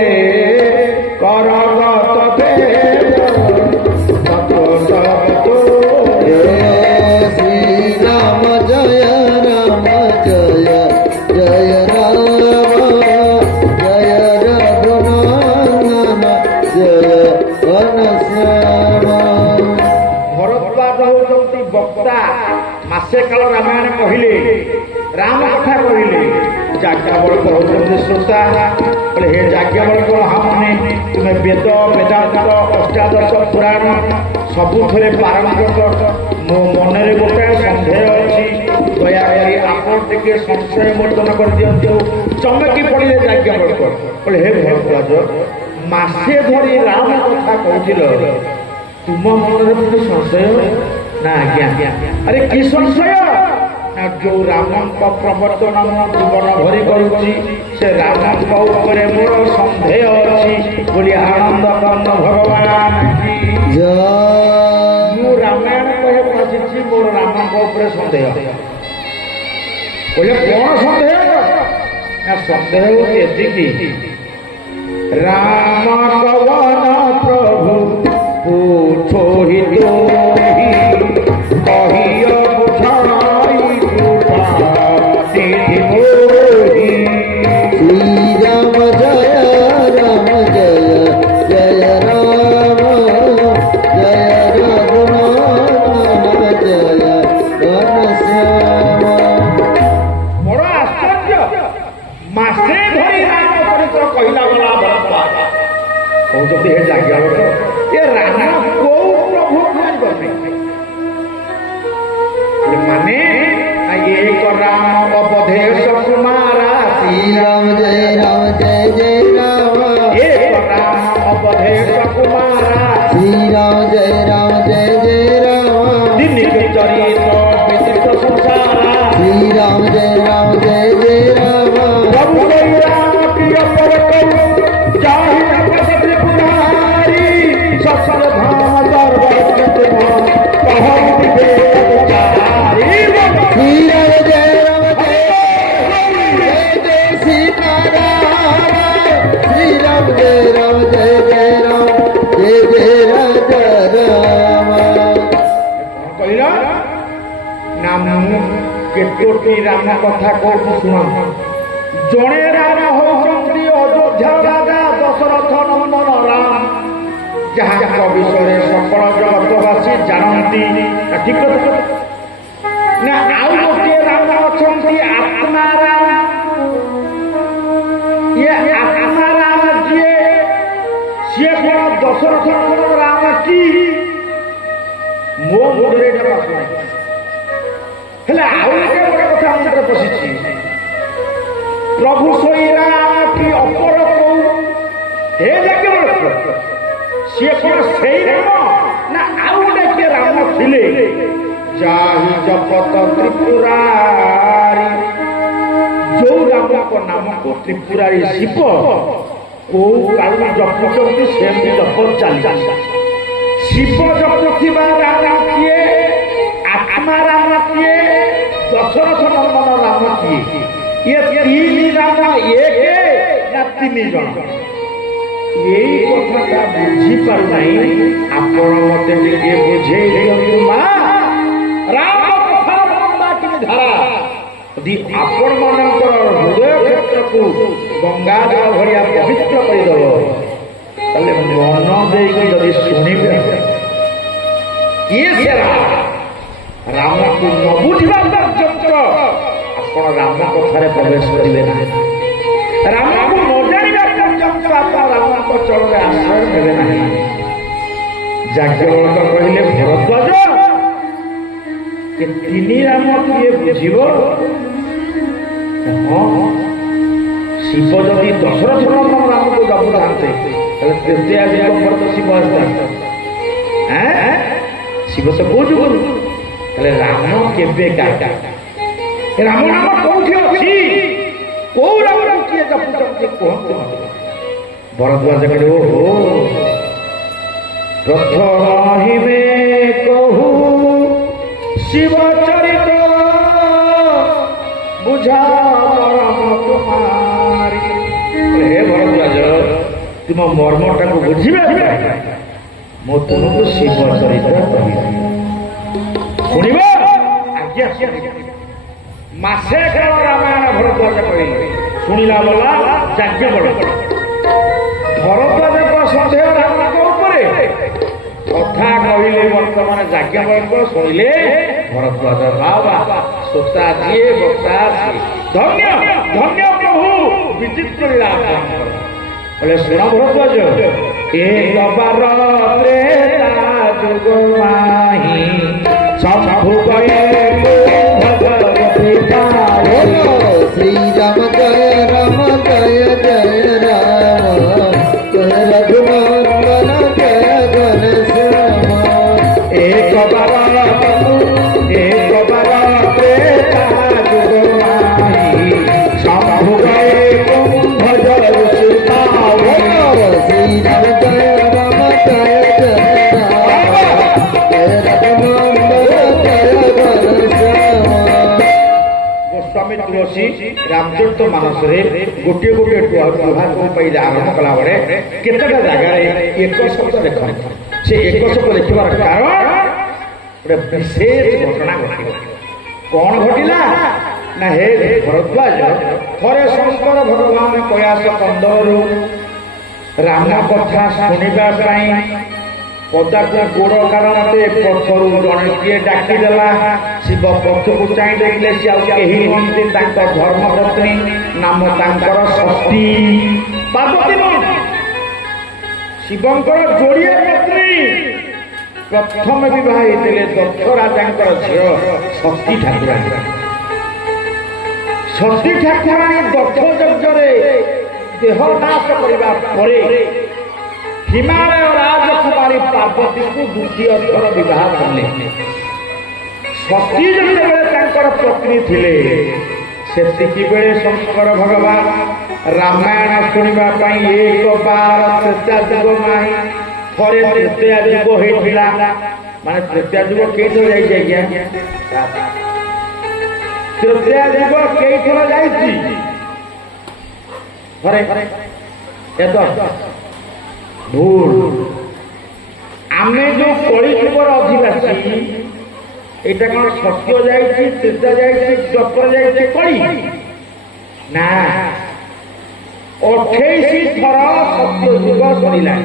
କରଗତ ବେଦ শ্রীরাম জয় রাম জয় জয় রাম জয় রঘুনন্দন জয় ঘনশ্যাম। ভরদ্বাজ হଉଛନ୍ତି ବକ୍ତା ମାସେ କାଳ ରାମାୟଣ କହିଲେ ରାମ କଥା କହିଲେ ଯାଜ୍ଞବଲ୍କ ହଉଛନ୍ତି ଶ୍ରୋତା କହିଲେ ହେ ଯାଜ୍ଞବଲ୍କ ମହାମୁନି ତୁମେ ବେଦ ବେଦାନ୍ତ ଅଷ୍ଟାଦଶ ପୁରାଣ ସବୁଥିରେ ପାରଙ୍ଗତ ମୋ ମନରେ ଗୋଟାଏ ସନ୍ଦେହ ଅଛି ଦୟାକରି ଆପଣ ଟିକେ ସଂଶୟ ମୋଚନ କରିଦିଅନ୍ତୁ ଚମକି ପଡ଼ିଲେ ଯାଜ୍ଞବଲ୍କ କହିଲେ ହେ ଭରଦ୍ୱାଜ ମାସେ ଧରି ରାମ କଥା କହୁଥିଲ ତୁମ ମନରେ ପୁଣି ସଂଶୟ ନା ଆଜ୍ଞା ଆରେ କି ସଂଶୟ ନା ଯୋଉ ରାମଙ୍କ ପ୍ରବର୍ତ୍ତନ ମୁଁ ଜୀବନ ଭରି କରୁଛି ସେ ରାମଙ୍କ ଉପରେ ମୋର ସନ୍ଦେହ ଅଛି ବୋଲି ଆନନ୍ଦ କନ୍ଦ ଭଗବାନ ମୁଁ ରାମାୟଣ କହିବାକୁ ଆସିଛି ମୋର ରାମଙ୍କ ଉପରେ ସନ୍ଦେହ କହିଲେ କଣ ସନ୍ଦେହ ନା ସନ୍ଦେହ ହେଉଛି ଏତିକି ରାମ କବନ ପ୍ରଭୁ पूछो ही तो ही कहियो बुझाई कृपा सिद्धि मोहि श्री राम जय राम जय जय राम जय रघुनंदन जय घनश्याम। बड़ आश्चर्य मासे धरी राम चरित्र कहला गला भरद्वाज कौन हे जाज्ञवल्क ये राम को प्रभु माने एक राम अवधेश कुमारा श्री राम जय जय राम एक राम अवधेश कुमारा श्री राम जय जय राम दिन चरित विचित्र संसार श्री राम जय राम प्रभु कोई राम प्रिय पर कौ जाहि भगत त्रिपुरारी ससर धाम सर्वत्र तुम कहु विवेकचारी श्री राम जय सीताराम श्री राम जय राम राम କହିଲା ନା ମୁଁ କେତୋଟି ରାମ କଥା କହୁଛି ଶୁଣ ଜଣେ ରାମ ହଉଛନ୍ତି ଅଯୋଧ୍ୟା ରାଜା ଦଶରଥ ନନ୍ଦନ ରାମ ଯାହାଙ୍କ ବିଷୟରେ ସକଳ ଜଗତବାସୀ ଜାଣନ୍ତି ଠିକ କଥା ନା ଆଉ ଗୋଟିଏ ରାମ ଅଛନ୍ତି ଆତ୍ମା ରାମ ଇଏ ଆତ୍ମା ରାମ ଯିଏ ସିଏ କଣ ଦଶରଥ ନନ୍ଦନ ରାମ କି ମୋ ମୁଣ୍ଡରେ ଏଇଟା ବାସୁନାହିଁ ହେଲେ ଆଉ ଗୋଟେ ବଡ କଥା ମୁଣ୍ଡରେ ପଶିଛି ପ୍ରଭୁ ସୋଇ ରାମ କି ଅପର କଉ ହେ ଯାକେ ସିଏ କଣ ସେଇ ରାମ ନା ଆଉ ଗୋଟେ କିଏ ରାମ ଥିଲେ ଯାହି ଜପତ ତ୍ରିପୁରାରୀ ଯୋଉ ରାମଙ୍କ ନାମକୁ ତ୍ରିପୁରାରୀ ଶିବ କୋଉ କାଳୁ ଜପୁଛନ୍ତି ସେମିତି ଜପ ଚାଲିଛି ଶିବ ଜପୁଥିବା ରାମ କିଏ ଆତ୍ମା ରାମ କିଏ ଦଶରଥ ନନ୍ଦନ ରାମ କିଏ ଇଏ ତିନି ରାମ ଏକ ନା ତିନି ଜଣ ଏଇ କଥାଟା ବୁଝିପାରୁନାହିଁ ଆପଣ ମତେ ଟିକେ ବୁଝେଇ ଦିଅନ୍ତୁ ମା ରାମ କଥା ମନ୍ଦାକିନୀ ଧାରା ଯଦି ଆପଣ ମାନଙ୍କର ହୃଦୟ କ୍ଷେତ୍ରକୁ ଗଙ୍ଗାଜଳ ଭଳିଆ ପବିତ୍ର କରିଦବ ତାହେଲେ ମନ ଦେଇକି ଯଦି ଶୁଣିବେ ଇଏ ସେ ରାମକୁ ନ ବୁଝିବା ପର୍ଯ୍ୟନ୍ତ ଆପଣ ରାମ କଥାରେ ପ୍ରବେଶ କରିବେ ନାହିଁ ରାମକୁ ନ ଜାଣିବା ପର୍ଯ୍ୟନ୍ତ ଆପଣ ରାମଙ୍କ ଚଳରେ ଆଶ୍ରୟ ନେବେ ନାହିଁ ଯାଜ୍ଞବଲ୍କ କହିଲେ ଭରଦ୍ୱାଜ ଏ ତିନି ରାମ କିଏ ବୁଝିବ ହଁ ଶିବ ଯଦି ଦଶରଥ ନନ୍ଦନ ରାମକୁ ଜପୁଥାନ୍ତେ ତାହେଲେ ତୃତୀୟା ଦିଗମ୍ବର ତ ଶିବ ଆସିଥାନ୍ତେ ଶିବ ତ କୋଉ ଯୁଗରୁ ତାହେଲେ ରାମ କେବେ କାଟା ରାମ ନାମ କୋଉଠି ଅଛି କୋଉ ରାମକୁ କିଏ ଜପୁଛନ୍ତି କୁହନ୍ତୁ ଭରଦ୍ୱାଜ କହିଲେ ଓହୋ ପ୍ରଥମ ହିବେ କହୁ ଶିବ ଚରିତ ବୁଝା ପରମ ତୁମାରି ହେ ଭରଦ୍ୱାଜ ତୁମ ମର୍ମଟାକୁ ବୁଝିବେ ମୁଁ ତୁମକୁ ଶିବ ଚରିତ କହିବି ଶୁଣିବ ଆଜ୍ଞା ମାସେ କାଳ ରାମାୟଣ ଭରଦ୍ୱାଜ କହିଲେ ଶୁଣିଲା ବୋଲା ଯାଜ୍ଞବଲ୍କ ଭରଦ୍ୱାଜଙ୍କ ସନ୍ଦେହ ରାମଙ୍କ ଉପରେ କଥା କହିଲେ ବର୍ତ୍ତମାନ ଯାଜ୍ଞବଲ୍କ ଶୁଣିଲେ ଭରଦ୍ୱାଜ ବାବା ସୋତା ଯିଏ ବକ୍ତା ସିଏ ଧନ୍ୟ ଧନ୍ୟ ପ୍ରଭୁ ବିଚିତ୍ର ଲୀଳା ବୋଲେ ଶୁଣ ଭରଦ୍ୱାଜ ଏ ବାର ଯୁଗ ମାହି ସବୁ କହେ श्री राम जय राम जय रघुनंदन जय घनश्याम एक बार त्रेता जुग माही शंभु गए कुंभ जल सुतावे श्री राम जय राम जय रघुनंदन जय घनश्याम गोस्वामी तुलसी रामचरित मानसरे गोटे गोटे विभाग आरंभ कला बेले केतटा जगार एक शब्द देख से एक शब्द लिखार कारण गोटे विशेष घटना घटल कौन घटला ना हे भरद्वाज थरे शंकर भगवान कयास कंदरू राम कथा शुणा पदाକୁ ଗୋଡ଼ କାରଣରେ ପଥରୁ ଜଣେ କିଏ ଡାକିଦେଲା ଶିବ ପଥକୁ ଚାହିଁ ଦେଖିଲେ ସେ ଆଉ କେହି ନୁହନ୍ତି ତାଙ୍କ ଧର୍ମପତ୍ନୀ ନାମ ତାଙ୍କର ଷଷ୍ଠୀ ପାର୍ବତୀ ନୁହନ୍ତି ଶିବଙ୍କର ଯୋଡ଼ିଏ ପତ୍ନୀ ପ୍ରଥମ ବିବାହ ହେଇଥିଲେ ଦକ୍ଷ ରାଜାଙ୍କର ଝିଅ ଷଷ୍ଠୀ ଠାକୁରାଣୀ ଷଷ୍ଠୀ ଠାକୁରାଣୀ ଦକ୍ଷ ଯଜ୍ଞରେ ଦେହ ନାଶ କରିବା ପରେ ହିମାଳୟ ରାଜକୁମାରୀ ପାର୍ବତୀଙ୍କୁ ଦ୍ୱିତୀୟ ଥର ବିବାହ କଲେ ସତୀ ଯେତେବେଳେ ତାଙ୍କର ପତ୍ନୀ ଥିଲେ ସେତିକି ବେଳେ ଶଙ୍କର ଭଗବାନ ରାମାୟଣ ଶୁଣିବା ପାଇଁ ଏକ ବାର ତ୍ରେତା ଯୁଗ ନାହିଁ ଥରେ ତୃତୀୟା ଯୁଗ ହେଇଥିଲା। ମାନେ ତୃତୀୟା ଯୁଗ କେଇଥର ଯାଇଛି ଆଜ୍ଞା? ତୃତୀୟା ଯୁଗ କେଇଥର ଯାଇଛି? ଥରେ। ଭୁଲ। ଆମେ ଯୋଉ କଳି ଯୁଗର ଅଧିବାସୀ ଏଇଟା କଣ ସତ୍ୟ ଯାଇଛି, ତୃତୀୟା ଯାଇଛି, ଚକ୍ର ଯାଇଛି, କଳି ନା 28 ଥର ସତ୍ୟ ଯୁଗ ସରିଲା,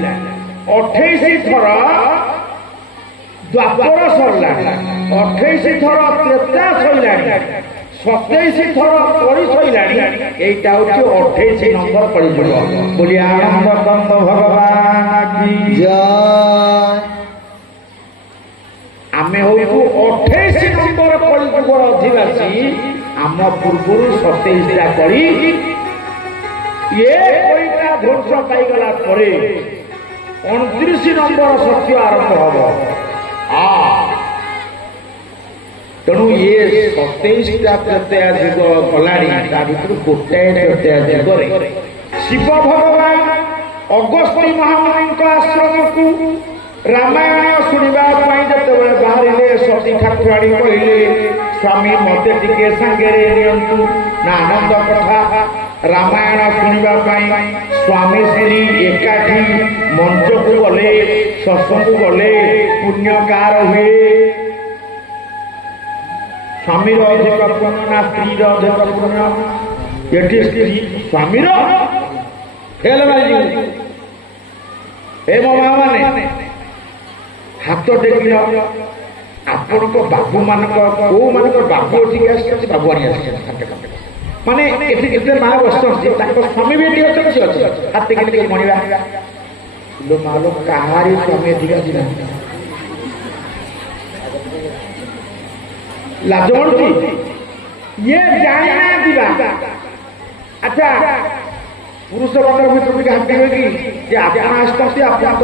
28 ଥର ଦ୍ୱାପର ସରିଲା, 28 ଥର ତ୍ରେତା ସରିଲାଣି, 27 ଥର କଳି ସରିଲାଣି। এইটা হচ্ছে 28 নম্বর কলিযুগ। বলি আনন্দ কন্দ ভগবান কি জয়। ଆମେ ହଉଛୁ 28 নম্বর କଳିଯୁଗର ଅଧିବାସୀ। ଆମ ପୂର୍ବରୁ 27ଟା କଳି, ଏ କଳିଟା ଧ୍ୱଂସ ପାଇଗଲା ପରେ 29 নম্বର ସତ୍ୟ ଆରମ୍ଭ ହବ। ତେଣୁ ଇଏ 27ଟା ତ୍ରେତୟା ଯୁଗ ଗଲାଣି, ତା ଭିତରୁ ଗୋଟାଏ ତ୍ରେତୟା ଯୁଗରେ ଶିବ ଭଗବାନ ଅଗସ୍ତ୍ୟ ମହାମୁନିଙ୍କ ଆଶ୍ରମକୁ ରାମାୟଣ ଶୁଣିବା ପାଇଁ ଯେତେବେଳେ ବାହାରିଲେ ସତୀ ଠାକୁରାଣୀ କହିଲେ ସ୍ୱାମୀ ମତେ ଟିକେ ସାଙ୍ଗରେ ନିଅନ୍ତୁ ନା ଆନନ୍ଦ କଥା। ରାମାୟଣ ଶୁଣିବା ପାଇଁ ସ୍ୱାମୀ ସ୍ତ୍ରୀ ଏକାଠି ମଞ୍ଚକୁ ଗଲେ, ସତ୍ସଙ୍ଗ ଗଲେ, ପୁଣ୍ୟ କାର ହୁଏ? ସ୍ୱାମୀର ଅଧିକ ପୁଣ୍ୟ ନା ସ୍ତ୍ରୀର ଅଧିକ ପୁଣ୍ୟ? ଏଠି ସ୍ତ୍ରୀ ସ୍ୱାମୀର ଫେଲ ମାରିଯିବ। ହେ ମୋ ମା ମାନେ ହାତ ଟେକିଲ। ଆପଣଙ୍କ ବାବୁ ମାନଙ୍କ କୋଉ ମାନଙ୍କ ବାବୁ ଏଠିକି ଆସିଛନ୍ତି, ବାବୁ ଆଣି ଆସିଛନ୍ତି। ମାନେ ଏଠି କେତେ ମା ବସିଛନ୍ତି, ତାଙ୍କ ସ୍ୱାମୀ ବି ଏଠି ଅଛନ୍ତି। ହାତ ଟେକି ଟିକେ ମଣିବା ମାଲୋ କାହାରି ସ୍ୱାମୀ ଏଠିକି ଆସିନାହାନ୍ତି। ଲାଜ ମାଡୁଛି? ଇଏ ଜାଣିନାହାନ୍ତି ବା। ଆଚ୍ଛା ପୁରୁଷ ବର୍ଗ ଭିତରୁ ଟିକେ ହାତିବେ କି ଯେ ଆପଣ ଆସିଛନ୍ତି, ଆପଣଙ୍କ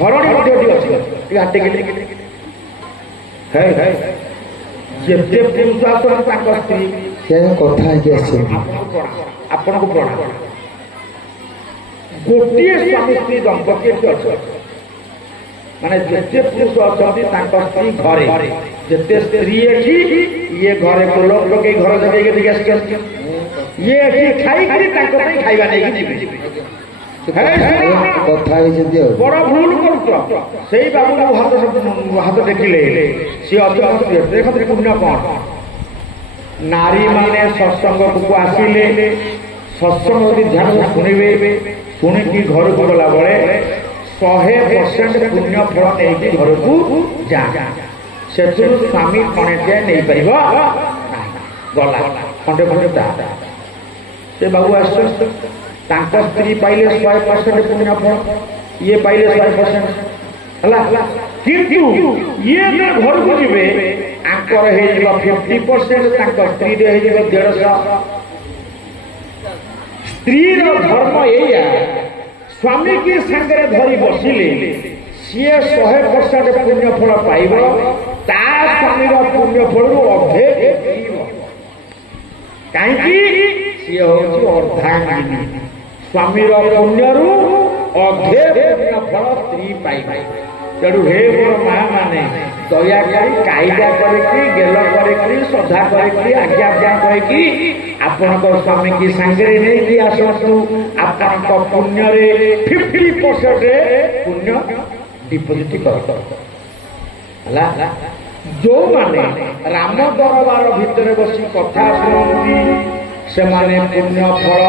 ଘରଣୀ ମଧ୍ୟ ଏଠି ଅଛି, ଟିକେ ହାତିକି ଯେତେ ପୁରୁଷ ଆସନ୍ତି ତାଙ୍କ ସ୍ତ୍ରୀ ସେ କଥା ହେଇକି ଆସିଛନ୍ତି। ଆପଣଙ୍କୁ ପ୍ରଣାମ। ଗୋଟିଏ ସ୍ୱାମୀ ସ୍ତ୍ରୀ ଦମ୍ପତି ଏଠି ଅଛନ୍ତି। ମାନେ ଯେତେ ପୁରୁଷ ଅଛନ୍ତି ତାଙ୍କ ସ୍ତ୍ରୀ ଘରେ, ଯେତେ ସ୍ତ୍ରୀ ଏଠି, ଇଏ ଘରେ ଲୋକ ଲଗେଇ ଘର ଜଗେଇକି ଟିକେ ଆସିଛନ୍ତି। ଇଏ ଏଠି ଖାଇକିରି ତାଙ୍କ ପାଇଁ ଖାଇବା ନେଇକି ଯିବେ। କଥା ହେଇଛନ୍ତି ଆଉ। ବଡ ଭୁଲ କରୁଛ। ସେଇ ବାବୁ ହାତ ଦେଖିଲେ ସିଏ ଅଛନ୍ତି। ଦେଖନ୍ତୁ ପୁଣ୍ୟ କଣ? ନାରୀ ମାନେ ସତ୍ସଙ୍ଗକୁ ଆସିଲେ, ସତ୍ସଙ୍ଗ ଯଦି ଧ୍ୟାନ ଶୁଣିବେ, ଶୁଣିକି ଘରକୁ ଗଲା ବେଳେ 100% ପୁଣ୍ୟ ଫଳ ନେଇକି ଘରକୁ ଯା। ସେଥିରୁ ସ୍ୱାମୀ ଖଣ୍ଡେ ନେଇପାରିବ ଗଲା ଖଣ୍ଡେ ତା। ସେ ବାବୁ ଆସିଛନ୍ତି, ତାଙ୍କ ସ୍ତ୍ରୀ ପାଇଲେ 100% ପୁଣ୍ୟ ଫଳ, ଇଏ ପାଇଲେ 100% ହେଲା। କିନ୍ତୁ ଇଏ ଘରକୁ ଯିବେ, ଆଙ୍କର ହେଇଯିବ 50%, ତାଙ୍କ ସ୍ତ୍ରୀରେ ହେଇଯିବ 150। ସ୍ତ୍ରୀର ଧର୍ମ ଏଇଆ, ସ୍ୱାମୀ କି ସାଙ୍ଗରେ ଧରି ବସିଲେ ସିଏ 100% ପୁଣ୍ୟ ଫଳ ପାଇବ, ତା ସ୍ୱାମୀର ପୁଣ୍ୟ ଫଳରୁ ଅଧେ ପାଇବ। କାହିଁକି? ସିଏ ହଉଛି ଅର୍ଦ୍ଧାଙ୍ଗିନୀ। ସ୍ୱାମୀର ପୁଣ୍ୟରୁ ଅଧେ ପୁଣ୍ୟ ଫଳ ସ୍ତ୍ରୀ ପାଇବ। ତେଣୁ ହେ ମୋର ମା ମାନେ ଦୟାକରି କାଇଦା କରିକି, ଗେଲ କରିକି, ଶ୍ରଦ୍ଧା କରିକି, ଆଜ୍ଞା କରିକି ଆପଣଙ୍କ ସ୍ୱାମୀକି ସାଙ୍ଗରେ ନେଇକି ଆସନ୍ତୁ। ଆପଣଙ୍କ ପୁଣ୍ୟରେ 50% ପୁଣ୍ୟ ଡିପୋଜିଟ୍ ହେଲା। ଯୋଉମାନେ ରାମ ଦରବାର ଭିତରେ ବସି କଥା ଶୁଣନ୍ତି ସେମାନେ ପୁଣ୍ୟ ଫଳ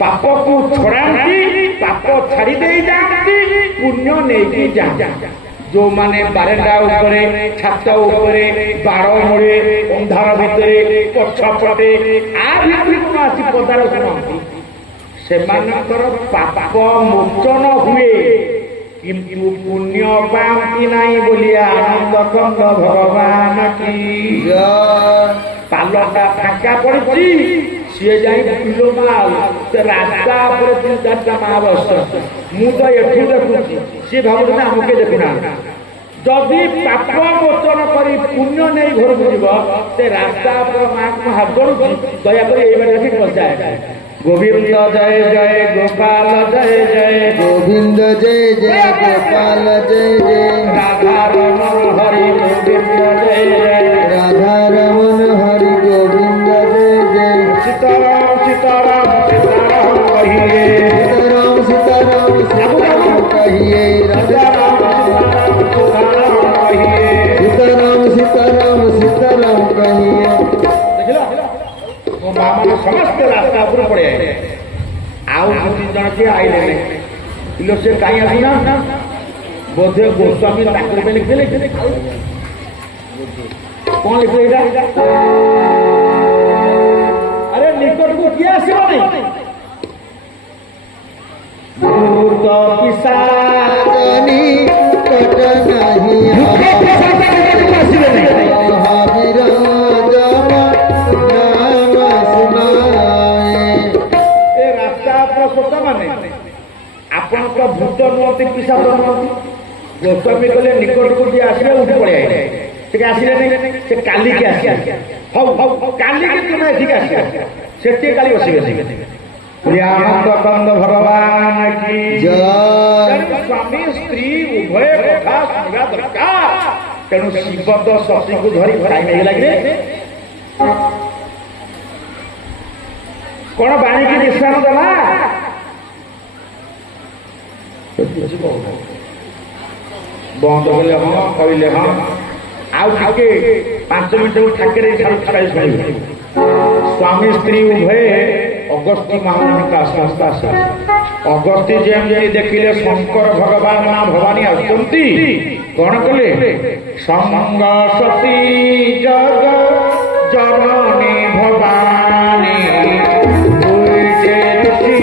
ପାପକୁ ଛଡାନ୍ତି, ପାପ ଛାଡି ଦେଇ ଯାଆନ୍ତି, ପୁଣ୍ୟ ନେଇକି ଯାଆନ୍ତି। ଯୋଉମାନେ ବାରେଣ୍ଡା ଉପରେ, ଛାତ ଉପରେ, ବାଡ଼ ମୂଳେ, ଅନ୍ଧାର ଭିତରେ, ପଛପଟେ ଆ ଭିତରକୁ ଆସି ପଦାର ଶୁଣନ୍ତି, ସେମାନଙ୍କର ପାପ ମୋଚନ ହୁଏ, କିନ୍ତୁ ପୁଣ୍ୟ ପାଆନ୍ତି ନାହିଁ ବୋଲି ଆନନ୍ଦ କନ୍ଦ ଭଗବାନ କି ପାଲଟା ଫାଙ୍କା ପଡିଛି। ସିଏ ଯାଇ ବିଲ ମାଲ, ସେ ରାସ୍ତା ଉପରେ 3-4ଟା ମା ବସିଛନ୍ତି। ମୁଁ ତ ଏଠୁ ଦେଖୁଛି, ସିଏ ଭାବୁଛନ୍ତି ଆମକୁ ଦେଖୁନାହାନ୍ତି। যদি পাপ মোচন କରି পুণ্য নেই ঘরକୁ ଯିବ ସେ ରାସ୍ତା ଉପରେ ମାଆକୁ ହାତ ଯୋଡୁଛି ଦୟାକରି ଏଇ ବାଟେ ଆସି ପହଞ୍ଚାଏ ଗୋବିନ୍ଦ ଜୟ ଜୟ ଗୋପାଳ ଜୟ ଜୟ गोविंद जय जय गोपाल जय जय রাধা রমণ হরি গোবিন্দ জয় জয় राधा रमन हरि गोविंद जय जय সীতারাম সীতারাম সীতারাম কহিয়ে सीताराम सीताराम सीताराम कहिए राधा सीताराम सीताराम सीताराम कहिए ଦେଖିଲ ମୋ ମା ମାନେ ସମସ୍ତେ ରାସ୍ତା ଉପରେ ପଳେଇ ଆଇଲେ ଆଉ ଦୁଇ ତିନି ଜଣ କିଏ ଆଇଲେ ନାହିଁ ଇଲୋ ସେ କାହିଁ ଆସିନା ବୋଧେ ଗୋସ୍ୱାମୀ ତାଙ୍କ ପାଇଁ ଲେଖିଥିଲେ କଣ ଲେଖିଲେ ଏଇଟା ଆରେ ନିକଟକୁ କିଏ ଆସିବ ନାହିଁ ଭୂତ ପିଶାଚ रानी कट नहीं ଆସିବେ ନାହିଁ महावीर नाम सुनाए ଏ ରାସ୍ତା ଉପରେ ସତ ମାନେ ଆପଣଙ୍କ ଭୂତ ନୁହନ୍ତି ପିଶାଚ ନୁହନ୍ତି ଗୋସ୍ୱାମୀ କହିଲେ ନିକଟକୁ ଯିଏ ଆସିବେ ଉଠି ପଳେଇ ଆଇଲେ ସେ ଆସିଲେ ନାହିଁ ସେ କାଲିକି ଆସିବେ ହଉ ହଉ କାଲିକି ତୁମେ ଏଠିକି ଆସିବ ସେଠି କାଲି ବସିବେ ପ୍ରିୟାନନ୍ଦ କନ୍ଦ ଭଗବାନ କି ଜୟ ତେଣୁ ସ୍ୱାମୀ ସ୍ତ୍ରୀ ଉଭୟ କଥା ଶୁଣିବା ଦରକାର ତେଣୁ ଶିବ ତ ସତୀକୁ ଧରି ଖାଇ ନେଇଗଲା କି କଣ ବାଣିକି ନିଶାନ ଦେଲା ବନ୍ଦ କଲେ ହଁ କହିଲେ ହଁ ଆଉ ଟିକେ 5 ମିନିଟ ଠାକେରେ ଛାଡ଼ି ଶୁଣିବେ ସ୍ୱାମୀ ସ୍ତ୍ରୀ ଉଭୟ ଅଗସ୍ତ୍ୟ ମହାମୁନିଙ୍କ ଆଶ୍ରମକୁ ଆସିଲେ ଅଗସ୍ତ୍ୟ ଯେମିତି ଦେଖିଲେ ଶଙ୍କର ଭଗବାନ ମା ଭବାନୀ ଆସୁଛନ୍ତି କଣ କଲେ ସଙ୍ଗ ସତୀ ଜଗ ଜନନୀ ଭବାନୀ ଦୁଇଟେ ଋଷି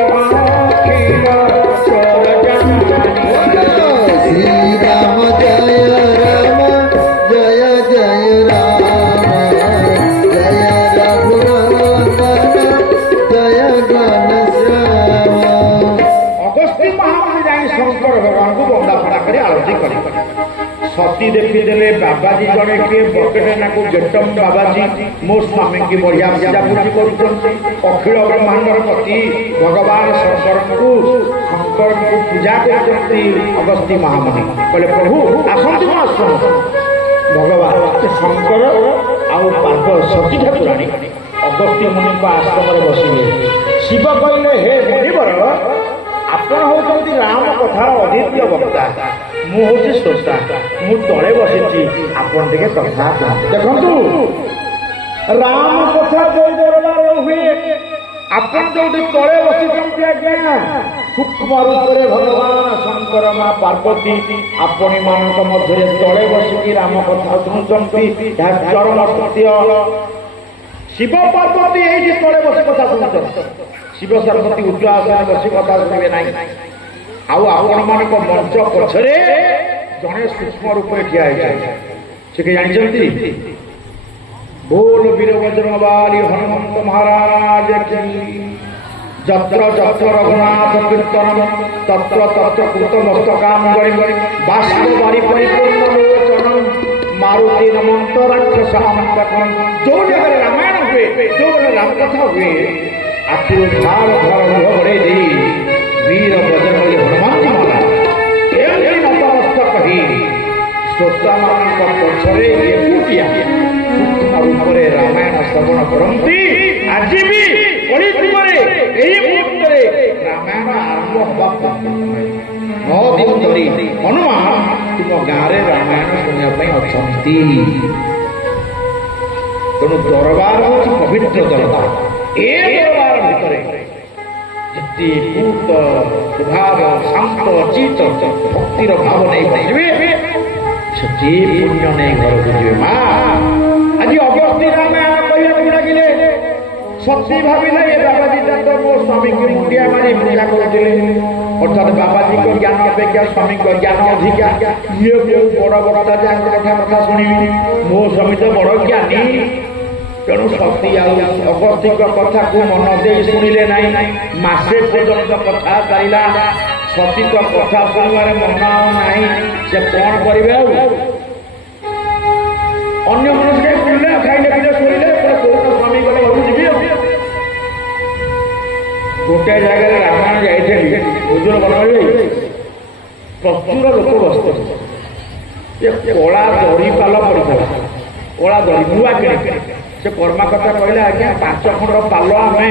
ଅଖିଳ ସ୍ୱରଜନନୀ। श्री राम जय राम जय जय राम जय रघुनंदन जय घनश्याम ଅଗସ୍ତ୍ୟ ମହାମୁନି ଯାଇ ଶଙ୍କର ଭଗବାନଙ୍କୁ ବନ୍ଦାପନା କରି ଆଳତୀ କଲେ ସତୀ ଦେଖିଦେଲେ ବାବାଜୀ ଜଣେ କିଏ ବକେଟନାକୁ ଗେଟମ୍ ବାବାଜୀ ମୋ ସ୍ୱାମୀକି ବଢିଆ ପୂଜାପୂଜି କରୁଛନ୍ତି ଅଖିଳ ବ୍ରହ୍ମାଣ୍ଡର ପତି ଭଗବାନ ଶଙ୍କରଙ୍କୁ ପୂଜା କରୁଛନ୍ତି ଅଗସ୍ତ୍ୟ ମହାମୁନି କହିଲେ ପ୍ରଭୁ ଆସନ୍ତୁ ମୋ ଆଶ୍ରମ ଭଗବାନ ଶଙ୍କର ଆଉ ପାର୍ବ ସତୀ ଠାକୁରାଣୀ ଅଗସ୍ତ୍ୟ ମୁନିଙ୍କ ଆଶ୍ରମରେ ବସିଲେ ଶିବ କହିଲେ ହେ ମୁନିବର ଆପଣ ହଉଛନ୍ତି ରାମ କଥାର ଅଦ୍ୱିତୀୟ ବକ୍ତା ମୁଁ ହଉଛି ଶ୍ରୋତା ମୁଁ ତଳେ ବସିଛି ଆପଣ ଟିକେ କଥା ଦେଖନ୍ତୁ ରାମ କଥା ଯୋଉ ଦରବାରରେ ହୁଏ ଆପଣ ଯୋଉଠି ତଳେ ବସିଛନ୍ତି ଆଜ୍ଞା ସୂକ୍ଷ୍ମ ରୂପରେ ଭଗବାନ ଶଙ୍କର ମା ପାର୍ବତୀ ଆପଣୀ ମାନଙ୍କ ମଧ୍ୟରେ ତଳେ ବସିକି ରାମ କଥା ଶୁଣୁଛନ୍ତି ଏହା ଚରମ ସତ୍ୟ ଶିବ ପାର୍ବତୀ ଏଇଠି ତଳେ ବସି କଥା ଶୁଣୁଛନ୍ତି ଶିବ ପାର୍ବତୀ ଉଚ୍ଚ ଆସନରେ ବସି କଥା ଶୁଣିବେ ନାହିଁ ଆଉ ଆପଣମାନଙ୍କ ମଞ୍ଚ ପଛରେ ଜଣେ ସୂକ୍ଷ୍ମ ରୂପରେ ଠିଆ ହେଇଛନ୍ତି ସେ କି ଜାଣିଛନ୍ତି ବୋଲ ବୀର ବଜରଙ୍ଗବାଲି ହନୁମନ୍ତ ମହାରାଜ କି ଯତ୍ର ଯତ୍ର ରଘୁନାଥ କୀର୍ତ୍ତନ ତତ୍ର ତତ୍ର କୃତ ମସ୍ତକାଞ୍ଜଳି ବାଷ୍ପ ବାରି ପରିପୂର୍ଣ୍ଣ ଲୋଚନ ମାରୁତି ନମନ୍ତ ରାକ୍ଷସ ଅନ୍ତକନ ଯୋଉ ଜାଗାରେ ରାମାୟଣ ହୁଏ ଯୋଉ ଜାଗାରେ ରାମକଥା ହୁଏ ଆଖିରୁ ଧାର ଧାର ଲୁହ ଗଡ଼େଇ ଦେଇ ବୀର ବଜରଙ୍ଗବଲି ହନୁମାନ ମହାରାଜ ଏମିତି ନତମସ୍ତକ କହି ଶ୍ରୋତାମାନଙ୍କ ପଛରେ ଏକୁଟିଆ ସୂକ୍ଷ୍ମ ରୂପରେ ରାମାୟଣ ଶ୍ରବଣ କରନ୍ତି ଆଜି ବି କଳିଯୁଗରେ ଏହି ମୁହୂର୍ତ୍ତରେ ରାମାୟଣ ଆରମ୍ଭ ହେବା 9 ଦିନ ଧରି ହନୁମାନ ତୁମ ଗାଁରେ ରାମାୟଣ ଶୁଣିବା ପାଇଁ ଅଛନ୍ତି ତେଣୁ ଦରବାର ହେଉଛି ପବିତ୍ର ଦରବାର ଏ ଦରବାର ଭିତରେ ଯେତେ ପୂତ ସ୍ୱଭାବ ଶାନ୍ତ ଚିତ ଭକ୍ତିର ଭାବ ନେଇ ବସିବେ ସେତେ ପୁଣ୍ୟ ନେଇ ଘରକୁ ଯିବେ ମା ଆଜି ଅଗସ୍ତ୍ୟ ରାମାୟଣ କହିବାକୁ ଲାଗିଲେ ସତୀ ଭାବିଲେ ଏ ବାବାଜୀଟା ତ ମୋ ସ୍ୱାମୀକି ମୁଣ୍ଡିଆ ମାରି ପୂଜା କରୁଥିଲେ ଅର୍ଥାତ୍ ବାବାଜୀଙ୍କ ଜ୍ଞାନ ଅପେକ୍ଷା ସ୍ୱାମୀଙ୍କ ଜ୍ଞାନ ଅଧିକା ଇଏ ବଡ଼ ବଡ଼ ଯାଙ୍କ କଥା ଶୁଣିବି ମୋ ସ୍ୱାମୀ ତ ବଡ଼ ଜ୍ଞାନୀ ତେଣୁ ସତୀ ଆଉ ଅଗସ୍ତ୍ୟଙ୍କ କଥାକୁ ମନ ଦେଇ ଶୁଣିଲେ ନାହିଁ ମାସେ ପର୍ଯ୍ୟନ୍ତ କଥା ଚାଲିଲା ସତୀ ତ କଥା ଶୁଣିବାରେ ମନ ଆଉ ନାହିଁ, ସେ କଣ କରିବେ ଆଉ? ଅନ୍ୟ ମନୁଷ୍ୟ ବୁଲିଲେ ଖାଇଲେ ପିଲେ ଶୋଇଲେ କୋଉ ସ୍ୱାମୀ ଗଲେ ଘରକୁ ଯିବି ଆଉ। ଗୋଟେ ଜାଗାରେ ରାମାୟଣ ଯାଇଥିଲି, ହୁଜୁର ବନବାଳି ପ୍ରଚୁର ଲୋକ ବସିଥିଲେ। ଏ କଳା ଦରି ପାଲ ପଡ଼ିଥିଲା, କଳା ଦରି ନୂଆ କିଣିକି। ସେ କର୍ମାକର୍ତ୍ତା କହିଲେ, ଆଜ୍ଞା 5 ଖଣ୍ଡ ପାଲ ଆମେ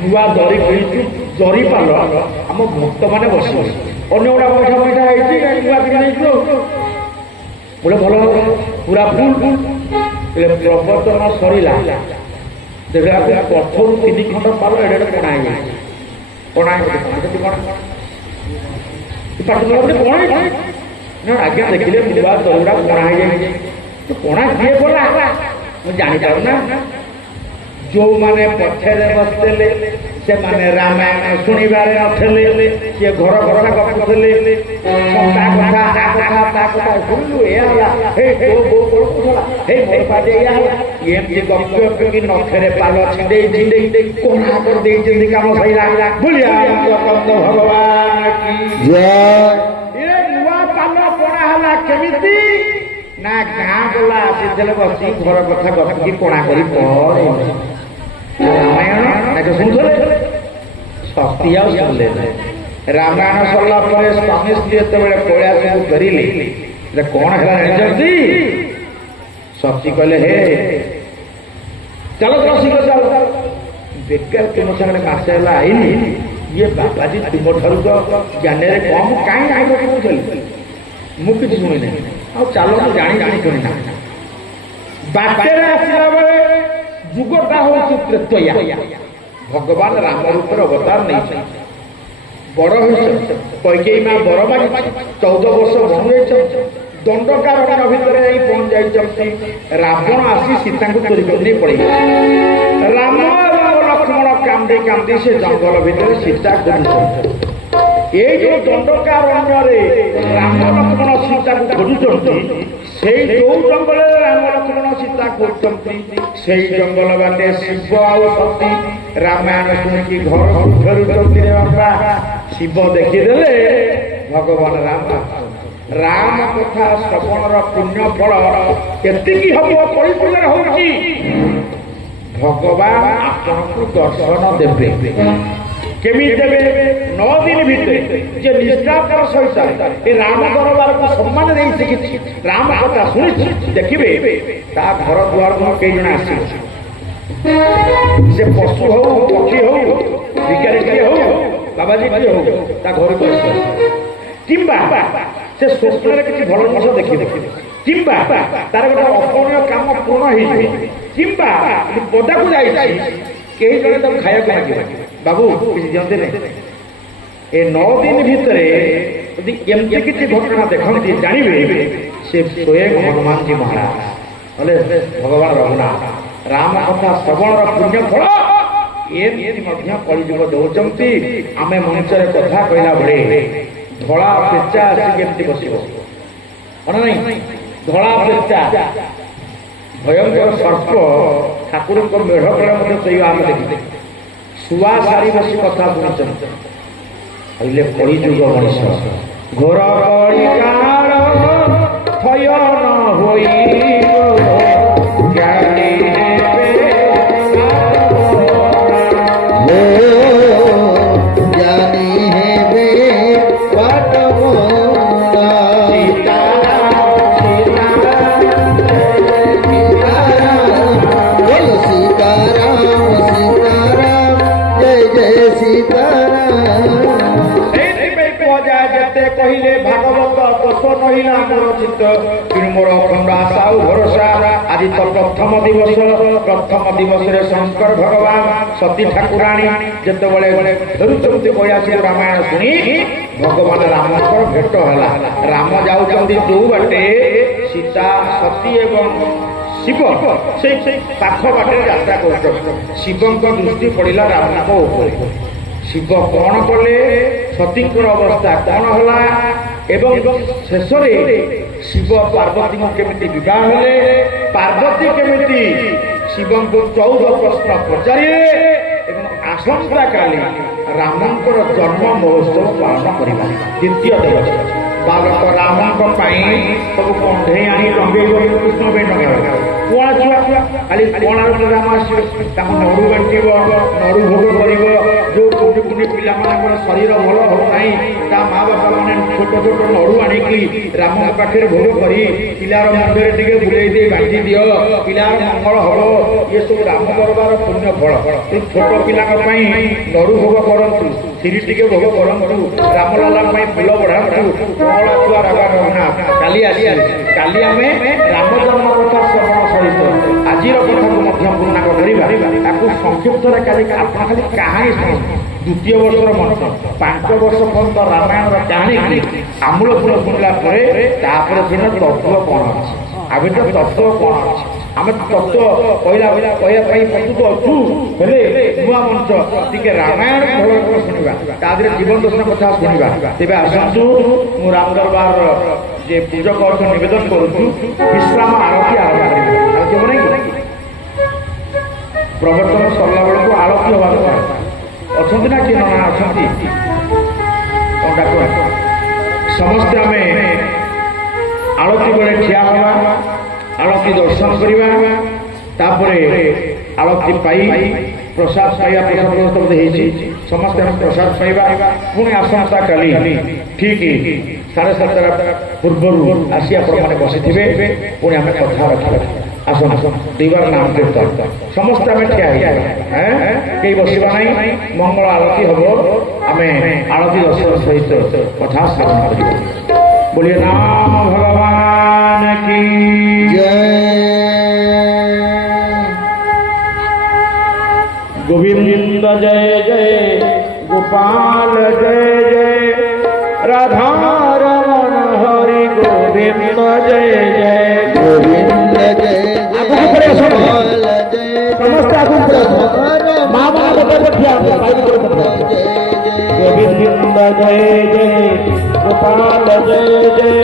ନୂଆ ଦରି କିଣିଛୁ, ଜରି ପାଲ ଆମ ଭକ୍ତମାନେ ବସିବେ, ଅନ୍ୟ ଗୁଡ଼ା ବୈଠା ବୈଠା ହେଇଛି ନୂଆ କିଣି ନେଇଛୁ ଆଉ। ବୋଲେ ଭଲ ପୁରା ଫୁଲ। ପ୍ରବଚନ ସରିଲା, ଦେଖିଲାକୁ ପଛରୁ 3 ଖଣ୍ଡ ପାଲ ଏଡ଼େ କଣା ହେଇଯାଇଛି। କଣା ହେଇଛି କଣ ଆଜ୍ଞା ଦେଖିଲେ ନୂଆ ଦରିଗୁଡ଼ା କଣା ହେଇଯାଇଛି। କଣା କିଏ କଲା ମୁଁ ଜାଣିପାରୁନା। ଯୋଉମାନେ ପଛରେ ବସିଥିଲେ ସେମାନେ ରାମାୟଣ ଶୁଣିବାରେ ନଥିଲେ, ସିଏ ଘର କଥା ଗପୁଥିଲେ, ତା କଥା ଆ କଥା ତା କଥା ଶୁଣିଲୁ ଏଇଆ ହେଲା, ହେଇ ତୋ ବୋଉ କହୁଥିଲା, ହେଇ ମୋର ପାଦେ ଏଇଆ ହେଲା, ଏମିତି ଗପି ଗପିକି ନଖରେ ପାଲ ଛିଣ୍ଡେଇ ଛିଣ୍ଡେଇ କଣା କରିଦେଇଛନ୍ତି। କାମ ସଇଲା ବୁଲିଆ ଭଗବାନ କି ଜୟ। ଏ ନୂଆ ପାଲ କଣା ହେଲା କେମିତି ନା ଗାଁ ଗଲା ଆସିଥିଲେ ବସି ଘର କଥା ଗପିକି କଣା କରି ପରେ ରାମାୟଣ ତାকে ଶୁଣୁଥିଲେ। ସତୀ ଆଉ ଶୁଣିଲେ ନାହିଁ। ରାମାୟଣ ସରିଲା ପରେ ସ୍ୱାମୀ ସ୍ତ୍ରୀ ଯେତେବେଳେ କୈଳାସକୁ ଫେରିଲେ, କଣ ହେଲା ଜାଣିଛନ୍ତି? ସତୀ କହିଲେ, ହେ ଚାଲ ଚାଲ ଶୀଘ୍ର ଚାଲ, ବେକାର ତୁମ ସାଙ୍ଗରେ ମାସେ ହେଲା ଆଇନି, ଇଏ ବାବାଜୀ ତୁମଠାରୁ ତ ଜ୍ଞାନରେ କମ୍, କାହିଁ ଆଇନ କହୁଥିଲି? ମୁଁ କିଛି ଶୁଣିନି, ଆଉ ଚାଲ ମୁଁ ଜାଣି ଶୁଣି ନା। ବାଟରେ ଆସିଲା ବେଳେ ଯୁଗଟା ହଉଛି ତ୍ରେତୟା। ଭଗବାନ ରାମ ରୂପରେ ଅବତାର ନେଇଛନ୍ତି, ବଡ ହୋଇଛନ୍ତି, କୈକେୟୀ ମା ବର ମାଗିଛି, 14 ବର୍ଷ ବଣୁ ଯାଇଛନ୍ତି, ଦଣ୍ଡକାରଣ୍ୟ ଭିତରେ ଯାଇ ପହଞ୍ଚି ଯାଇଛନ୍ତି। ରାବଣ ଆସି ସୀତାଙ୍କୁ ଚୋରି କରି ପଳେଇଲେ। ରାମ ଏବଂ ଲକ୍ଷ୍ମଣ କାନ୍ଦି କାନ୍ଦି ସେ ଜଙ୍ଗଲ ଭିତରେ ସୀତା ଖୋଜୁଛନ୍ତି। ଏଇ ଯୋଉ ଦଣ୍ଡକାରଣ୍ୟରେ ରାମ ଲକ୍ଷ୍ମଣ ସୀତାକୁ ଖୋଜୁଛନ୍ତି, ସେଇ ଯୋଉ ଜଙ୍ଗଲରେ ରାମ ଲକ୍ଷ୍ମଣ ସୀତା ଖୋଜୁଛନ୍ତି, ସେଇ ଜଙ୍ଗଲ ବାଟେ ଶିବ ଆଉ ସତୀ ରାମାୟଣ ଶୁଣିକି ଘରକୁ ଫେରୁଛନ୍ତି। ରେ ବାପା, ଶିବ ଦେଖିଦେଲେ ଭଗବାନ ରାମ କଥା ଶ୍ରବଣର ପୁଣ୍ୟ ଫଳ କେତିକି ହବ ପରିପୂର୍ଣ୍ଣ ହଉଛି। ଭଗବାନ ଆପଣଙ୍କୁ ଦର୍ଶନ ଦେବେ। କେମିତି ଦେବେ? 9 ଦିନ ଭିତରେ ଯେ ନିଷ୍ଠାପର ସହିତ ଏ ରାମ ଦରବାରକୁ ସମ୍ମାନ ଦେଇ ଶିଖିଛି, ରାମ କଥା ଶୁଣିଛି, ଦେଖିବେ ତା ଘର ଦୁଆରକୁ କେଇ ଜଣ ଆସିବ। ସେ ପଶୁ ହଉ, ପକ୍ଷୀ ହଉ, ଭିକାରୀ କିଏ ହଉ, ବାବାଜୀ କିଏ ହଉ, ତା ଘରକୁ ଆସିବ। କିମ୍ବା ସେ ସ୍ୱପ୍ନରେ କିଛି ଭଲ ଜିନିଷ ଦେଖିବେ, କିମ୍ବା ତାର ଗୋଟେ ଅପୂର୍ଣ୍ଣ କାମ ପୂର୍ଣ୍ଣ ହେଇଯିବ, କିମ୍ବା ପଦାକୁ ଯାଇଛି କେହି ଜଣେ ତାକୁ ଖାଇବାକୁ ମାଗିବ, ବାବୁ କିଛି ଦିଅନ୍ତି ନାହିଁ। ଏ 9 ଦିନ ଭିତରେ ଯଦି ଏମିତି କିଛି ଘଟଣା ଦେଖନ୍ତି, ଜାଣିବେ ସେ ସ୍ୱୟଂ ହନୁମାନଜୀ ମହାରାଜ ହେଲେ ଭଗବାନ ରଘୁନାଥ। ରାମ କଥା ଶ୍ରବଣର ପୁଣ୍ୟ ଫଳ ଏମିତି ମଧ୍ୟ କଳିଯୁଗ ଦଉଛନ୍ତି। ଆମେ ମଣିଷରେ କଥା କହିଲା ବେଳେ ଧଳା ପେଚା ଆସି କେମିତି ବସିବ ନାଇଁ? ଧଳା ପେଚା ଭୟଙ୍କର ସର୍ପ ଠାକୁରଙ୍କ ମେଢ କଳେ ମଧ୍ୟ ଶୋଇବା ଆମେ ଦେଖିଛେ। ଶୁଆ ସାରି ବସି କଥା ଶୁଣୁଛନ୍ତି, କହିଲେ କଳିଯୁଗ ମଣିଷ ଘୋର କଳିକାଳ ଭୟ ନ ହୋଇ ଜ୍ଞାନୀ କହିଲେ ଭାଗବତ ଦୋଷ ନହିଲା ମୋର ଚିତ୍ତ, କିନ୍ତୁ ମୋର ଅଖଣ୍ଡ ଆଶା ଆଉ ଭରସା। ଆଜି ତ ପ୍ରଥମ ଦିବସରେ ଶଙ୍କର ଭଗବାନ ସତୀ ଠାକୁରାଣୀ ଯେତେବେଳେ ଫେରୁଛନ୍ତି କୈଳାସରୁ ରାମାୟଣ ଶୁଣି, ଭଗବାନ ରାମଙ୍କର ଭେଟ ହେଲା। ରାମ ଯାଉଛନ୍ତି ଯୋଉ ବାଟେ, ସୀତା ସତୀ ଏବଂ ଶିବ ସେଇ ପାଖ ବାଟରେ ଯାତ୍ରା କରୁଛନ୍ତି। ଶିବଙ୍କ ଦୃଷ୍ଟି ପଡ଼ିଲା ରାମଙ୍କ ଉପରେ। ଶିବ କଣ କଲେ, ସତୀଙ୍କର ଅବସ୍ଥା କଣ ହେଲା, ଏବଂ ଶେଷରେ ଶିବ ପାର୍ବତୀଙ୍କୁ କେମିତି ବିବାହ ହେଲେ, ପାର୍ବତୀ କେମିତି ଶିବଙ୍କୁ 14 ପ୍ରଶ୍ନ ପଚାରିଲେ, ଏବଂ ଆସନ୍ତା କାଲି ରାମଙ୍କର ଜନ୍ମ ମହୋତ୍ସବ ପାଳନ କରିବା। ଦ୍ୱିତୀୟ ଦେବତା ବାଲକ ରାମଙ୍କ ପାଇଁ ସବୁ କଣ୍ଢେଇ ଆଣି ଲଗେଇବ କୃଷ୍ଣ ପାଇଁ ଲଗେଇବ କୁଆଁ ଛୁଆ ଖାଲି କୁଆଁର ରାମ ଆସିବ ତାଙ୍କୁ ନଡୁ ବାଣ୍ଟିବ ନଡୁ ଭୋଗ କରିବ ଯୋଉ କୁନି କୁନି ପିଲାମାନଙ୍କର ଶରୀର ଭଲ ହଉନାହିଁ ତା ମା ବାପା ମାନେ ଛୋଟ ଛୋଟ ନଡୁ ଆଣିକି ରାମଙ୍କ ପାଖରେ ଭୋଗ କରି ପିଲାର ମୁଣ୍ଡରେ ଟିକେ ବୁଲେଇ ଦେଇ ବାଣ୍ଟି ଦିଅ ପିଲାର ମଙ୍ଗଳ ହବ ଇଏ ସବୁ ରାମ ଦରବାର ପୁଣ୍ୟ ଫଳ ଛୋଟ ପିଲାଙ୍କ ପାଇଁ ନଡୁ ଭୋଗ କରନ୍ତୁ କ୍ଷୀରି ଟିକେ ଭୋଗ କରନ୍ତୁ ରାମଲାଲା ପାଇଁ ଫୁଲ ବଢାନ୍ତୁ ମଙ୍ଗଳ ଛୁଆ ରାଜା ରଘୁନାଥ କାଲି ଆସିବେ କାଲି ଆମେ ରାମ ଜନ୍ମ କଥା ଶ୍ରବଣ ସହିତ ଆଜିର କଥାକୁ ମଧ୍ୟ ପୂର୍ଣ୍ଣାଙ୍ଗ କରିବା ତାକୁ ସଂକ୍ଷିପ୍ତରେ କାଲି ଆପଣ ଖାଲି କାହାଣୀ ଶୁଣନ୍ତୁ ଦ୍ୱିତୀୟ ବର୍ଷର ମନ୍ତ୍ର 5 ବର୍ଷ ପର୍ଯ୍ୟନ୍ତ ରାମାୟଣର କାହାଣୀ ଆମୂଳ ଫୁଲ ଶୁଣିଲା ପରେ ତାପରେ ଶୁଣିଲ ତତ୍ତ୍ୱ କଣ ଅଛି ଆମେ ତ ତତ୍ତ୍ୱ କଣ ଅଛି ଆମେ ତତ୍ତ୍ୱ କହିବା ପାଇଁ ପ୍ରସ୍ତୁତ ଅଛୁ ହେଲେ ନୂଆ ମଞ୍ଚ ଟିକେ ରାମାୟଣ ଭଲ ଶୁଣିବା ତା ଦେହରେ ଜୀବନ ଦର୍ଶନ କଥା ଶୁଣିବା ତେବେ ଆସନ୍ତୁ ମୁଁ ରାମ ଦରବାରର ଯେ ପୂଜକ ଅର୍ଥ ନିବେଦନ କରୁଛୁ ବିଶ୍ରାମ ଆଳତୀ ଆରମ୍ଭ କରିବେ ଆଳତୀ ହବ ନାହିଁ ପ୍ରବର୍ତ୍ତନ ସରିଲା ବେଳକୁ ଆଳତୀ ହବା ଦରକାର ଅଛନ୍ତି ନା କିଏ ନନା ଅଛନ୍ତି ସମସ୍ତେ ଆମେ ଆଳତୀ ବେଳେ ଠିଆ ହେବା ଆଳତୀ ଦର୍ଶନ କରିବା ତାପରେ ଆଳତୀ ପାଇ ପ୍ରସାଦ ପାଇବା ପ୍ରସାଦ ବ୍ୟବସ୍ଥା ହେଇଛି ସମସ୍ତେ ଆମେ ପ୍ରସାଦ ପାଇବା ପୁଣି ଆସନ୍ତା କାଲି ଠିକ୍ 7:30 ପୂର୍ବରୁ ଆସି ଆପଣମାନେ ବସିଥିବେ ପୁଣି ଆମେ କଥା ରଖିବା ଆସନ ଦୁଇବାର ନାମ କୀର୍ତ୍ତନ ସମସ୍ତେ ଆମେ ଠିଆ ହେଇଯିବା କେହି ବସିବା ନାହିଁ ମଙ୍ଗଳ ଆଳତୀ ହବ ଆମେ ଆଳତୀ ଦର୍ଶନ ସହିତ କଥା ଶ୍ରବଣ କରିବା बोलिए नाम भगवान की जय गोविंद जय जय गोपाल जय जय राधा रमण हरि गोविंद जय जय गोविंद जय गोपाल जय समस्त गोविंद जय जय गोपाल जय जय